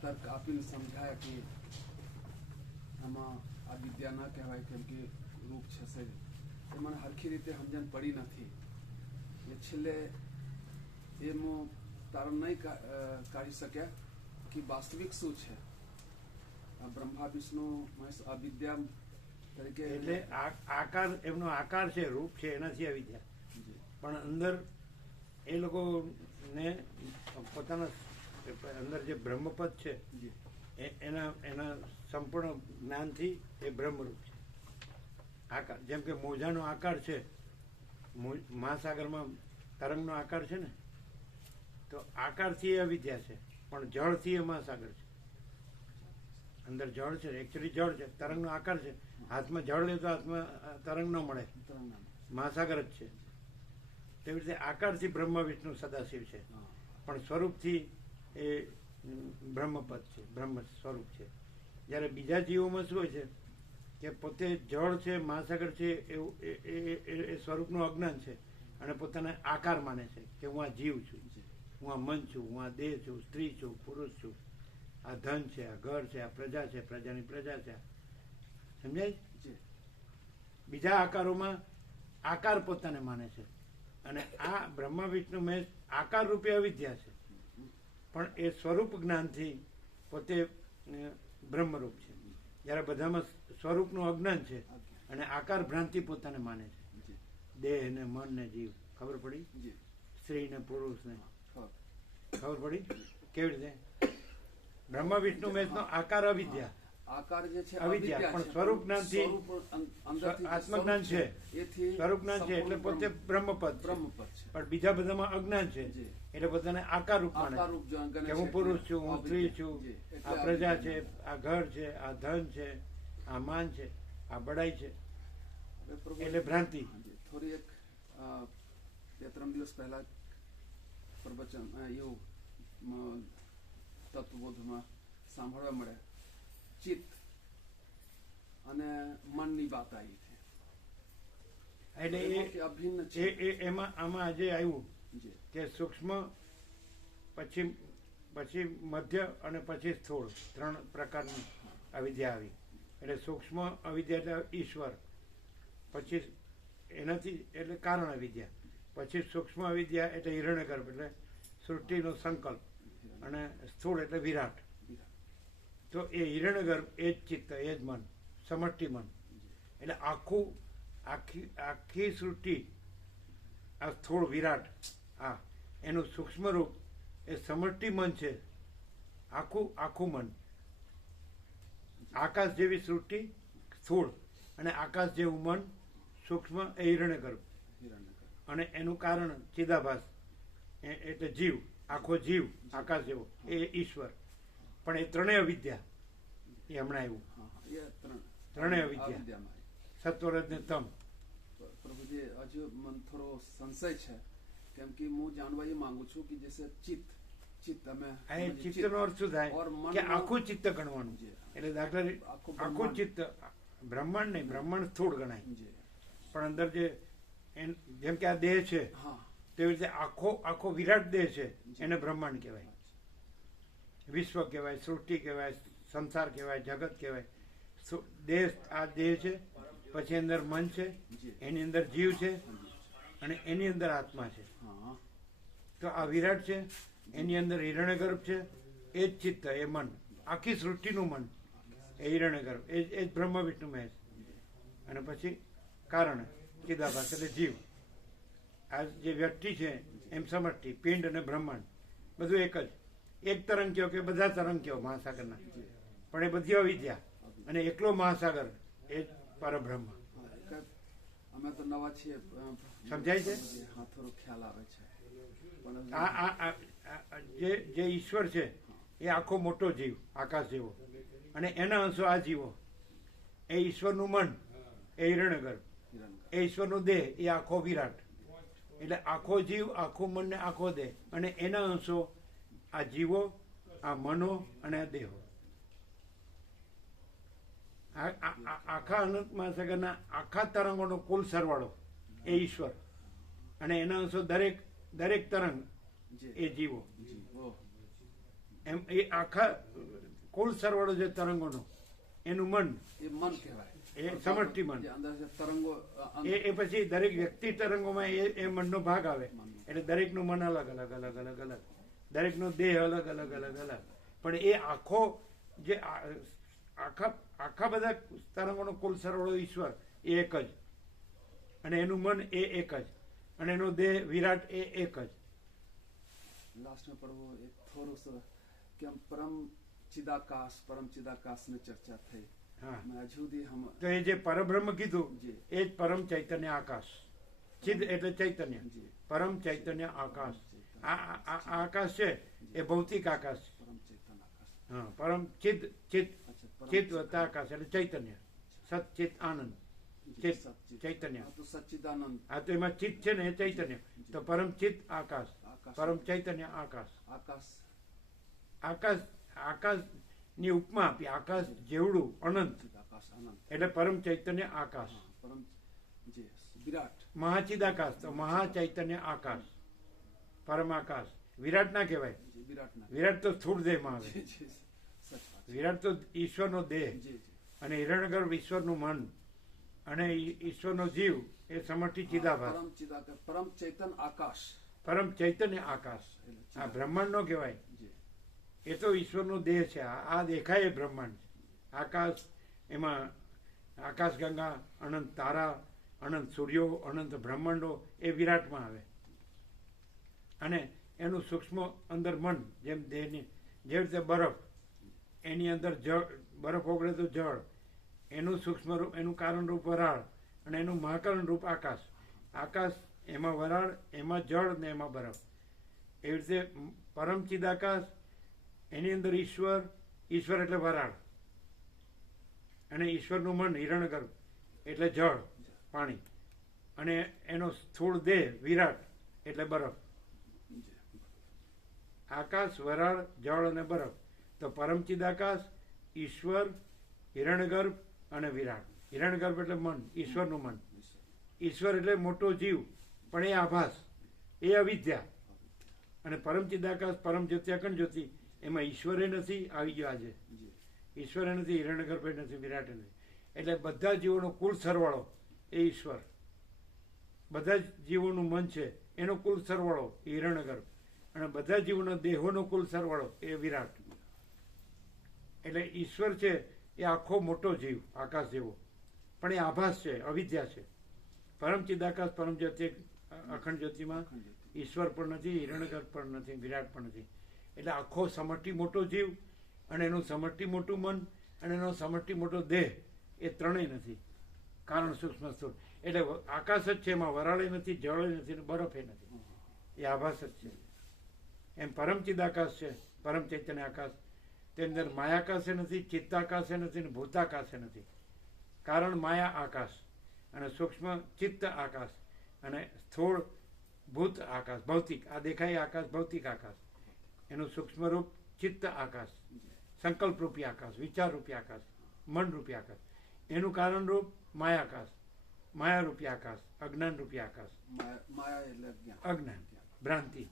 તર્ક આપીને સમજાયા કે આમાં આ વિદ્યા ના કહેવાય કેમ કે રૂપ છે એ મને હરખી રીતે સમજણ પડી નથી. એ છેલ્લે એમાં તારણ નહીં કાઢી શક્યા કે વાસ્તવિક શું છે. આ બ્રહ્મા વિષ્ણુ મહેશ અવિદ્યા તરીકે એટલે આકાર એમનો આકાર છે, રૂપ છે, એનાથી આવી ગયા જી, પણ અંદર એ લોકોને પોતાના અંદર જે બ્રહ્મપદ છે જી, એના સંપૂર્ણ જ્ઞાનથી એ બ્રહ્મરૂપ છે. આકાર જેમ કે મોજાનો આકાર છે, મહાસાગરમાં તરંગનો આકાર છે ને, તો આકારથી એ અવિદ્યા છે પણ જળથી એ મહાસાગર છે. અંદર જળ છે, એકચ્યુઅલી જળ છે, તરંગનો આકાર છે. હાથમાં જળ લે તો હાથમાં તરંગ ન મળે, ત્રણ મહાસાગર જ છે. તેવી રીતે આકારથી બ્રહ્મ વિષ્ણુ સદાશિવ છે નામ. પણ સ્વરૂપથી એ બ્રહ્મપદ છે, બ્રહ્મ સ્વરૂપ છે. જ્યારે બીજા જીવોમાં શું હોય છે કે પોતે જળ છે, મહાસાગર છે, એવું એ સ્વરૂપનું અજ્ઞાન છે અને પોતાને આકાર માને છે કે હું આ જીવ છું, હું આ મન છું, હું આ દેહ છું, સ્ત્રી છું, પુરુષ છું, આ ધન છે, આ ઘર છે, આ પ્રજા છે, પ્રજાની પ્રજા છે. સમજાય? જી, બીજા આકારોમાં આકાર પોતાને માને છે અને આ બ્રહ્મા વિષ્ણુ મહેશ આકાર રૂપે અવિદ્યા છે પણ એ સ્વરૂપ જ્ઞાનથી પોતે બ્રહ્મરૂપ છે. જ્યારે બધામાં સ્વરૂપનું અજ્ઞાન છે અને આકાર ભ્રાંતિ પોતાને માને છે. જી, દેહ ને મન ને જીવ. ખબર પડી? જી, સ્ત્રી ને પુરુષ ને ખબર. ખબર પડી કેવી રીતે? બ્રહ્મા વિષ્ણુ મહેશ નો આકાર અવિદ્યા, આકાર જે છે અવિદ્યા, પણ સ્વરૂપ જ્ઞાનથી અંદરથી આત્મજ્ઞાન છે, એથી સ્વરૂપ જ્ઞાન છે એટલે પોતે બ્રહ્મપદ છે. બ્રહ્મપદ છે. પણ બીજા બધામાં અજ્ઞાન છે જી. એટલે પોતાને આકાર રૂપ માને આકાર છે રૂપ ગણે કે હું છે પુરુષ એટલે છું, હું સ્ત્રી છું, જી, એટલે આ પ્રજા અવિદ્યા. છે, આ ઘર છે, આ ધન છે, આ માન છે, આ બડાઈ છે, હવે પ્રભુ, એટલે ભ્રાંતિ. હાજી, થોડી એક 2-3 દિવસ પહેલા પ્રવચન એવું તત્વબોધમાં સાંભળવા મળે, ચિત્ત અને મનની વાત આવી છે. એટલે એમાંથી અભિન્ન છે. એમાં આમાં આજે આવ્યું જી કે સૂક્ષ્મ, પછી મધ્ય અને પછી સ્થૂળ, 3 પ્રકારની અવિદ્યા આવી. એટલે સૂક્ષ્મ અવિદ્યા એટલે ઈશ્વર, પછી એનાથી એટલે કારણ અવિદ્યા, પછી સૂક્ષ્મ અવિદ્યા એટલે હિરણ્યગર્ભ એટલે સૃષ્ટિનો સંકલ્પ, અને સ્થૂળ એટલે વિરાટ. તો એ હિરણ્યગર્ભ એ જ ચિત્ત, એ જ મન, સમષ્ટિ મન. એટલે આખી સૃષ્ટિ, આ સ્થૂળ વિરાટ, આ એનું સૂક્ષ્મ રૂપ એ સમષ્ટિ મન છે. આખું મન, આકાશ જેવી સૃષ્ટિ સ્થૂળ, અને આકાશ જેવું મન સૂક્ષ્મ એ હિરણ્યગર્ભ, અને એનું કારણ ચિદાભાસ એટલે જીવ, આખો જીવ આકાશ જેવો એ ઈશ્વર. પણ એ ત્રણેય અવિદ્યા એ હમણાં આવ્યું. ત્રણેય અવિદ્યા, સત્વરજ ને તમ. પ્રભુજી હજુ મને થોડો સંશય છે, કેમ કે હું જાણવા એ માંગુ છું કે જૈસે ચિત્ત અમે ચિત્તનો અર્થ શું થાય કે આખું ચિત્ત ગણવાનું. એટલે દાખલા આખું ચિત્ત, બ્રહ્માંડ નહીં, બ્રહ્માંડ સ્થૂળ ગણાય, પણ અંદર જેમ કે આ દેહ છે તેવી રીતે આખો વિરાટ દેહ છે, એને બ્રહ્માંડ કહેવાય, વિશ્વ કહેવાય, સૃષ્ટિ કહેવાય, સંસાર કહેવાય, જગત કહેવાય. દેહ, આ દેહ છે, પછી અંદર મન છે, એની અંદર જીવ છે, અને એની અંદર આત્મા છે. તો આ વિરાટ છે, એની અંદર હિરણ્યગર્ભ છે, એ જ ચિત્ત, એ મન, આખી સૃષ્ટિનું મન એ હિરણ્યગર્ભ, એ જ બ્રહ્મ વિષ્ણુ મહેશ. અને પછી કારણ ચિદાભાસ એટલે જીવ. આ જે વ્યક્તિ છે એમ સમષ્ટિ, પિંડ અને બ્રહ્માંડ બધું એક તરંગ કયો કે બધા તરંગ કયો મહાસાગરના, પણ એ બધી અવિદ્યા, અને એકલો મહાસાગર એ જ પરબ્રહ્મ. અમે તો નવા છીએ, સમજાય છે? હા, થોડો ખ્યાલ આવે છે. પણ જે ઈશ્વર છે એ આખો મોટો જીવ, આકાશ જેવો, અને એના અંશો આ જીવો. એ ઈશ્વરનું મન એ હિરણ્યગર્ભ, એ ઈશ્વરનો દેહ એ આખો વિરાટ. એટલે આખો જીવ, આખું મન ને આખો દેહ, અને એના અંશો આ જીવો, આ મનો અને આ દેહો. આખા અનંત મહાસાગરના આખા તરંગોનો કુલ સરવાળો એ ઈશ્વર, અને એના અંશો દરેક તરંગ એ જીવો. એમ એ આખા કુલ સરવાળો જે તરંગોનો એનું મન એ મન કહેવાય, એ સમષ્ટિ મન. તરંગો એ પછી દરેક વ્યક્તિ તરંગોમાં એ મનનો ભાગ આવે. એટલે દરેકનું મન અલગ અલગ અલગ અલગ અલગ, દરેકનો દેહ અલગ અલગ અલગ અલગ, પણ એ આખો જે આખા બધા તરંગોનો કુલ સરવાળો ઈશ્વર એ એક જ, અને એનું મન એ એક જ, અને એનો દેહ વિરાટ એ એક જ. લાસ્ટમાં પ્રભુ એક થોડું સો કે પરમ ચિદાકાશ ની ચર્ચા થઈ. હા, હજુ સુધી તો એ જે પરબ્રહ્મ કીધું એ જ પરમ ચૈતન્ય આકાશ. ચિદ એટલે ચૈતન્ય, પરમ ચૈતન્ય આકાશ. આ આકાશ છે એ ભૌતિક આકાશ છે. પરમ ચેતન આકાશ. હા, પરમ ચિદ વત્તા આકાશ એટલે ચૈતન્ય, સચ્ચિત આનંદ, ચૈતન્ય. તો સચ્ચિદાનંદ. આ તો એમાં ચિત્ત છે ને એ ચૈતન્ય, તો પરમ ચિત્ત આકાશ, પરમ ચૈતન્ય આકાશ. આકાશ ની ઉપમા આપી, આકાશ જેવડું અનંત એટલે પરમ ચૈતન્ય આકાશ. પરમ વિરાટ મહાચિદાકાશ તો મહાચૈતન્ય આકાશ, પરમ આકાશ. વિરાટ ના કહેવાય, વિરાટ તો સ્થૂળ દેહમાં આવે. વિરાટ તો ઈશ્વરનો દેહ, અને હિરણ્યગર્ભ ઈશ્વરનું મન, અને ઈશ્વરનો જીવ એ સમષ્ટિ ચિદાભાસ. પરમ ચૈતન આકાશ, પરમ ચૈતન્ય આકાશ. આ બ્રહ્માંડ નો કહેવાય, એ તો ઈશ્વરનો દેહ છે. આ દેખાય એ બ્રહ્માંડ છે. આકાશ, એમાં આકાશ ગંગા, અનંત તારા, અનંત સૂર્યો, અનંત બ્રહ્માંડો એ વિરાટમાં આવે. અને એનું સૂક્ષ્મ અંદર મન, જેમ દેહની જે રીતે બરફ, એની અંદર જળ, બરફ ઓગળે તો જળ, એનું સૂક્ષ્મ રૂપ, એનું કારણ રૂપ વરાળ, અને એનું મહાકારણ રૂપ આકાશ. આકાશ એમાં વરાળ, એમાં જળ ને એમાં બરફ. એવી રીતે પરમ ચિદાકાશ, એની અંદર ઈશ્વર એટલે વરાળ, અને ઈશ્વરનું મન હિરણ્યગર્ભ એટલે જળ, પાણી, અને એનો સ્થૂળ દેહ વિરાટ એટલે બરફ. આકાશ, વરાળ, જળ અને બરફ. તો પરમચિદાકાશ, ઈશ્વર, હિરણ્યગર્ભ અને વિરાટ. હિરણ્યગર્ભ એટલે મન, ઈશ્વરનું મન. ઈશ્વર એટલે મોટો જીવ, પણ એ આભાસ, એ અવિદ્યા. અને પરમચિદાકાશ, પરમ જ્યોતિ, અખંડ જ્યોતિ, એમાં ઈશ્વરે નથી. આવી ગયો આજે. ઈશ્વરે નથી, હિરણ્યગર્ભે નથી, વિરાટ નથી. એટલે બધા જીવોનો કુલ સરવાળો એ ઈશ્વર. બધા જ જીવોનું મન છે એનો કુલ સરવાળો એ હિરણ્યગર્ભ. અને બધા જીવોના દેહોનો કુલ સરવાળો એ વિરાટ. એટલે ઈશ્વર છે એ આખો મોટો જીવ, આકાશ જેવો, પણ એ આભાસ છે, અવિદ્યા છે. પરમચિદાકાશ, પરમ જ્યોતિ, અખંડ જ્યોતિમાં ઈશ્વર પણ નથી, હિરણ્યગર્ભ પણ નથી, વિરાટ પણ નથી. એટલે આખો સમષ્ટિ મોટો જીવ અને એનું સમષ્ટિ મોટું મન અને એનો સમષ્ટિ મોટો દેહ, એ ત્રણેય નથી. કારણ સૂક્ષ્મ સ્થૂળ. એટલે આકાશ જ છે, એમાં વરાળે નથી, જળે નથી, બરફે નથી. એ આભાસ જ છે. એમ પરમચિદાકાશ છે, પરમ ચૈતન્ય આકાશ. તેની અંદર માયાકાશે નથી, ચિત્તાકાશે નથી ને ભૂતાકાશે નથી. કારણ માયા આકાશ અને સૂક્ષ્મ ચિત્ત આકાશ અને સ્થૂળ ભૂત આકાશ, ભૌતિક. આ દેખાય આકાશ ભૌતિક આકાશ. એનું સૂક્ષ્મ રૂપ ચિત્ત આકાશ, સંકલ્પ રૂપી આકાશ, વિચાર રૂપી આકાશ, મન રૂપી આકાશ. એનું કારણ રૂપ માયાકાશ, માયા રૂપી આકાશ, અજ્ઞાન રૂપી આકાશ. માયા એટલે અજ્ઞાન, ભ્રાંતિ,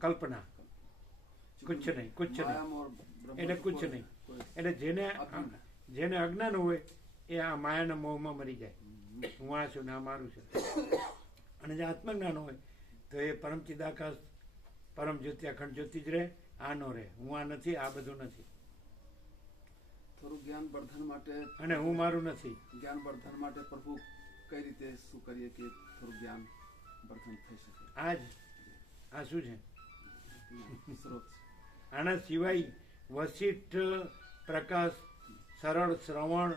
કલ્પના, કુછ નહીં, કુછ નહીં. એટલે કુછ નહીં. એટલે જેને અજ્ઞાન હોય એ આ માયાના મોહમાં મરી જાય. હું આ છું ને આ મારું છે. અને જે આત્મજ્ઞાન હોય તો એ પરમચિદાકાશ, પરમ જ્યોતિ, અખંડ જ્યોતિ જ રહે. આ નો રહે. હું આ નથી, આ બધું નથી. થોડું જ્ઞાન વર્ધન માટે અને હું મારું નથી. જ્ઞાન વર્ધન માટે પ્રભુ કઈ રીતે શું કરીએ કે થોડું જ્ઞાન વર્ધન થઈ શકે? આ શું છે? સ્ત્રોત આના સિવાય વશિષ્ઠ, પ્રકાશ, સરળ શ્રવણ,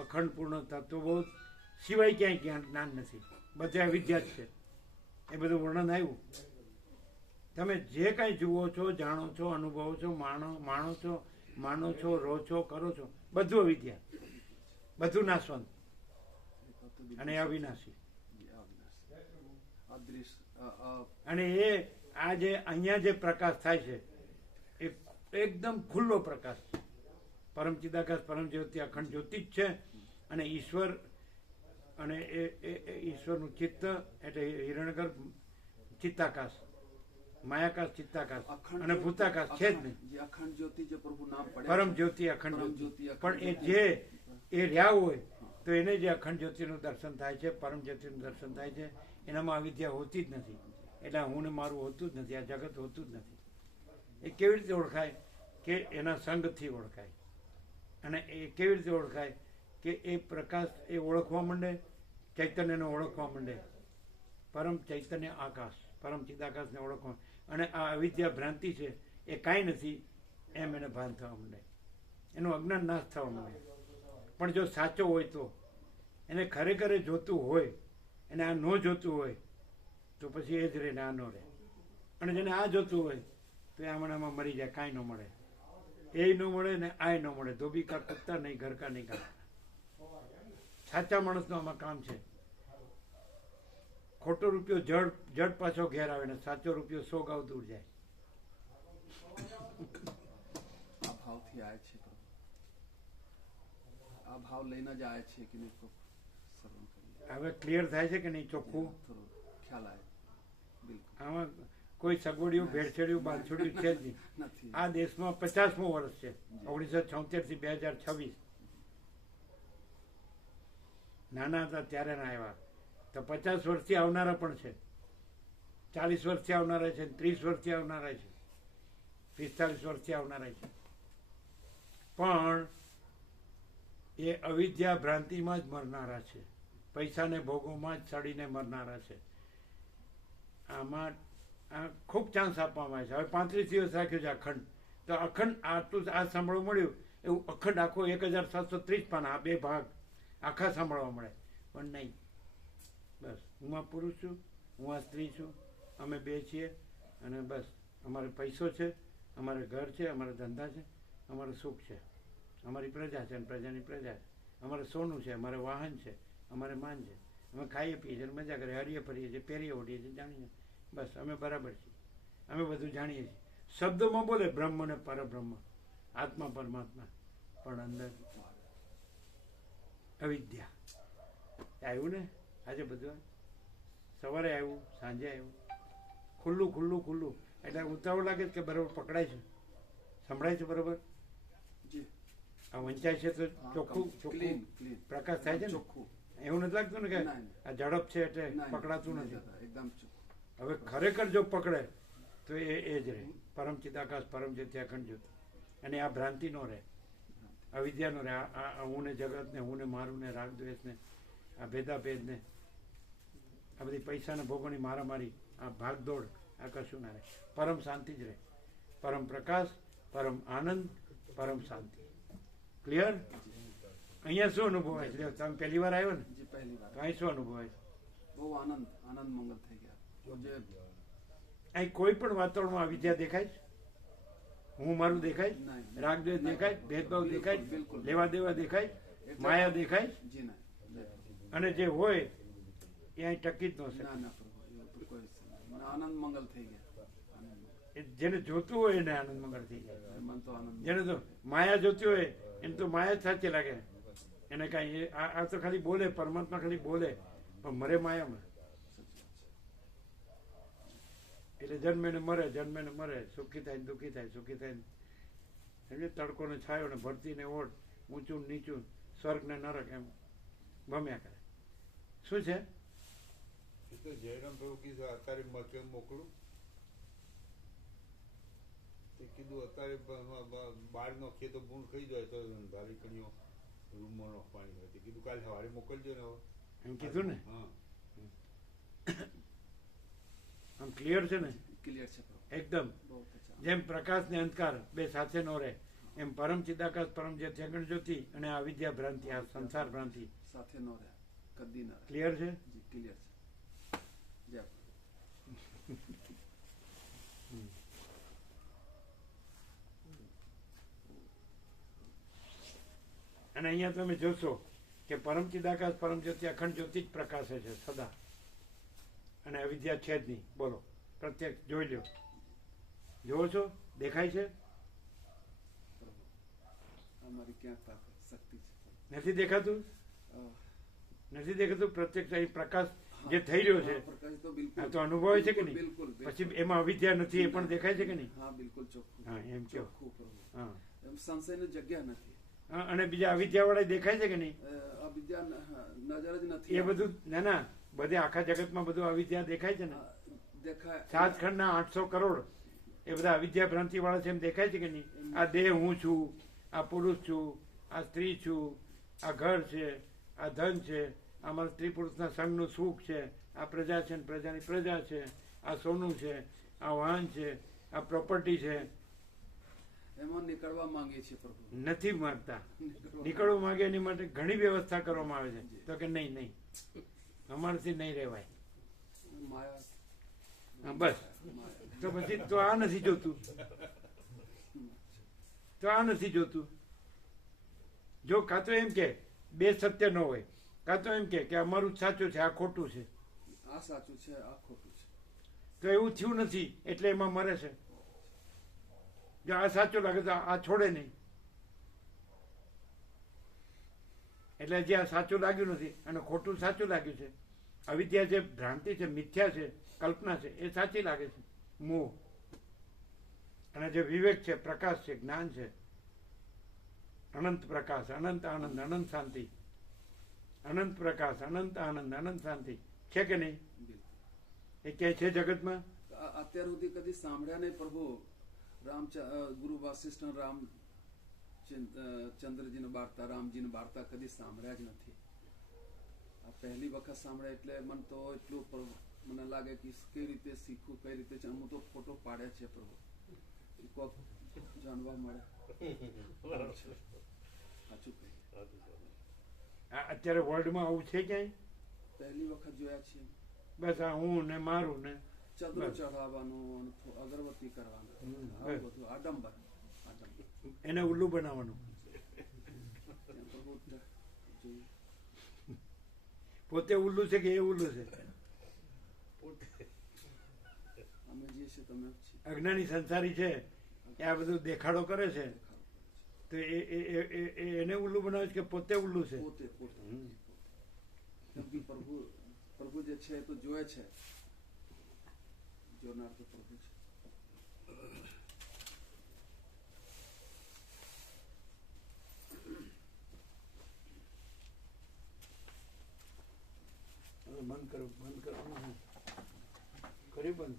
અખંડ પૂર્ણ તત્વબોધ સિવાય ક્યાંય જ્ઞાન નથી. બધા વિદ્યા જ છે. એ બધું વર્ણન આવ્યું. તમે જે કાંઈ જુઓ છો, જાણો છો, અનુભવો છો, માણો છો, માનો છો, રહો છો, કરો છો, બધું અવિદ્યા, બધું નાશવંત અને અવિનાશી. અને એ આ જે અહીંયા જે પ્રકાશ થાય છે એ એકદમ ખુલ્લો પ્રકાશ છે. પરમ ચિદાકાશ, પરમ જ્યોતિ, અખંડ જ્યોતિ જ છે. અને ઈશ્વર અને એ ઈશ્વરનું ચિત્ત એટલે હિરણ્યગર્ભ, ચિત્તાકાશ, માયાકાશ, ચિત્તાકાશ અને ભૂતાકાશ છે જ નહીં. અખંડ જ્યોતિ જે પ્રભુ નામ પડે, પરમ જ્યોતિ, અખંડ જ્યોતિ. પણ એ રહ્યા હોય તો એને જે અખંડ જ્યોતિનું દર્શન થાય છે, પરમ જ્યોતિનું દર્શન થાય છે, એનામાં અવિદ્યા હોતી જ નથી. એટલે હું ને મારું હોતું જ નથી, આ જગત હોતું જ નથી. એ કેવી રીતે ઓળખાય? કે એના સંગથી ઓળખાય. અને એ કેવી રીતે ઓળખાય? કે એ પ્રકાશ એ ઓળખવા માંડે, ચૈતન્યને ઓળખવા માંડે. પરમ ચૈતન્ય આકાશ, પરમ ચિદાકાશને ઓળખવા. અને આ અવિદ્યા ભ્રાંતિ છે એ કાંઈ નથી એમ એને ભાન થવા માંડે. એનું અજ્ઞાન નાશ થવા માંડે. પણ જો સાચો હોય તો એને ખરેખર જોતું હોય, એને આ ન જોતું હોય તો પછી એ જ રહે ને આ ન રહે. અને જેને આ જોતું હોય તો એ આમાં મરી જાય, કાંઈ ન મળે. એ ન મળે ને આ ન મળે. ધોબી કા કુત્તા નહીં, ઘર કા નહીં કા. સાચા માણસનું આમાં કામ છે. ખોટો રૂપિયો જડ પાછો ઘેર આવે ને સાચો રૂપિયો 100 ગાઉ દૂર જાય. આ ભાવથી આવે છે, આ ભાવ લઈને જ આવે છે કે નહીં? શ્રવણ કરીએ હવે ક્લિયર થાય છે કે નહીં? ચોખ્ખું થોડો ખ્યાલ આવે. બિલકુલ આમાં કોઈ સગવડિયું, ભેળસેડિયું, બાંધછોડિયું છે જ નહીં. નથી. આ દેશમાં 50મું વર્ષ છે, 1976 થી 2026. નાના હતા ત્યારે ના આવ્યા તો 50 વર્ષથી આવનારા પણ છે, 40 વર્ષથી આવનારા છે, 30 વર્ષથી આવનારા છે, 45 વર્ષથી આવનારા છે. પણ એ અવિદ્યા ભ્રાંતિમાં જ મરનારા છે. પૈસાને ભોગોમાં જ સડીને મરનારા છે. આમાં આ ખૂબ ચાન્સ આપવામાં આવે છે. હવે 35 દિવસ રાખ્યું છે અખંડ. તો અખંડ આટલું આ સાંભળવા મળ્યું એવું અખંડ આખો 1730 પાના, આ 2 ભાગ આખા સાંભળવા મળે. પણ નહીં, બસ હું આ પુરુષ છું, હું આ સ્ત્રી છું, અમે 2 છીએ અને બસ અમારે પૈસો છે, અમારે ઘર છે, અમારે ધંધા છે, અમારું સુખ છે, અમારી પ્રજા છે અને પ્રજાની પ્રજા છે, અમારે સોનું છે, અમારે વાહન છે, અમારે માન છે, અમે ખાઈએ પીએ છીએ, મજા કરીએ, હરીએ ફરીએ છીએ, પહેરીએ ઓઢીએ છીએ, જાણીએ, બસ અમે બરાબર છીએ, અમે બધું જાણીએ છીએ. શબ્દોમાં બોલે બ્રહ્મ ને પરબ્રહ્મ, આત્મા પરમાત્મા, પણ અંદર અવિદ્યા. આવ્યું ને આજે બધું, સવારે આવ્યું, સાંજે આવ્યું, ખુલ્લું ખુલ્લું ખુલ્લું. એટલે ઉતાવળ લાગે છે કે બરાબર પકડાય છે, સંભળાય છે બરાબર, જી આ વંચાય છે તો ચોખ્ખું ચોખ્ખું ક્લીન ક્લીન પ્રકાશ થાય છે ને. ચોખ્ખું. એવું નથી લાગતું ને કે ના, ના. આ ઝડપ છે એટલે ના, ના, પકડાતું નહીં નથી. થતા, એકદમ ચોખ્ખું. હવે ખરેખર જો પકડે તો એ જ રહે, પરમ ચિદાકાશ પરમ જ્યોતિ અખંડ જ્યોતિ. અને આ ભ્રાંતિ નો રહે, અવિદ્યા નો રહે. આ હું ને જગત ને, હું ને મારું ને, રાગ દ્વેષ ને, આ ભેદાભેદ ને, આ બધી પૈસાને ભોગવણી મારામારી, આ ભાગદોડ, આ કશું ના રહે. પરમ શાંતિ જ રહે, પરમ પ્રકાશ, પરમ આનંદ, પરમ શાંતિ. ક્લિયર? અહીંયા શું અનુભવાય છે? તમે પહેલી વાર આવ્યો ને, જી પહેલી વાર તો અહીં શું અનુભવાય છે? બહુ આનંદ આનંદ મંગલ થઈ ગયા. જે અહીં કોઈ પણ વાતાવરણમાં અવિદ્યા દેખાય છે? હું મારું દેખાય? નહીં. રાગદ્વેષ દેખાય? ભેદભાવ બિલકુલ, દેખાય? બિલકુલ. લેવા દેવા દેખાય? એટલે- માયા દેખાય? જી નહીં. અને જે હોય એ અહીં ટકી જ ન શકે. ના ના પ્રભુ, એવું તો કોઈ જ નહીં. મને આનંદ મંગલ થઈ ગયા. આનંદ મંગલ. એ જેને જોતું હોય એને આનંદ મંગળ થઈ જાય. મન તો આનંદ જેને તો માયા જોતી હોય એને તો માયા જ સાચી લાગે. એને કાંઈ આ તો ખાલી બોલે, પરમાત્મા ખાલી બોલે, પણ મરે માયામાં. એટલે જન્મે ને મરે, જન્મે ને મરે, સુખી થાય ને દુઃખી થાય, સુખી થાય ને સમજે, તડકો ને છાયો ને ભરતી ને ઓઢ, ઊંચું ને નીચું, સ્વર્ગ ને નરક, એમ ભમ્યા કરે. શું છે? એ તો જયરામ પ્રભુ કીધું અત્યારે કેમ મોકલું, તે કીધું અત્યારે બાર નો ખેતો ગુણ ખાઈ જાય તો ધારી કણીઓ રૂમમાં નાખવાની હોય. તે કીધું કાલે સવારે મોકલજો ને. હવે એમ કીધું ને. હા, આમ ક્લિયર છે ને ક્લિયર છે પ્રભુ. એકદમ. બહુ અચ્છા. જેમ પ્રકાશ ને અંધકાર બે સાથે નો રહે, એમ પરમ ચિદાકાશ પરમ જ્યોતિ અખંડ જ્યોતિ અને આ વિદ્યા ભ્રાંતિ, આ સંસાર ભ્રાંતિ. સાથે ન રહ્યા, કદી ના રહ્યા. ક્લિયર છે? જી ક્લિયર છે. જય પ્રભુ. અને અહીંયા તમે જોશો કે પરમ ચિદાકાશ પરમ જ્યોતિ અખંડ જ્યોતિ જ પ્રકાશે છે સદા, અને અવિદ્યા છે જ નહીં. બોલો, પ્રત્યક્ષ જોઈ લો. જોવો છો? દેખાય છે? પ્રભુ અમારી ક્યાં તાકાત શક્તિ છે? નથી દેખાતું? આહ, નથી દેખાતું? પ્રત્યક્ષ અહીં પ્રકાશ જે થઈ રહ્યો છે, હા, પ્રકાશ તો બિલકુલ. આ તો અનુભવાય છે કે નહીં? બિલકુલ, બિલકુલ. પછી એમાં અવિદ્યા નથી એ પણ દેખાય છે કે નહીં? હા બિલકુલ ચોખ્ખું. હા, એમ કહો. ચોખ્ખું પ્રભુ. હા. એમ સંશયની જગ્યા નથી. હા, અને બીજા અવિદ્યા વાળા દેખાય છે કે નહીં? આ વિદ્યા નજર જ નથી. એ બધું ના ના, બધે આખા જગતમાં બધું અવિદ્યા દેખાય છે ને. હા, દેખાય. સાત ખંડના 800 કરોડ એ બધા અવિદ્યા ભ્રાંતિ વાળા છે એમ દેખાય છે કે નહીં? આ દેહ હું છું, આ પુરુષ છું, આ સ્ત્રી છું, આ ઘર છે, આ ધન છે, આ મારા સ્ત્રી પુરુષના સંઘનું સુખ છે, આ પ્રજા છે ને પ્રજાની પ્રજા છે, આ સોનું છે, આ વાહન છે, આ પ્રોપર્ટી છે. એમાં નીકળવા માંગીએ છીએ પ્રભુ. નથી માંગતા. નીકળવું માંગે એની માટે ઘણી વ્યવસ્થા કરવામાં આવે છે. તો કે નહીં નહીં, અમારાથી નહીં રહેવાય. માયા. હા, બસ. તો પછી તો આ નથી જોતું, તો આ નથી જોતું. જો કાં તો એમ કે બે સત્ય ન હોય, કાં તો એમ કે અમારું જ સાચું છે, આ ખોટું છે. આ સાચું છે, આ ખોટું છે. તો એવું થયું નથી એટલે એમાં મરે છે. જો આ સાચું લાગે તો આ છોડે નહીં. એટલે જે આ સાચું લાગ્યું નથી અને ખોટું સાચું લાગ્યું છે, અવિદ્યા જે ભ્રાંતિ છે, મિથ્યા છે, કલ્પના છે, એ સાચી લાગે છે, મોહ. અને જે વિવેક છે, પ્રકાશ છે, જ્ઞાન છે, અનંત પ્રકાશ, અનંત આનંદ, અનંત શાંતિ, અનંત પ્રકાશ, અનંત આનંદ, અનંત શાંતિ છે કે નહીં? બિલકુલ. એ ક્યાંય છે જગતમાં? અત્યાર સુધી કદી સાંભળ્યા નહીં પ્રભુ. ગુરુ વાસિષ્ઠ રામ ચંદ્રજીને વાર્તા, રામજીને વાર્તા કદી સાંભળ્યા જ નથી. આ પહેલી વખત સાંભળ્યા એટલે મને તો એટલું મને લાગે કે કઈ રીતે શીખવું, કઈ રીતે હું તો ફોટો પાડ્યા છે પ્રભુ. કોક જાણવા મળે. સાચું કહી. અત્યારે વર્લ્ડમાં આવું છે ક્યાંય? પહેલી વખત જોયા છે. બસ આ હું ને મારું ને ચંદ્ર બસ. ચઢાવવાનું, અગરબત્તી કરવાનું, આવું બસ. બધું આડંબર. એને ઉલ્લુ બનાવવાનું. પ્રભુ જોઈએ. પોતે ઉલ્લુ છે કે એ ઉલ્લુ છે? અમે જે છે તમે જ છીએ. અજ્ઞાની સંસારી છે એ આ બધું દેખાડો કરે છે તો એને ઉલ્લુ બનાવે છે કે પોતે ઉલ્લુ છે? પોતે પોતે કેમ કે પ્રભુ જે છે એ તો જોયે છે, જોનાર તો પ્રભુ છે. હવે બંધ કરો, બંધ કરવાનું કર્યું બંધ.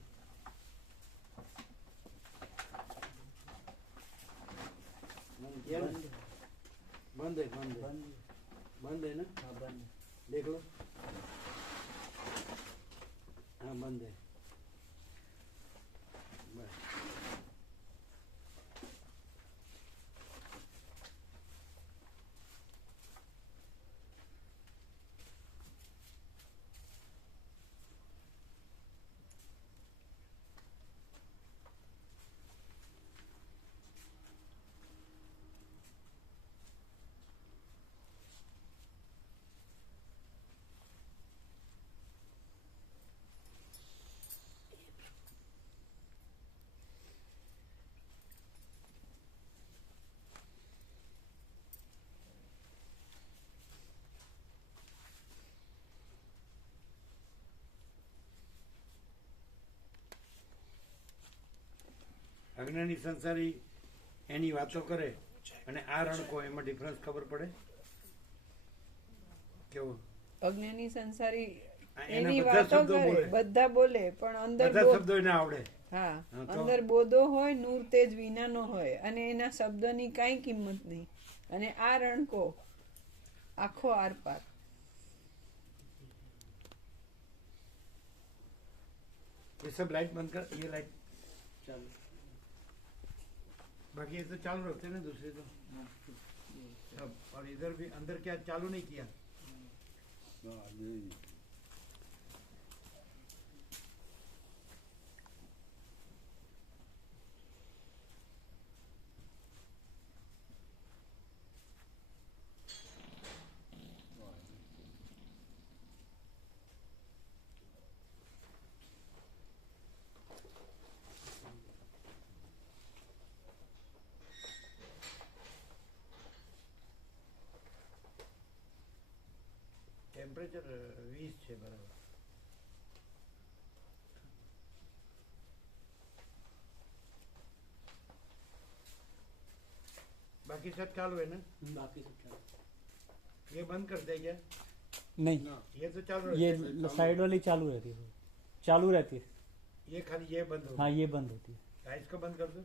બંધ किया ना? बंद है, बंद है, बंद है ना? हाँ बंद. देख लो. हाँ बंद है. बस. અજ્ઞાની સંસારી એની વાતો કરે અને આ રણકો એમાં ડિફરન્સ ખબર પડે કેવો? અજ્ઞાની સંસારી એના એની બધા વાતો શબ્દો કરે, બોલે. બધા બોલે, પણ અંદર બધા શબ્દો એને આવડે. હા, હા, તો? અંદર બોધો હોય, નૂર તેજ વિનાનો હોય અને એના શબ્દની કાંઈ કિંમત નહીં. અને આ રણકો આખો આર પાર. ये सब लाइट बंद कर, ये लाइट ચાલો. बाकी ये तो चालू रखते हैं ना दूसरे तो सब. और इधर भी अंदर क्या चालू नहीं किया? હા, નહીં. ટેમ્પરેચર 20 છે બરાબર. बाकी सब चालू है ना? बाकी सब चालू. ये बंद कर दे क्या? नहीं, ये तो चालू रहता ये है. साइड वाली चालू रहती है, चालू रहती है. ये खाली ये बंद हो हाँ ये बंद होती है. इसको बंद कर दो.